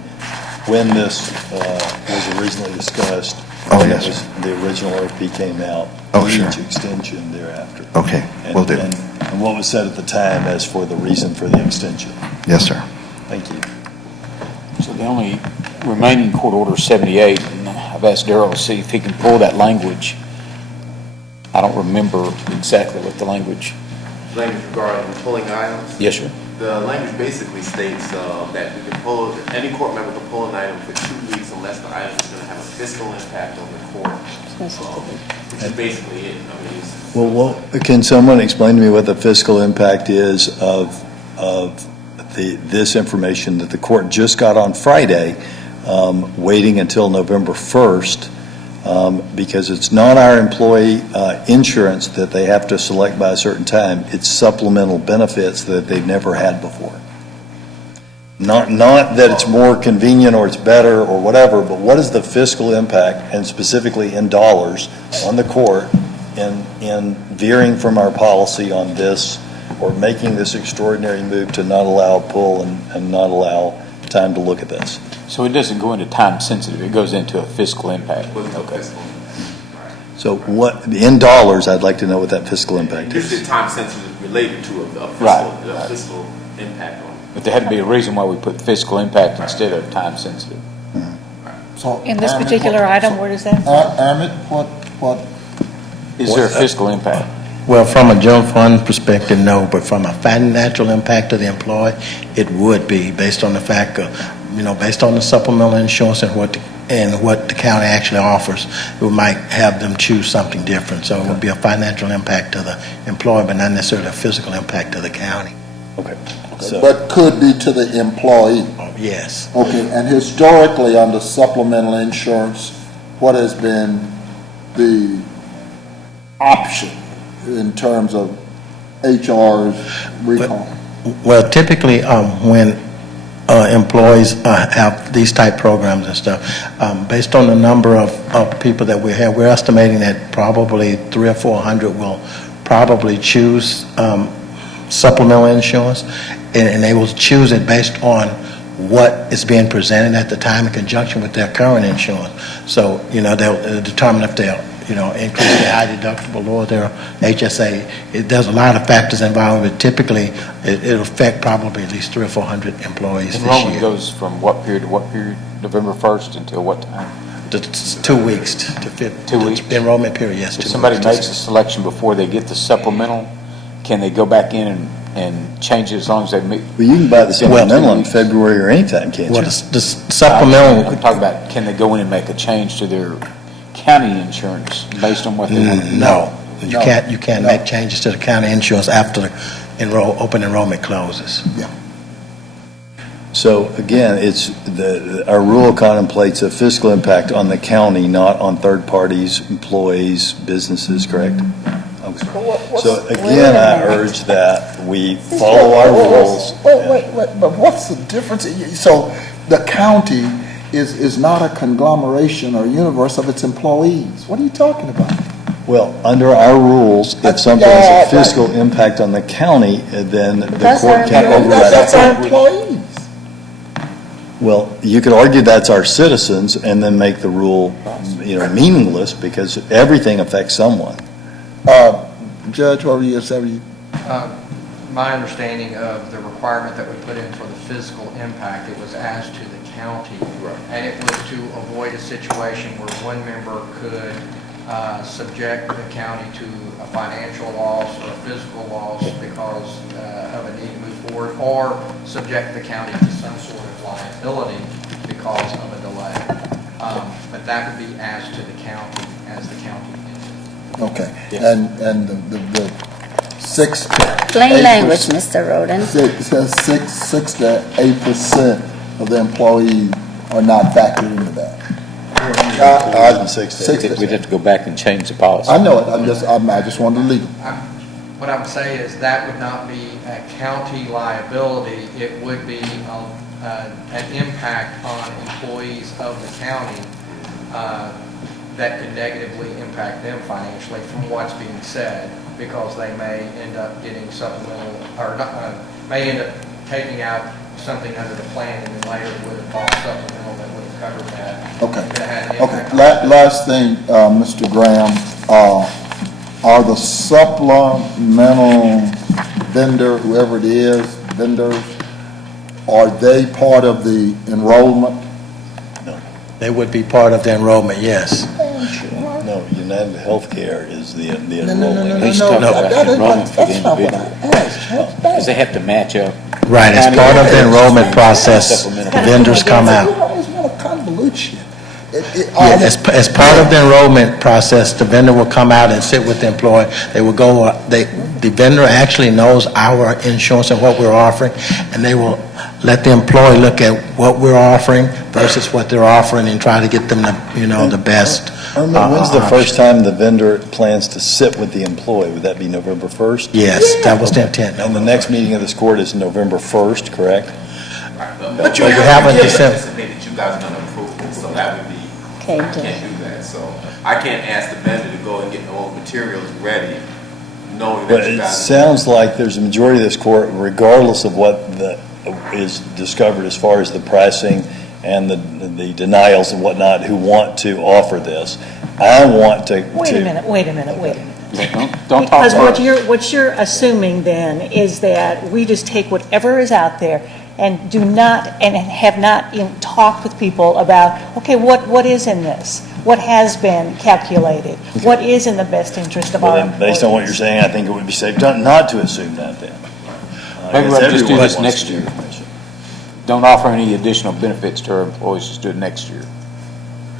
when this was originally discussed. Oh, when yes. The original RFP came out. Oh, sure. Each extension thereafter. Okay, will do. And what was said at the time as for the reason for the extension. Yes, sir. Thank you. So the only remaining Court Order 78, and I've asked Darrell to see if he can pull that language. I don't remember exactly what the language. Language regarding pulling items. Yes, sir. The language basically states that we can pull, any court member can pull an item for 2 weeks unless the item is going to have a fiscal impact on the court. Which is basically it. I mean, Well, can someone explain to me what the fiscal impact is of this information that the court just got on Friday, waiting until November 1st, because it's not our employee insurance that they have to select by a certain time. It's supplemental benefits that they've never had before. Not that it's more convenient or it's better or whatever, but what is the fiscal impact, and specifically in dollars, on the court in veering from our policy on this or making this extraordinary move to not allow pull and not allow time to look at this. So it doesn't go into time sensitive, it goes into a fiscal impact. Okay. So what, in dollars, I'd like to know what that fiscal impact This is. is time sensitive related to a fiscal impact on it. But there had to be a reason why we put fiscal impact instead of time sensitive. So, In this Armin, particular what- item, where does that? Armin, what, Is there a fiscal impact? Well, from a general fund perspective, no, but from a financial impact to the employee, it would be based on the fact of, based on the supplemental insurance and what the county actually offers, we might have them choose something different. So it would be a financial impact to the employee, but not necessarily a physical impact to the county. Okay. So, but could be to the employee? Yes. Okay, and historically, under supplemental insurance, what has been the option in terms of HR's recall? Well, typically, when employees have these type programs and stuff, based on the number of people that we have, we're estimating that probably 300 or 400 will probably choose supplemental insurance, and they will choose it based on what is being presented at the time in conjunction with their current insurance. So, they'll determine if they'll, increase their high deductible, lower their HSA. There's a lot of factors involved, but typically, it'll affect probably at least 300 or 400 employees this Enrollment year. goes from what period to what period? November 1st until what time? 2 weeks to 2 weeks? The enrollment period, yes. If 2 somebody weeks. makes a selection before they get the supplemental, can they go back in and change it as long as they meet? well, you can buy the supplemental in February or anytime, can't Well, you? the supplemental, I'm talking about, can they go in and make a change to their county insurance based on what they want to do? no. You can't make changes to the county insurance after the open enrollment closes. So again, our rule contemplates a fiscal impact on the county, not on third parties, employees, businesses, correct? So again, I urge that we follow our rules. Wait, but what's the difference? So the county is not a conglomeration or universe of its employees. What are you talking about? Well, under our rules, if something has a fiscal impact on the county, then the court can override That's our it. employees. Well, you could argue that's our citizens and then make the rule, meaningless because everything affects someone. Judge, what were you saying? My understanding of the requirement that we put in for the fiscal impact, it was as to the county. And it was to avoid a situation where one member could subject the county to a financial loss or a physical loss because of a need to move forward, or subject the county to some sort of liability because of a delay. But that would be as to the county, as the county. Okay, and the 6 to 8%. Plain language, Mr. Roden. 6 to 8% of the employees are not factored into that. We'd have to go back and change the policy. I know it, I just wanted to leave it. What I would say is that would not be a county liability. It would be an impact on employees of the county that could negatively impact them financially from what's being said, because they may end up getting supplemental, or may end up taking out something under the plan and then later would have bought supplemental that would have covered that. Okay. If it had an Okay, impact on last thing, Mr. Graham, are the supplemental vendor, whoever it is, vendors, are they part of the enrollment? They would be part of the enrollment, yes. No, United Healthcare is the No, enrollment. He's talking about that is enrollment for the that's not what I individual. asked. Because they have to match up. Right, as part of the enrollment process, the vendors come out. You always want to convolute shit. Yeah, as part of the enrollment process, the vendor will come out and sit with the employee. They will go, the vendor actually knows our insurance and what we're offering, and they will let the employee look at what we're offering versus what they're offering and try to get them the best. When's the first time the vendor plans to sit with the employee? Would that be November 1st? Yes, that was the intent. And the next meeting of this court is November 1st, correct? But you haven't anticipated you guys are going to approve it, so that would be, Okay, I can't do that. So I can't ask the vendor to go and get all the materials ready, knowing But that you it guys. sounds like there's a majority of this court, regardless of what the is discovered as far as the pricing and the denials and whatnot who want to offer this. I want to. Wait a minute. Don't talk Because first. what you're assuming then is that we just take whatever is out there and do not, and have not talked with people about, okay, what is in this? What has been calculated? What is in the best interest of Well, our then, employees? based on what you're saying, I think it would be safe not to assume that then. Maybe we ought to just do Everyone this wants next to do year. commission. Don't offer any additional benefits to our employees, just do it next year.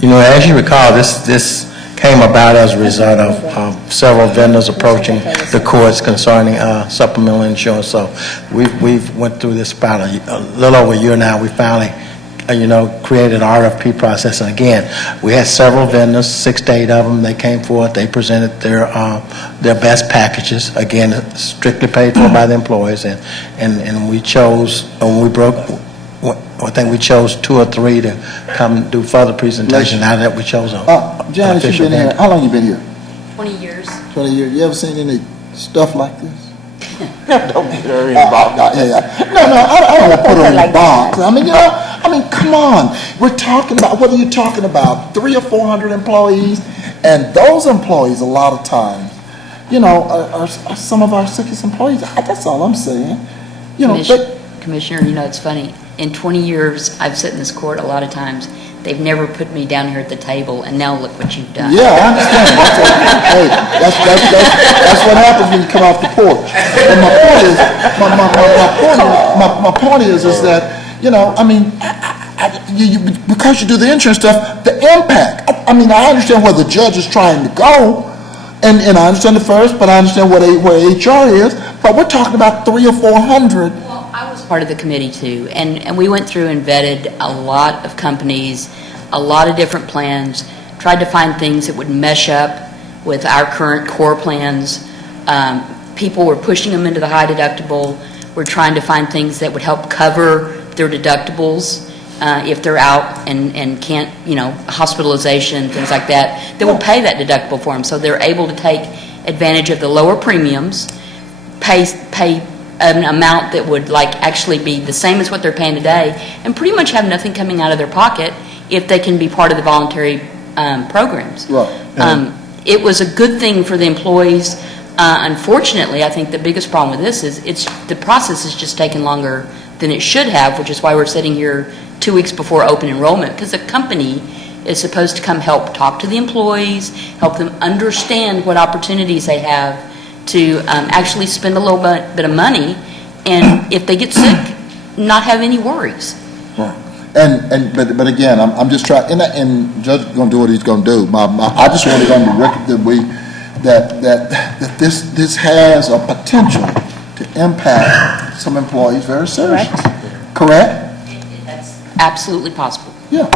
You know, as you recall, this came about as a result of several vendors approaching the courts concerning supplemental insurance. So we've went through this about a little over a year now. We finally, created an RFP process. And again, we had several vendors, 6 to 8 of them. They came forward. They presented their best packages. Again, strictly paid for by the employees. And we chose, when we broke, I think we chose 2 or 3 to come do further presentation. Now that we chose an Janice, you've official been here, vendor. how long you been here? 20 years. 20 years. You ever seen any stuff like this? Don't get her in the box. No, I don't want to put her in the box. I mean, come on. We're talking about, what are you talking about? 300 or 400 employees, and those employees, a lot of times, are some of our sickest employees. That's all I'm saying. Commissioner, it's funny. In 20 years, I've sat in this court a lot of times. They've never put me down here at the table, and now look what you've done. Yeah, I understand. Hey, that's what happens when you come off the porch. And my point is that, because you do the insurance stuff, the impact. I understand where the judge is trying to go, and I understand the first, but I understand where HR is. But we're talking about 300 or 400. I was part of the committee too, and we went through and vetted a lot of companies, a lot of different plans, tried to find things that would mesh up with our current core plans. People were pushing them into the high deductible. We're trying to find things that would help cover their deductibles if they're out and can't, hospitalization, things like that will pay that deductible for them. So they're able to take advantage of the lower premiums, pay an amount that would actually be the same as what they're paying today, and pretty much have nothing coming out of their pocket if they can be part of the voluntary programs. Right. It was a good thing for the employees. Unfortunately, I think the biggest problem with this is the process is just taking longer than it should have, which is why we're sitting here 2 weeks before open enrollment, because the company is supposed to come help talk to the employees, help them understand what opportunities they have to actually spend a little bit of money, and if they get sick, not have any worries. Right. But again, I'm just trying, and Judge is going to do what he's going to do. I just want it on the record that this has a potential to impact some employees very seriously. Correct? That's absolutely possible. Yeah.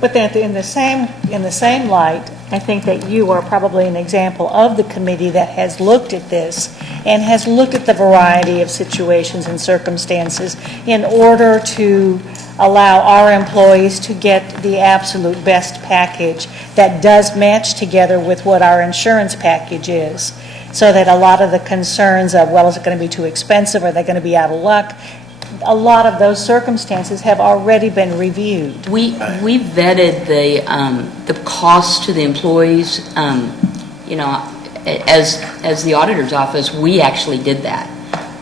But then in the same light, I think that you are probably an example of the committee that has looked at this and has looked at the variety of situations and circumstances in order to allow our employees to get the absolute best package that does match together with what our insurance package is, so that a lot of the concerns of, well, is it going to be too expensive? Are they going to be out of luck? A lot of those circumstances have already been reviewed. We vetted the cost to the employees. As the auditor's office, we actually did that.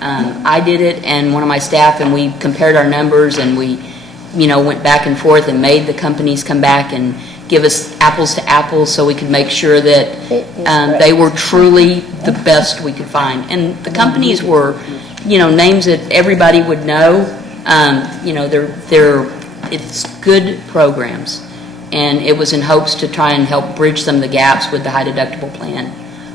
I did it, and one of my staff, and we compared our numbers, and we, went back and forth and made the companies come back and give us apples to apples, so we could make sure that they were truly the best we could find. And the companies were, names that everybody would know. It's good programs, and it was in hopes to try and help bridge some of the gaps with the high deductible plan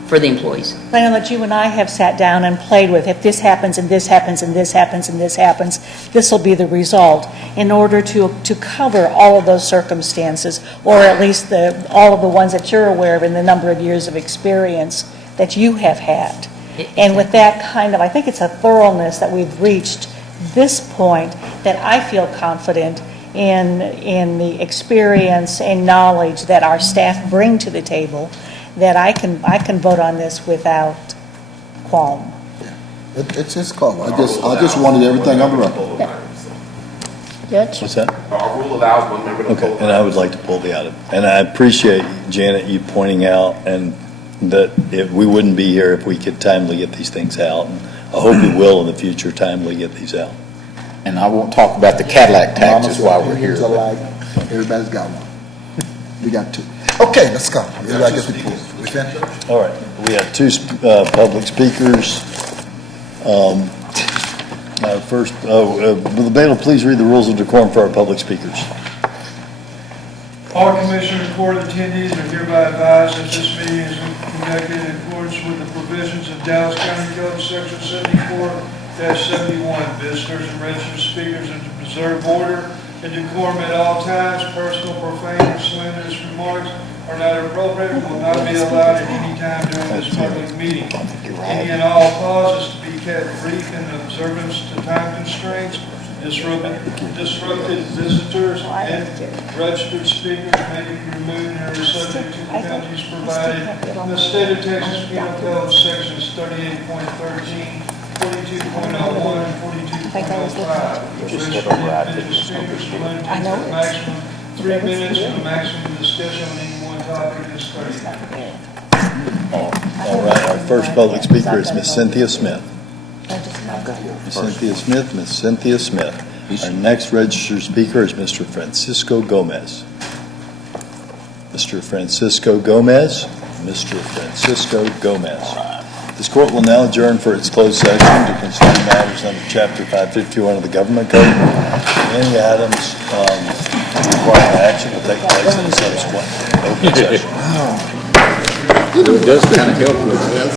for the employees. I know that you and I have sat down and played with, if this happens and this happens and this happens and this happens, this will be the result, in order to cover all of those circumstances, or at least all of the ones that you're aware of in the number of years of experience that you have had. And with that kind of, I think it's a thoroughness that we've reached this point, that I feel confident in the experience and knowledge that our staff bring to the table, that I can vote on this without qualm. It's his call. I just wanted everything on the record. Judge? What's that? Our rule allows one member to Okay, vote. and I would like to pull the item. And I appreciate, Janet, you pointing out and that we wouldn't be here if we could timely get these things out. And I hope we will in the future timely get these out. And I won't talk about the Cadillac taxes while we're here. Everybody's got one. We got two. Okay, let's go. Everybody get the pool. We finished? All right, we have two public speakers. First, will the bailiff please read the rules of decorum for our public speakers? All Commissioner Court attendees are hereby advised that this meeting is conducted in accordance with the provisions of Dallas County Code Section 74-71. Visitors and registered speakers are to preserve order and decorum at all times. Personal, profane, or slanderous remarks are not appropriate and will not be allowed at any time during this public meeting. Any and all pauses to be kept brief in observance to time constraints. Disrupted visitors and registered speakers may be removed and are subject to the penalties provided in the state of Texas Penal Code Sections 38.13, 42.01, and 42.05. Registered individual speakers are limited to a maximum 3 minutes and a maximum discussion on any one topic is 30 minutes. All right, our first public speaker is Miss Cynthia Smith. Miss Cynthia Smith, Miss Cynthia Smith. Our next registered speaker is Mr. Francisco Gomez. Mr. Francisco Gomez, Mr. Francisco Gomez. This court will now adjourn for its closed session to consider matters under Chapter 551 of the Government Code. Any items requiring action will take place in the subsequent open session. It does kind of help with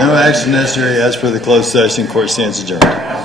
No action necessary as per the closed session. Court stands adjourned.